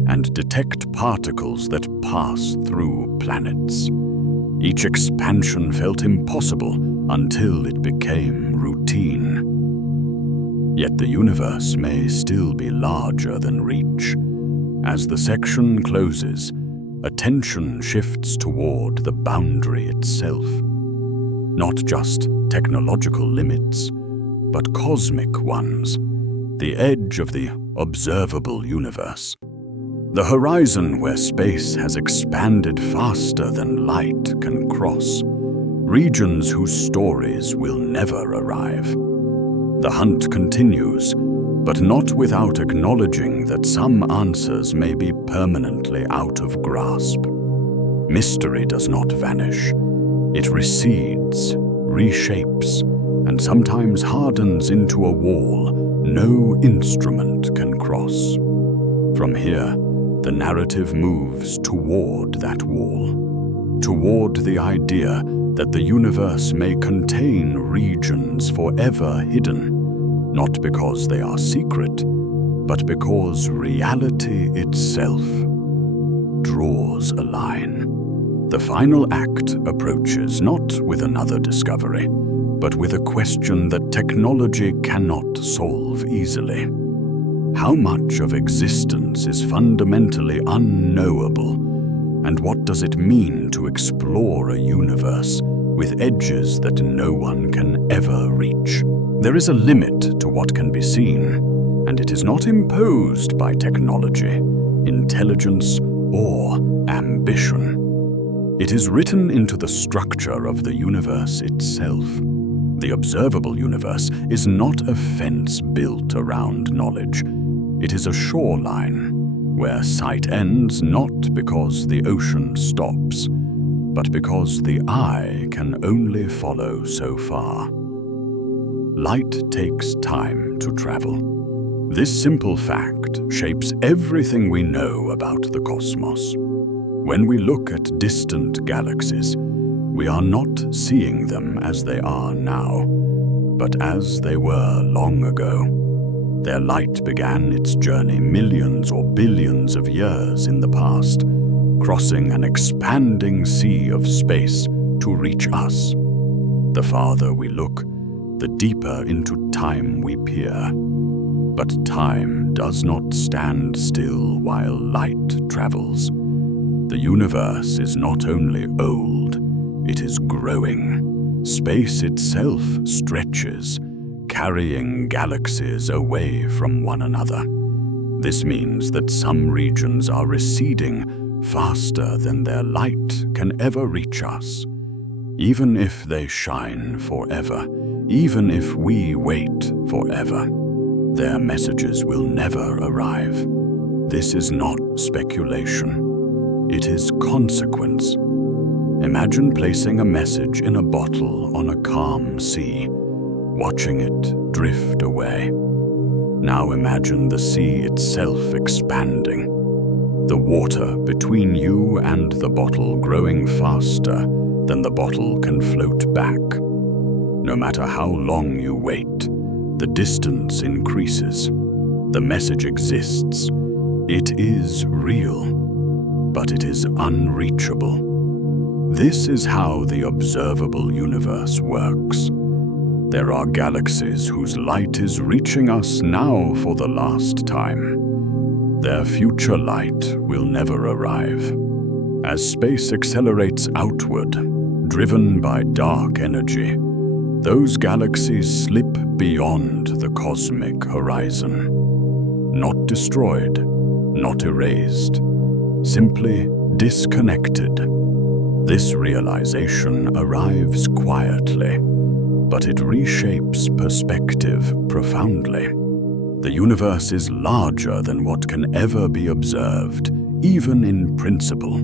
and detect particles that pass through planets. Each expansion felt impossible until it became routine. Yet the universe may still be larger than reach. As the section closes, attention shifts toward the boundary itself. Not just technological limits, but cosmic ones, the edge of the observable universe. The horizon where space has expanded faster than light can cross, regions whose stories will never arrive. The hunt continues, but not without acknowledging that some answers may be permanently out of grasp. Mystery does not vanish. It recedes, reshapes, and sometimes hardens into a wall no instrument can cross. From here, the narrative moves toward that wall, toward the idea that the universe may contain regions forever hidden, not because they are secret, but because reality itself draws a line. The final act approaches not with another discovery, but with a question that technology cannot solve easily. How much of existence is fundamentally unknowable, and what does it mean to explore a universe with edges that no one can ever reach? There is a limit to what can be seen, and it is not imposed by technology, intelligence, or ambition. It is written into the structure of the universe itself. The observable universe is not a fence built around knowledge. It is a shoreline, where sight ends not because the ocean stops, but because the eye can only follow so far. Light takes time to travel. This simple fact shapes everything we know about the cosmos. When we look at distant galaxies, we are not seeing them as they are now, but as they were long ago. Their light began its journey millions or billions of years in the past, crossing an expanding sea of space to reach us. The farther we look, the deeper into time we peer. But time does not stand still while light travels. The universe is not only old, it is growing. Space itself stretches, carrying galaxies away from one another. This means that some regions are receding faster than their light can ever reach us. Even if they shine forever, even if we wait forever, their messages will never arrive. This is not speculation. It is consequence. Imagine placing a message in a bottle on a calm sea, watching it drift away. Now imagine the sea itself expanding, the water between you and the bottle growing faster than the bottle can float back. No matter how long you wait, the distance increases. The message exists. It is real. but it is unreachable. This is how the observable universe works. There are galaxies whose light is reaching us now for the last time. Their future light will never arrive. As space accelerates outward, driven by dark energy, those galaxies slip beyond the cosmic horizon. Not destroyed, not erased, simply disconnected. This realization arrives quietly, but it reshapes perspective profoundly. The universe is larger than what can ever be observed, even in principle.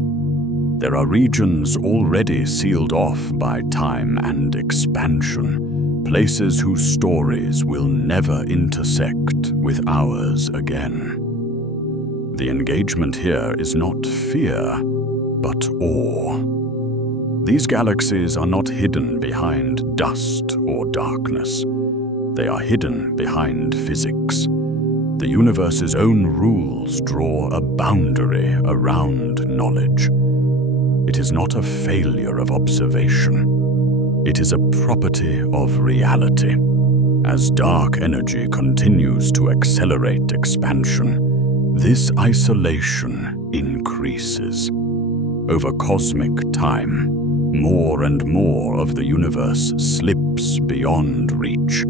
There are regions already sealed off by time and expansion, places whose stories will never intersect with ours again. The engagement here is not fear, but awe. These galaxies are not hidden behind dust or darkness. They are hidden behind physics. The universe's own rules draw a boundary around knowledge. It is not a failure of observation. It is a property of reality. As dark energy continues to accelerate expansion, this isolation increases. Over cosmic time, more and more of the universe slips beyond reach.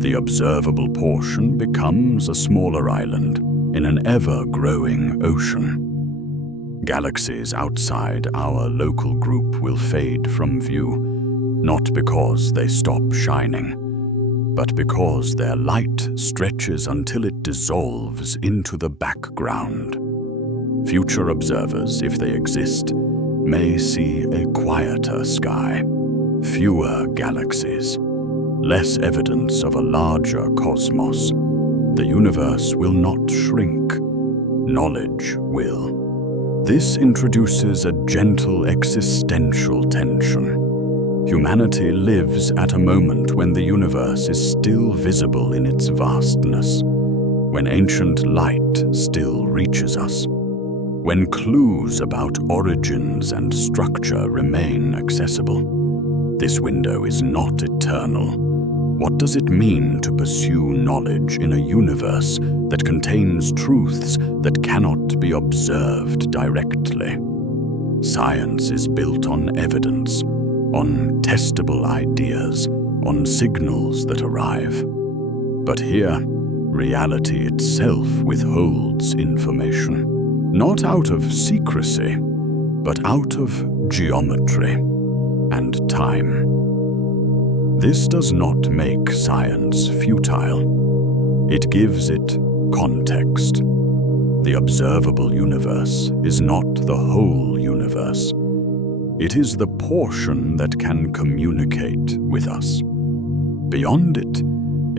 The observable portion becomes a smaller island in an ever-growing ocean. Galaxies outside our local group will fade from view, not because they stop shining, but because their light stretches until it dissolves into the background. Future observers, if they exist, may see a quieter sky, fewer galaxies, less evidence of a larger cosmos. The universe will not shrink. Knowledge will. This introduces a gentle existential tension. Humanity lives at a moment when the universe is still visible in its vastness, when ancient light still reaches us, when clues about origins and structure remain accessible. This window is not eternal. What does it mean to pursue knowledge in a universe that contains truths that cannot be observed directly? Science is built on evidence, on testable ideas, on signals that arrive. But here, reality itself withholds information, not out of secrecy, but out of geometry and time. This does not make science futile. It gives it context. The observable universe is not the whole universe. It is the portion that can communicate with us. Beyond it,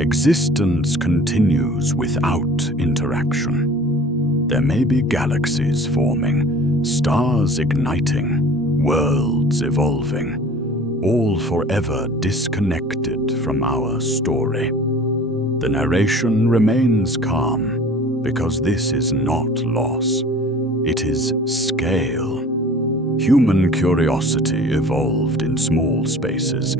existence continues without interaction. There may be galaxies forming, stars igniting, worlds evolving, all forever disconnected from our story. The narration remains calm, because this is not loss. It is scale. Human curiosity evolved in small spaces,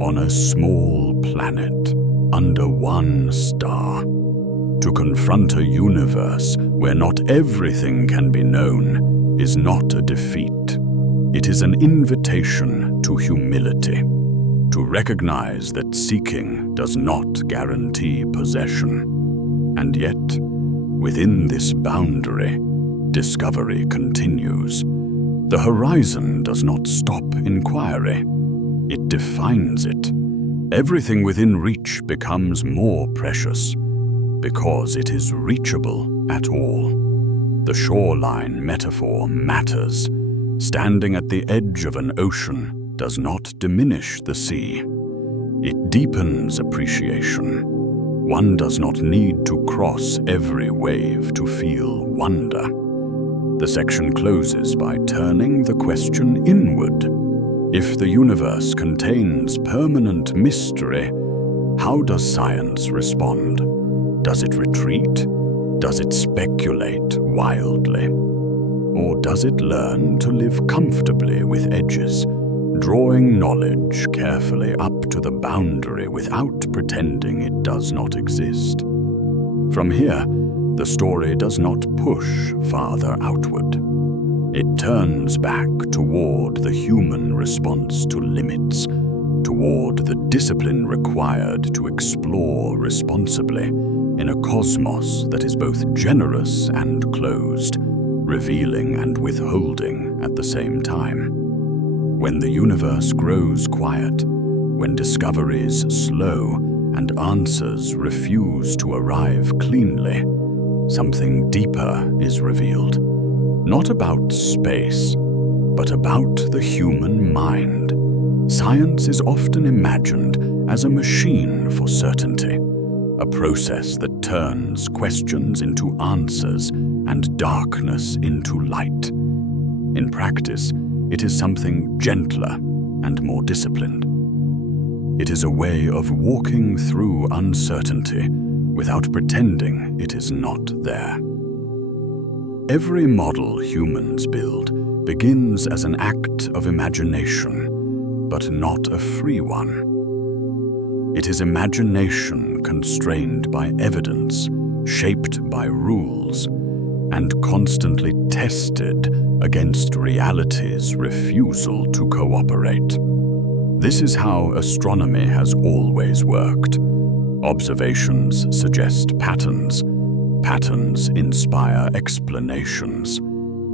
on a small planet, under one star. To confront a universe where not everything can be known is not a defeat. It is an invitation to humility, to recognize that seeking does not guarantee possession. And yet, within this boundary, discovery continues. The horizon does not stop inquiry. It defines it. Everything within reach becomes more precious, because it is reachable at all. The shoreline metaphor matters. Standing at the edge of an ocean does not diminish the sea. It deepens appreciation. One does not need to cross every wave to feel wonder. The section closes by turning the question inward. If the universe contains permanent mystery, how does science respond? Does it retreat? Does it speculate wildly? Or does it learn to live comfortably with edges, drawing knowledge carefully up to the boundary without pretending it does not exist? From here, the story does not push farther outward. It turns back toward the human response to limits, toward the discipline required to explore responsibly in a cosmos that is both generous and closed, revealing and withholding at the same time. When the universe grows quiet, when discoveries slow and answers refuse to arrive cleanly, something deeper is revealed. Not about space, but about the human mind. Science is often imagined as a machine for certainty, a process that turns questions into answers and darkness into light. In practice, it is something gentler and more disciplined. It is a way of walking through uncertainty without pretending it is not there. Every model humans build begins as an act of imagination, but not a free one. It is imagination constrained by evidence, shaped by rules, and constantly tested against reality's refusal to cooperate. This is how astronomy has always worked. Observations suggest patterns. Patterns inspire explanations.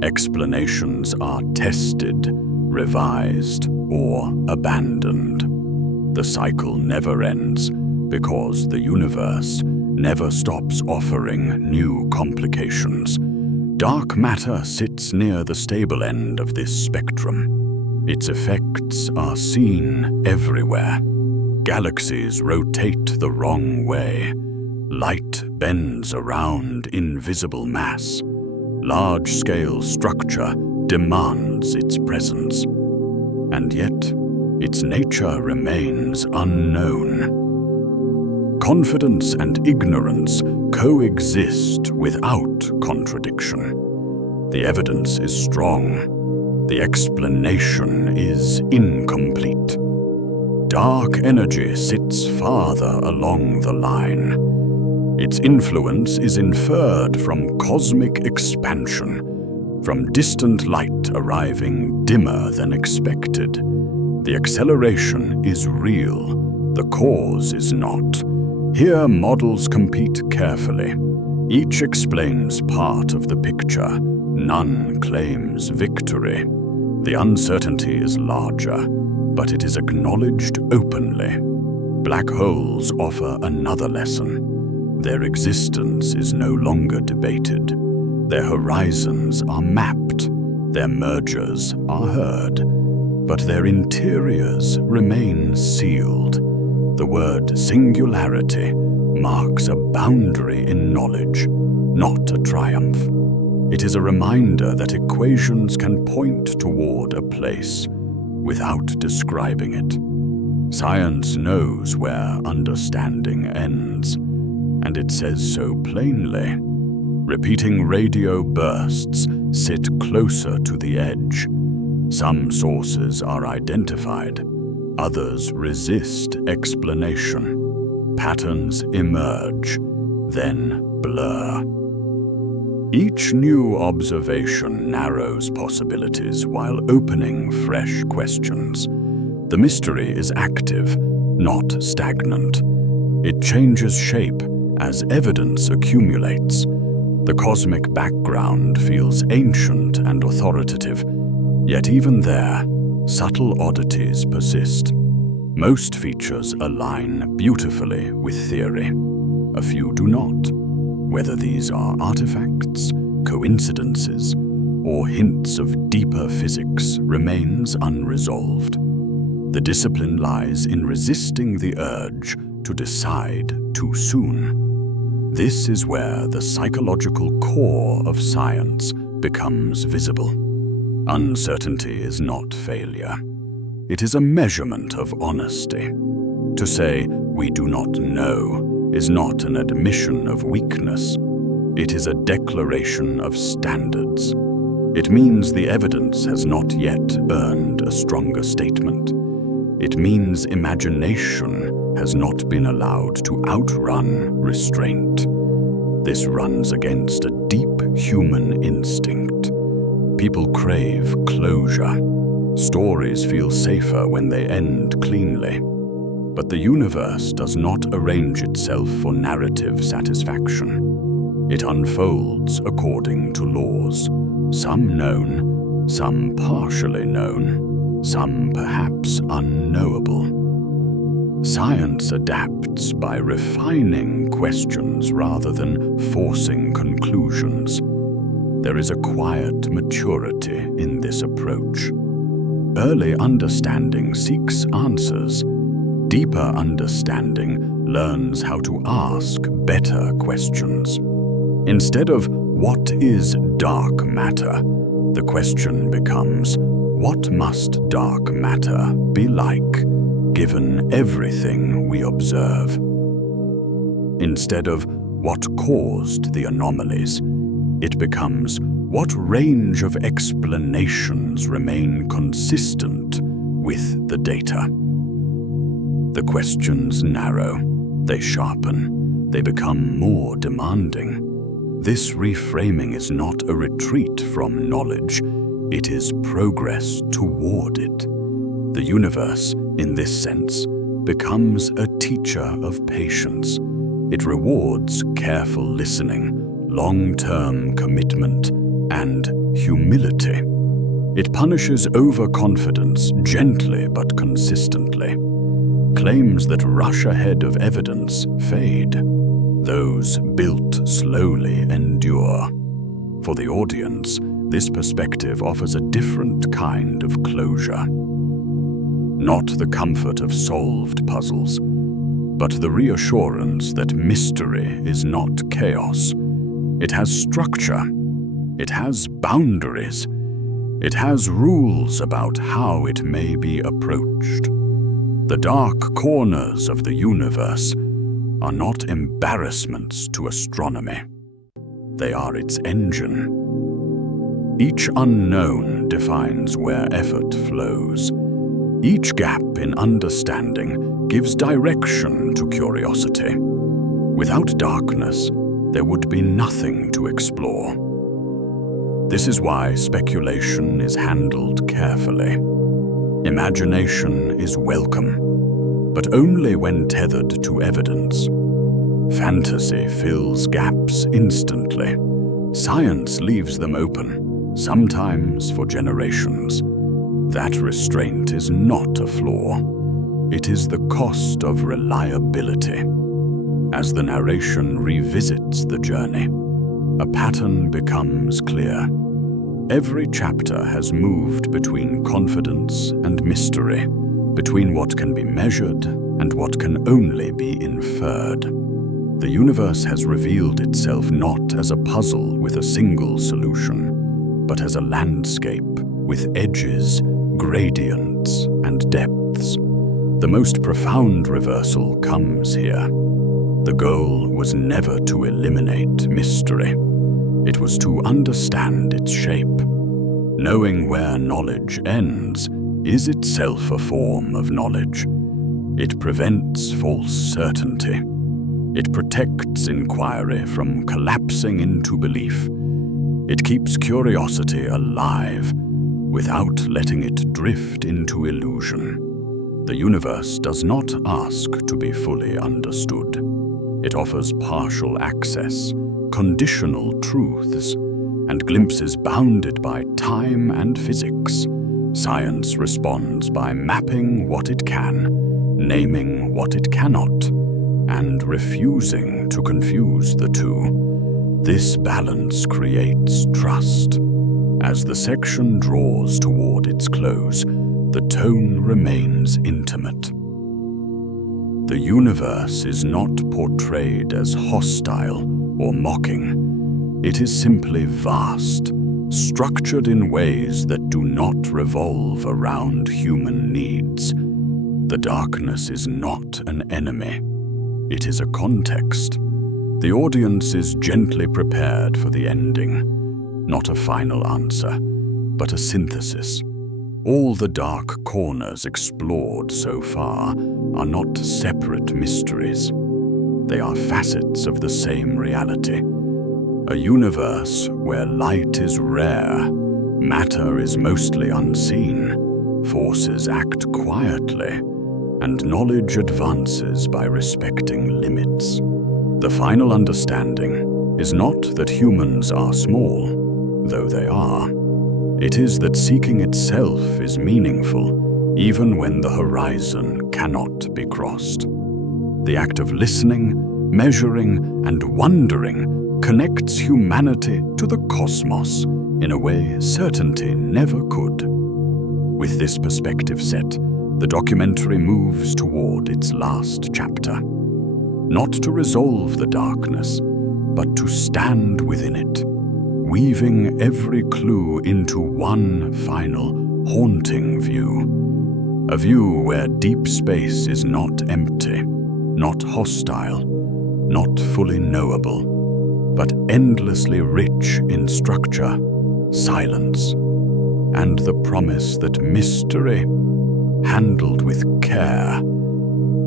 Explanations are tested, revised, or abandoned. The cycle never ends because the universe never stops offering new complications. Dark matter sits near the stable end of this spectrum. Its effects are seen everywhere. Galaxies rotate the wrong way. Light bends around invisible mass. Large-scale structure demands its presence. And yet, its nature remains unknown. Confidence and ignorance coexist without contradiction. The evidence is strong. The explanation is incomplete. Dark energy sits farther along the line. Its influence is inferred from cosmic expansion, from distant light arriving dimmer than expected. The acceleration is real, the cause is not. Here models compete carefully. Each explains part of the picture. None claims victory. The uncertainty is larger, but it is acknowledged openly. Black holes offer another lesson. Their existence is no longer debated. Their horizons are mapped. Their mergers are heard. But their interiors remain sealed. The word singularity marks a boundary in knowledge, not a triumph. It is a reminder that equations can point toward a place without describing it. Science knows where understanding ends, and it says so plainly. Repeating radio bursts sit closer to the edge. Some sources are identified. Others resist explanation. Patterns emerge, then blur. Each new observation narrows possibilities while opening fresh questions. The mystery is active, not stagnant. It changes shape as evidence accumulates. The cosmic background feels ancient and authoritative, yet even there, subtle oddities persist. Most features align beautifully with theory. A few do not. Whether these are artifacts, coincidences, or hints of deeper physics remains unresolved. The discipline lies in resisting the urge to decide too soon. This is where the psychological core of science becomes visible. Uncertainty is not failure. It is a measurement of honesty. To say, "we do not know," is not an admission of weakness. It is a declaration of standards. It means the evidence has not yet earned a stronger statement. It means imagination has not been allowed to outrun restraint. This runs against a deep human instinct. People crave closure. Stories feel safer when they end cleanly. But the universe does not arrange itself for narrative satisfaction. It unfolds according to laws, some known, some partially known, some perhaps unknowable. Science adapts by refining questions rather than forcing conclusions. There is a quiet maturity in this approach. Early understanding seeks answers. Deeper understanding learns how to ask better questions. Instead of "what is dark matter?" the question becomes, "what must dark matter be like, given everything we observe?" Instead of "what caused the anomalies?" it becomes, "what range of explanations remain consistent with the data?" The questions narrow, they sharpen, they become more demanding. This reframing is not a retreat from knowledge, it is progress toward it. The universe, in this sense, becomes a teacher of patience. It rewards careful listening, long-term commitment, and humility. It punishes overconfidence gently but consistently. Claims that rush ahead of evidence fade. Those built slowly endure. For the audience, this perspective offers a different kind of closure. Not the comfort of solved puzzles, but the reassurance that mystery is not chaos. It has structure. It has boundaries. It has rules about how it may be approached. The dark corners of the universe are not embarrassments to astronomy. They are its engine. Each unknown defines where effort flows. Each gap in understanding gives direction to curiosity. Without darkness, there would be nothing to explore. This is why speculation is handled carefully. Imagination is welcome, but only when tethered to evidence. Fantasy fills gaps instantly. Science leaves them open, sometimes for generations. That restraint is not a flaw. It is the cost of reliability. As the narration revisits the journey, a pattern becomes clear. Every chapter has moved between confidence and mystery, between what can be measured and what can only be inferred. The universe has revealed itself not as a puzzle with a single solution, but as a landscape with edges, gradients, and depths. The most profound reversal comes here. The goal was never to eliminate mystery. It was to understand its shape. Knowing where knowledge ends is itself a form of knowledge. It prevents false certainty. It protects inquiry from collapsing into belief. It keeps curiosity alive without letting it drift into illusion. The universe does not ask to be fully understood. It offers partial access, conditional truths, and glimpses bounded by time and physics. Science responds by mapping what it can, naming what it cannot, and refusing to confuse the two. This balance creates trust. As the section draws toward its close, the tone remains intimate. The universe is not portrayed as hostile or mocking. It is simply vast, structured in ways that do not revolve around human needs. The darkness is not an enemy. It is a context. The audience is gently prepared for the ending, not a final answer, but a synthesis. All the dark corners explored so far are not separate mysteries. They are facets of the same reality. A universe where light is rare, matter is mostly unseen, forces act quietly, and knowledge advances by respecting limits. The final understanding is not that humans are small, though they are. It is that seeking itself is meaningful, even when the horizon cannot be crossed. The act of listening, measuring, and wondering connects humanity to the cosmos in a way certainty never could. With this perspective set, the documentary moves toward its last chapter. Not to resolve the darkness, but to stand within it, weaving every clue into one final, haunting view. A view where deep space is not empty, not hostile, not fully knowable, but endlessly rich in structure, silence, and the promise that mystery, handled with care,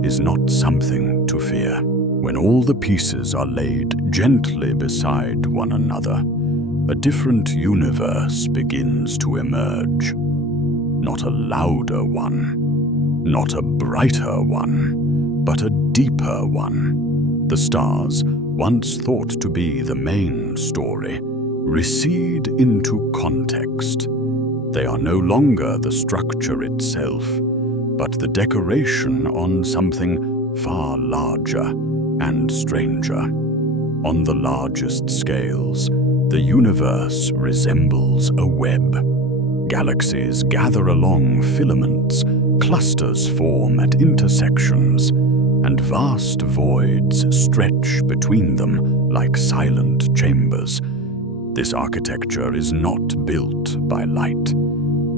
is not something to fear. When all the pieces are laid gently beside one another, a different universe begins to emerge. Not a louder one, not a brighter one, but a deeper one. The stars, once thought to be the main story, recede into context. They are no longer the structure itself, but the decoration on something far larger and stranger. On the largest scales, the universe resembles a web. Galaxies gather along filaments, clusters form at intersections, and vast voids stretch between them like silent chambers. This architecture is not built by light.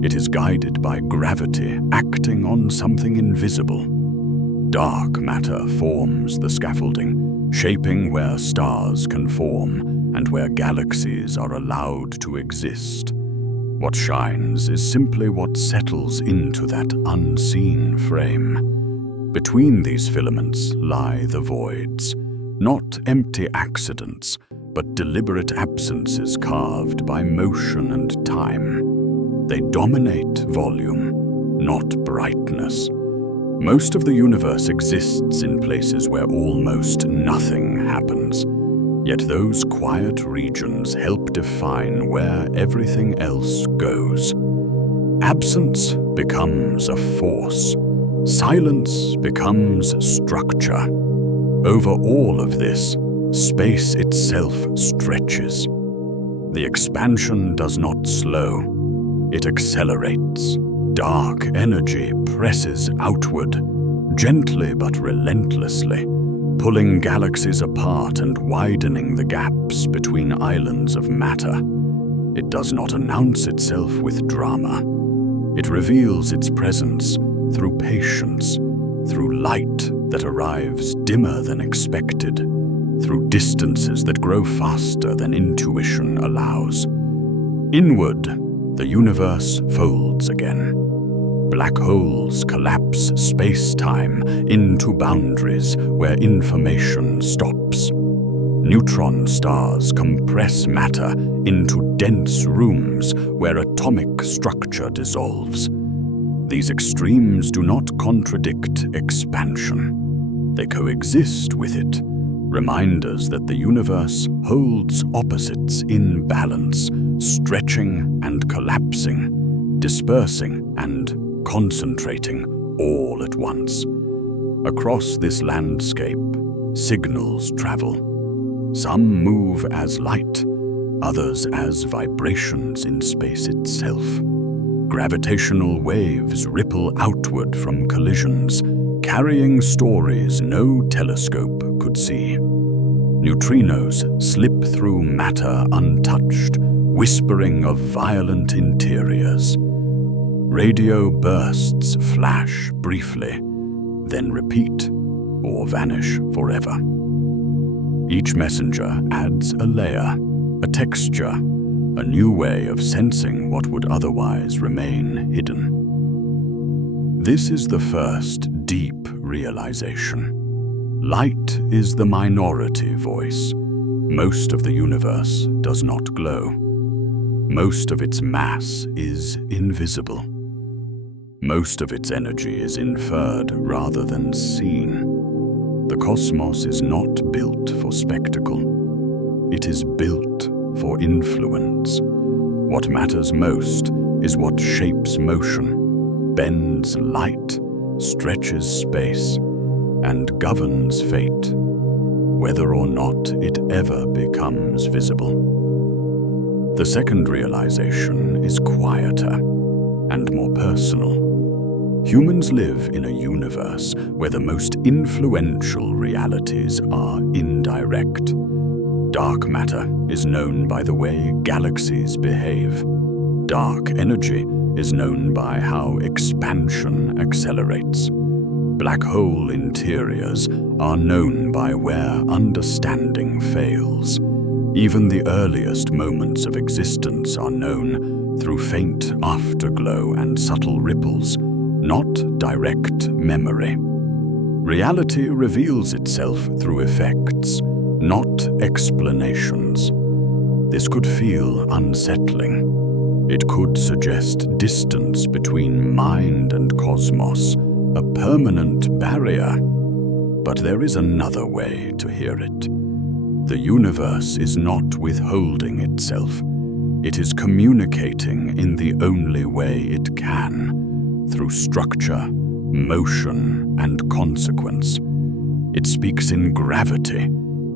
It is guided by gravity acting on something invisible. Dark matter forms the scaffolding, shaping where stars can form and where galaxies are allowed to exist. What shines is simply what settles into that unseen frame. Between these filaments lie the voids, not empty accidents, but deliberate absences carved by motion and time. They dominate volume, not brightness. Most of the universe exists in places where almost nothing happens, yet those quiet regions help define where everything else goes. Absence becomes a force. Silence becomes structure. Over all of this, space itself stretches. The expansion does not slow. It accelerates. Dark energy presses outward, gently but relentlessly, pulling galaxies apart and widening the gaps between islands of matter. It does not announce itself with drama. It reveals its presence through patience, through light that arrives dimmer than expected, through distances that grow faster than intuition allows. Inward, the universe folds again. Black holes collapse space-time into boundaries where information stops. Neutron stars compress matter into dense rooms where atomic structure dissolves. These extremes do not contradict expansion. They coexist with it, reminders that the universe holds opposites in balance, stretching and collapsing, dispersing and concentrating all at once. Across this landscape, signals travel. Some move as light, others as vibrations in space itself. Gravitational waves ripple outward from collisions, carrying stories no telescope could see. Neutrinos slip through matter untouched, whispering of violent interiors. Radio bursts flash briefly, then repeat or vanish forever. Each messenger adds a layer, a texture, a new way of sensing what would otherwise remain hidden. This is the first deep realization. Light is the minority voice. Most of the universe does not glow. Most of its mass is invisible. Most of its energy is inferred rather than seen. The cosmos is not built for spectacle. It is built for influence. What matters most is what shapes motion, bends light, stretches space, and governs fate, whether or not it ever becomes visible. The second realization is quieter and more personal. Humans live in a universe where the most influential realities are indirect. Dark matter is known by the way galaxies behave. Dark energy is known by how expansion accelerates. Black hole interiors are known by where understanding fails. Even the earliest moments of existence are known through faint afterglow and subtle ripples, not direct memory. Reality reveals itself through effects, not explanations. This could feel unsettling. It could suggest distance between mind and cosmos, a permanent barrier. But there is another way to hear it. The universe is not withholding itself. It is communicating in the only way it can, through structure, motion, and consequence. It speaks in gravity,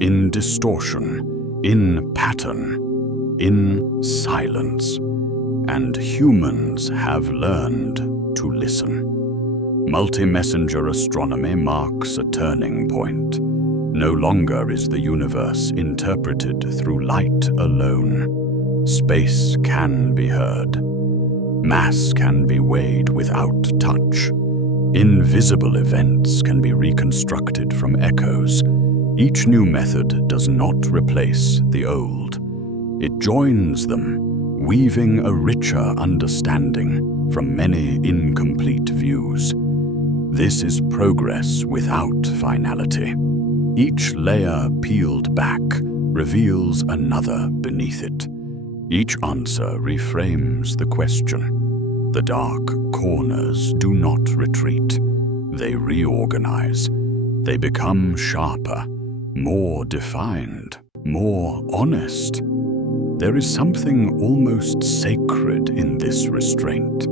in distortion, in pattern, in silence. And humans have learned to listen. Multi-messenger astronomy marks a turning point. No longer is the universe interpreted through light alone. Space can be heard. Mass can be weighed without touch. Invisible events can be reconstructed from echoes. Each new method does not replace the old. It joins them, weaving a richer understanding from many incomplete views. This is progress without finality. Each layer peeled back reveals another beneath it. Each answer reframes the question. The dark corners do not retreat. They reorganize. They become sharper, more defined, more honest. There is something almost sacred in this restraint.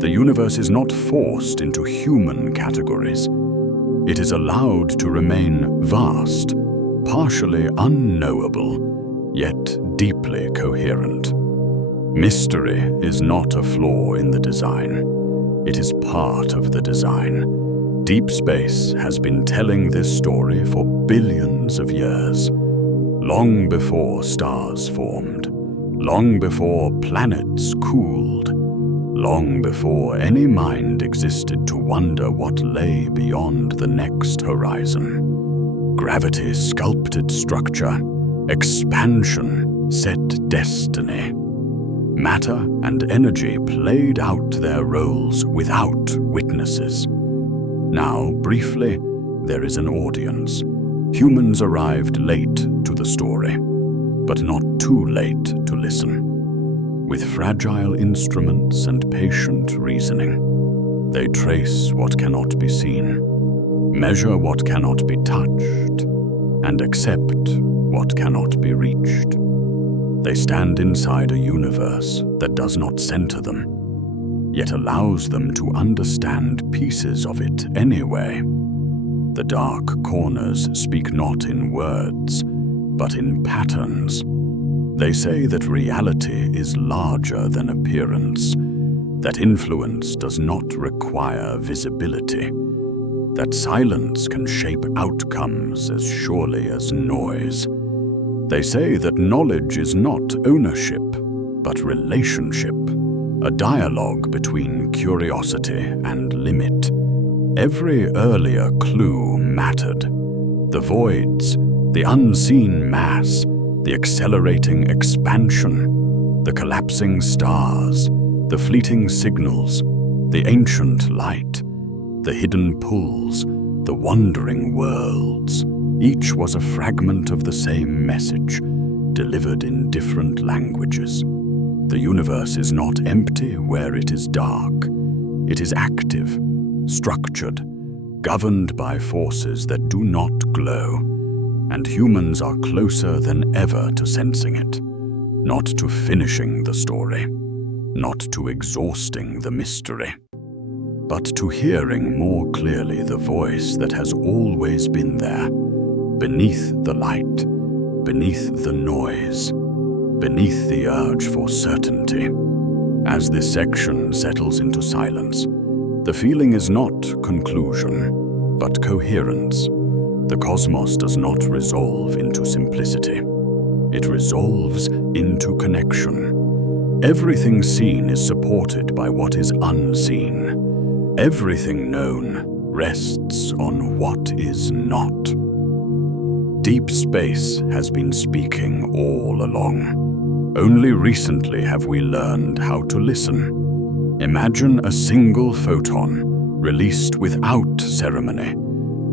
The universe is not forced into human categories. It is allowed to remain vast, partially unknowable, yet deeply coherent. Mystery is not a flaw in the design. It is part of the design. Deep space has been telling this story for billions of years. Long before stars formed, long before planets cooled, long before any mind existed to wonder what lay beyond the next horizon. Gravity sculpted structure, expansion set destiny. Matter and energy played out their roles without witnesses. Now, briefly, there is an audience. Humans arrived late to the story, but not too late to listen. With fragile instruments and patient reasoning, they trace what cannot be seen, measure what cannot be touched, and accept what cannot be reached. They stand inside a universe that does not center them, yet allows them to understand pieces of it anyway. The dark corners speak not in words, but in patterns. They say that reality is larger than appearance, that influence does not require visibility, that silence can shape outcomes as surely as noise. They say that knowledge is not ownership, but relationship, a dialogue between curiosity and limit. Every earlier clue mattered. The voids, the unseen mass, the accelerating expansion. The collapsing stars, the fleeting signals, the ancient light, the hidden pulls, the wandering worlds. Each was a fragment of the same message, delivered in different languages. The universe is not empty where it is dark. It is active, structured, governed by forces that do not glow, and humans are closer than ever to sensing it, not to finishing the story, not to exhausting the mystery, but to hearing more clearly the voice that has always been there, beneath the light, beneath the noise, beneath the urge for certainty. As this section settles into silence, the feeling is not conclusion, but coherence. The cosmos does not resolve into simplicity. It resolves into connection. Everything seen is supported by what is unseen. Everything known rests on what is not. Deep space has been speaking all along. Only recently have we learned how to listen. Imagine a single photon, released without ceremony,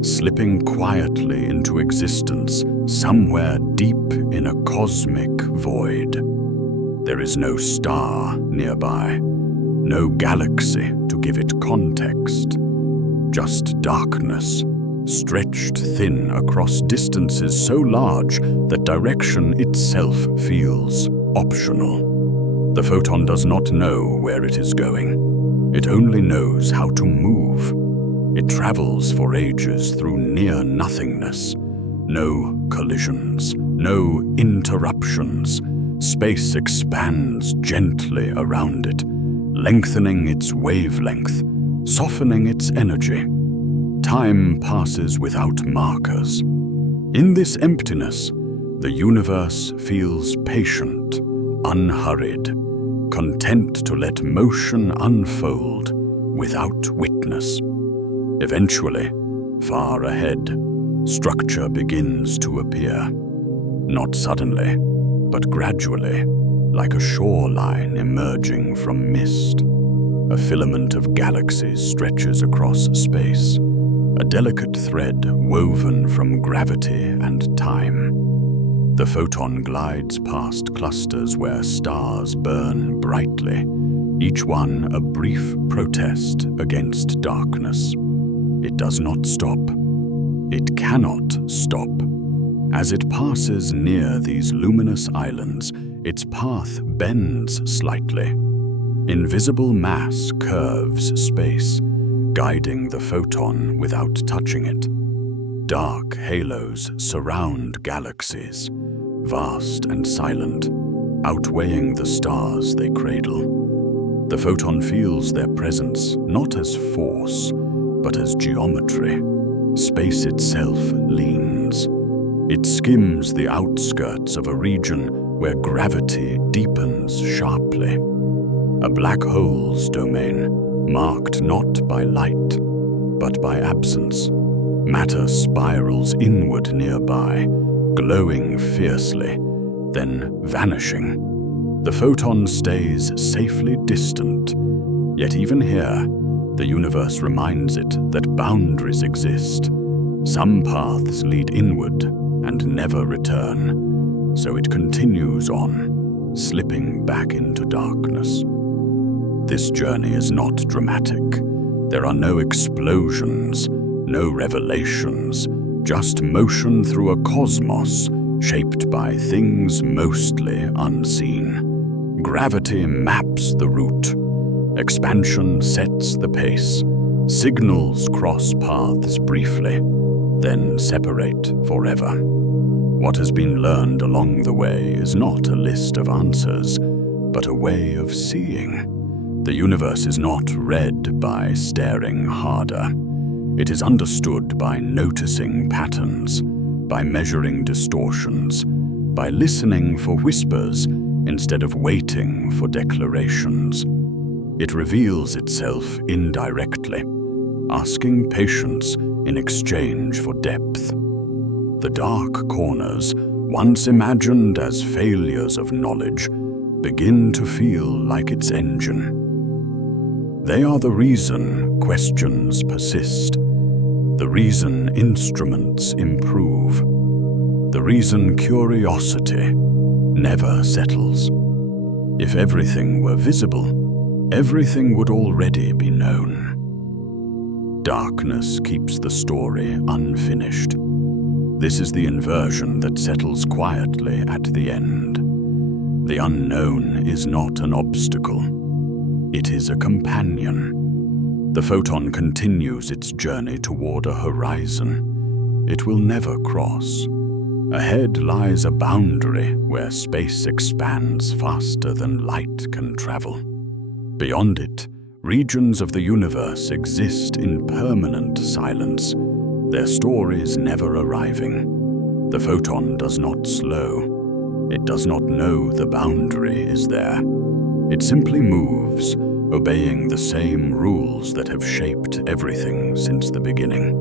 slipping quietly into existence somewhere deep in a cosmic void. There is no star nearby, no galaxy to give it context, just darkness, stretched thin across distances so large that direction itself feels optional. The photon does not know where it is going. It only knows how to move. It travels for ages through near nothingness. No collisions, no interruptions. Space expands gently around it, lengthening its wavelength, softening its energy. Time passes without markers. In this emptiness, the universe feels patient, unhurried, content to let motion unfold without witness. Eventually, far ahead, structure begins to appear. Not suddenly, but gradually, like a shoreline emerging from mist. A filament of galaxies stretches across space, a delicate thread woven from gravity and time. The photon glides past clusters where stars burn brightly, each one a brief protest against darkness. It does not stop. It cannot stop. As it passes near these luminous islands, its path bends slightly. Invisible mass curves space, guiding the photon without touching it. Dark halos surround galaxies, vast and silent, outweighing the stars they cradle. The photon feels their presence not as force, but as geometry. Space itself leans. It skims the outskirts of a region where gravity deepens sharply. A black hole's domain, marked not by light, but by absence. Matter spirals inward nearby, glowing fiercely, then vanishing. The photon stays safely distant, yet even here, the universe reminds it that boundaries exist. Some paths lead inward and never return, so it continues on, slipping back into darkness. This journey is not dramatic. There are no explosions, no revelations, just motion through a cosmos shaped by things mostly unseen. Gravity maps the route. Expansion sets the pace. Signals cross paths briefly, then separate forever. What has been learned along the way is not a list of answers, but a way of seeing. The universe is not read by staring harder. It is understood by noticing patterns, by measuring distortions, by listening for whispers instead of waiting for declarations. It reveals itself indirectly, asking patience in exchange for depth. The dark corners, once imagined as failures of knowledge, begin to feel like its engine. They are the reason questions persist, the reason instruments improve, the reason curiosity never settles. If everything were visible, everything would already be known. Darkness keeps the story unfinished. This is the inversion that settles quietly at the end. The unknown is not an obstacle. It is a companion. The photon continues its journey toward a horizon it will never cross. Ahead lies a boundary where space expands faster than light can travel. Beyond it, regions of the universe exist in permanent silence, their stories never arriving. The photon does not slow. It does not know the boundary is there. It simply moves, obeying the same rules that have shaped everything since the beginning.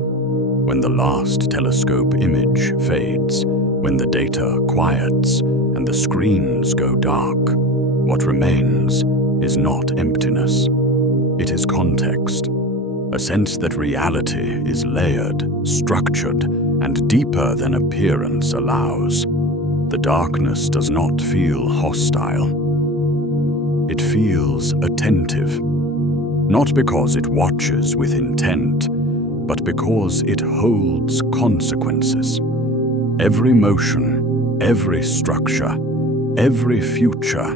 When the last telescope image fades, when the data quiets and the screens go dark, what remains is not emptiness. It is context, a sense that reality is layered, structured, and deeper than appearance allows. The darkness does not feel hostile. It feels attentive, not because it watches with intent, but because it holds consequences. Every motion, every structure, every future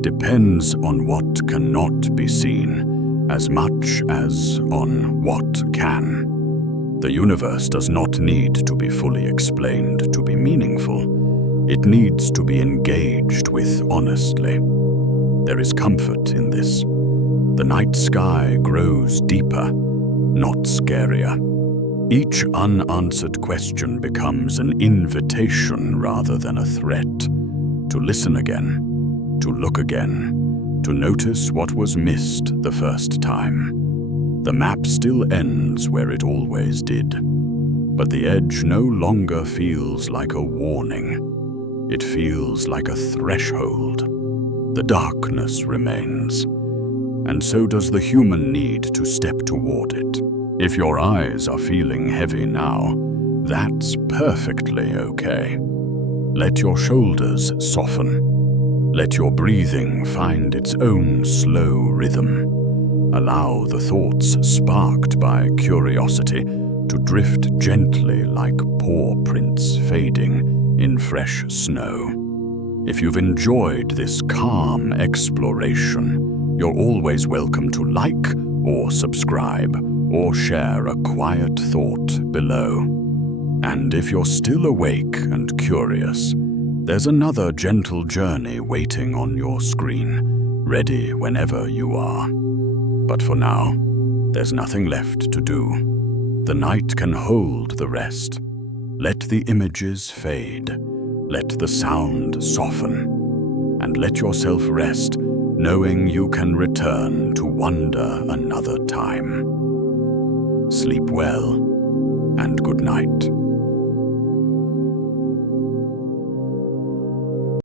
depends on what cannot be seen as much as on what can. The universe does not need to be fully explained to be meaningful. It needs to be engaged with honestly. There is comfort in this. The night sky grows deeper, not scarier. Each unanswered question becomes an invitation rather than a threat. To listen again, to look again, to notice what was missed the first time. The map still ends where it always did, but the edge no longer feels like a warning. It feels like a threshold. The darkness remains, and so does the human need to step toward it. If your eyes are feeling heavy now, that's perfectly okay. Let your shoulders soften. Let your breathing find its own slow rhythm. Allow the thoughts sparked by curiosity to drift gently like paw prints fading in fresh snow. If you've enjoyed this calm exploration, you're always welcome to like or subscribe or share a quiet thought below. And if you're still awake and curious, there's another gentle journey waiting on your screen, ready whenever you are. But for now, there's nothing left to do. The night can hold the rest. Let the images fade. Let the sound soften, and let yourself rest, knowing you can return to wonder another time. Sleep well, and good night.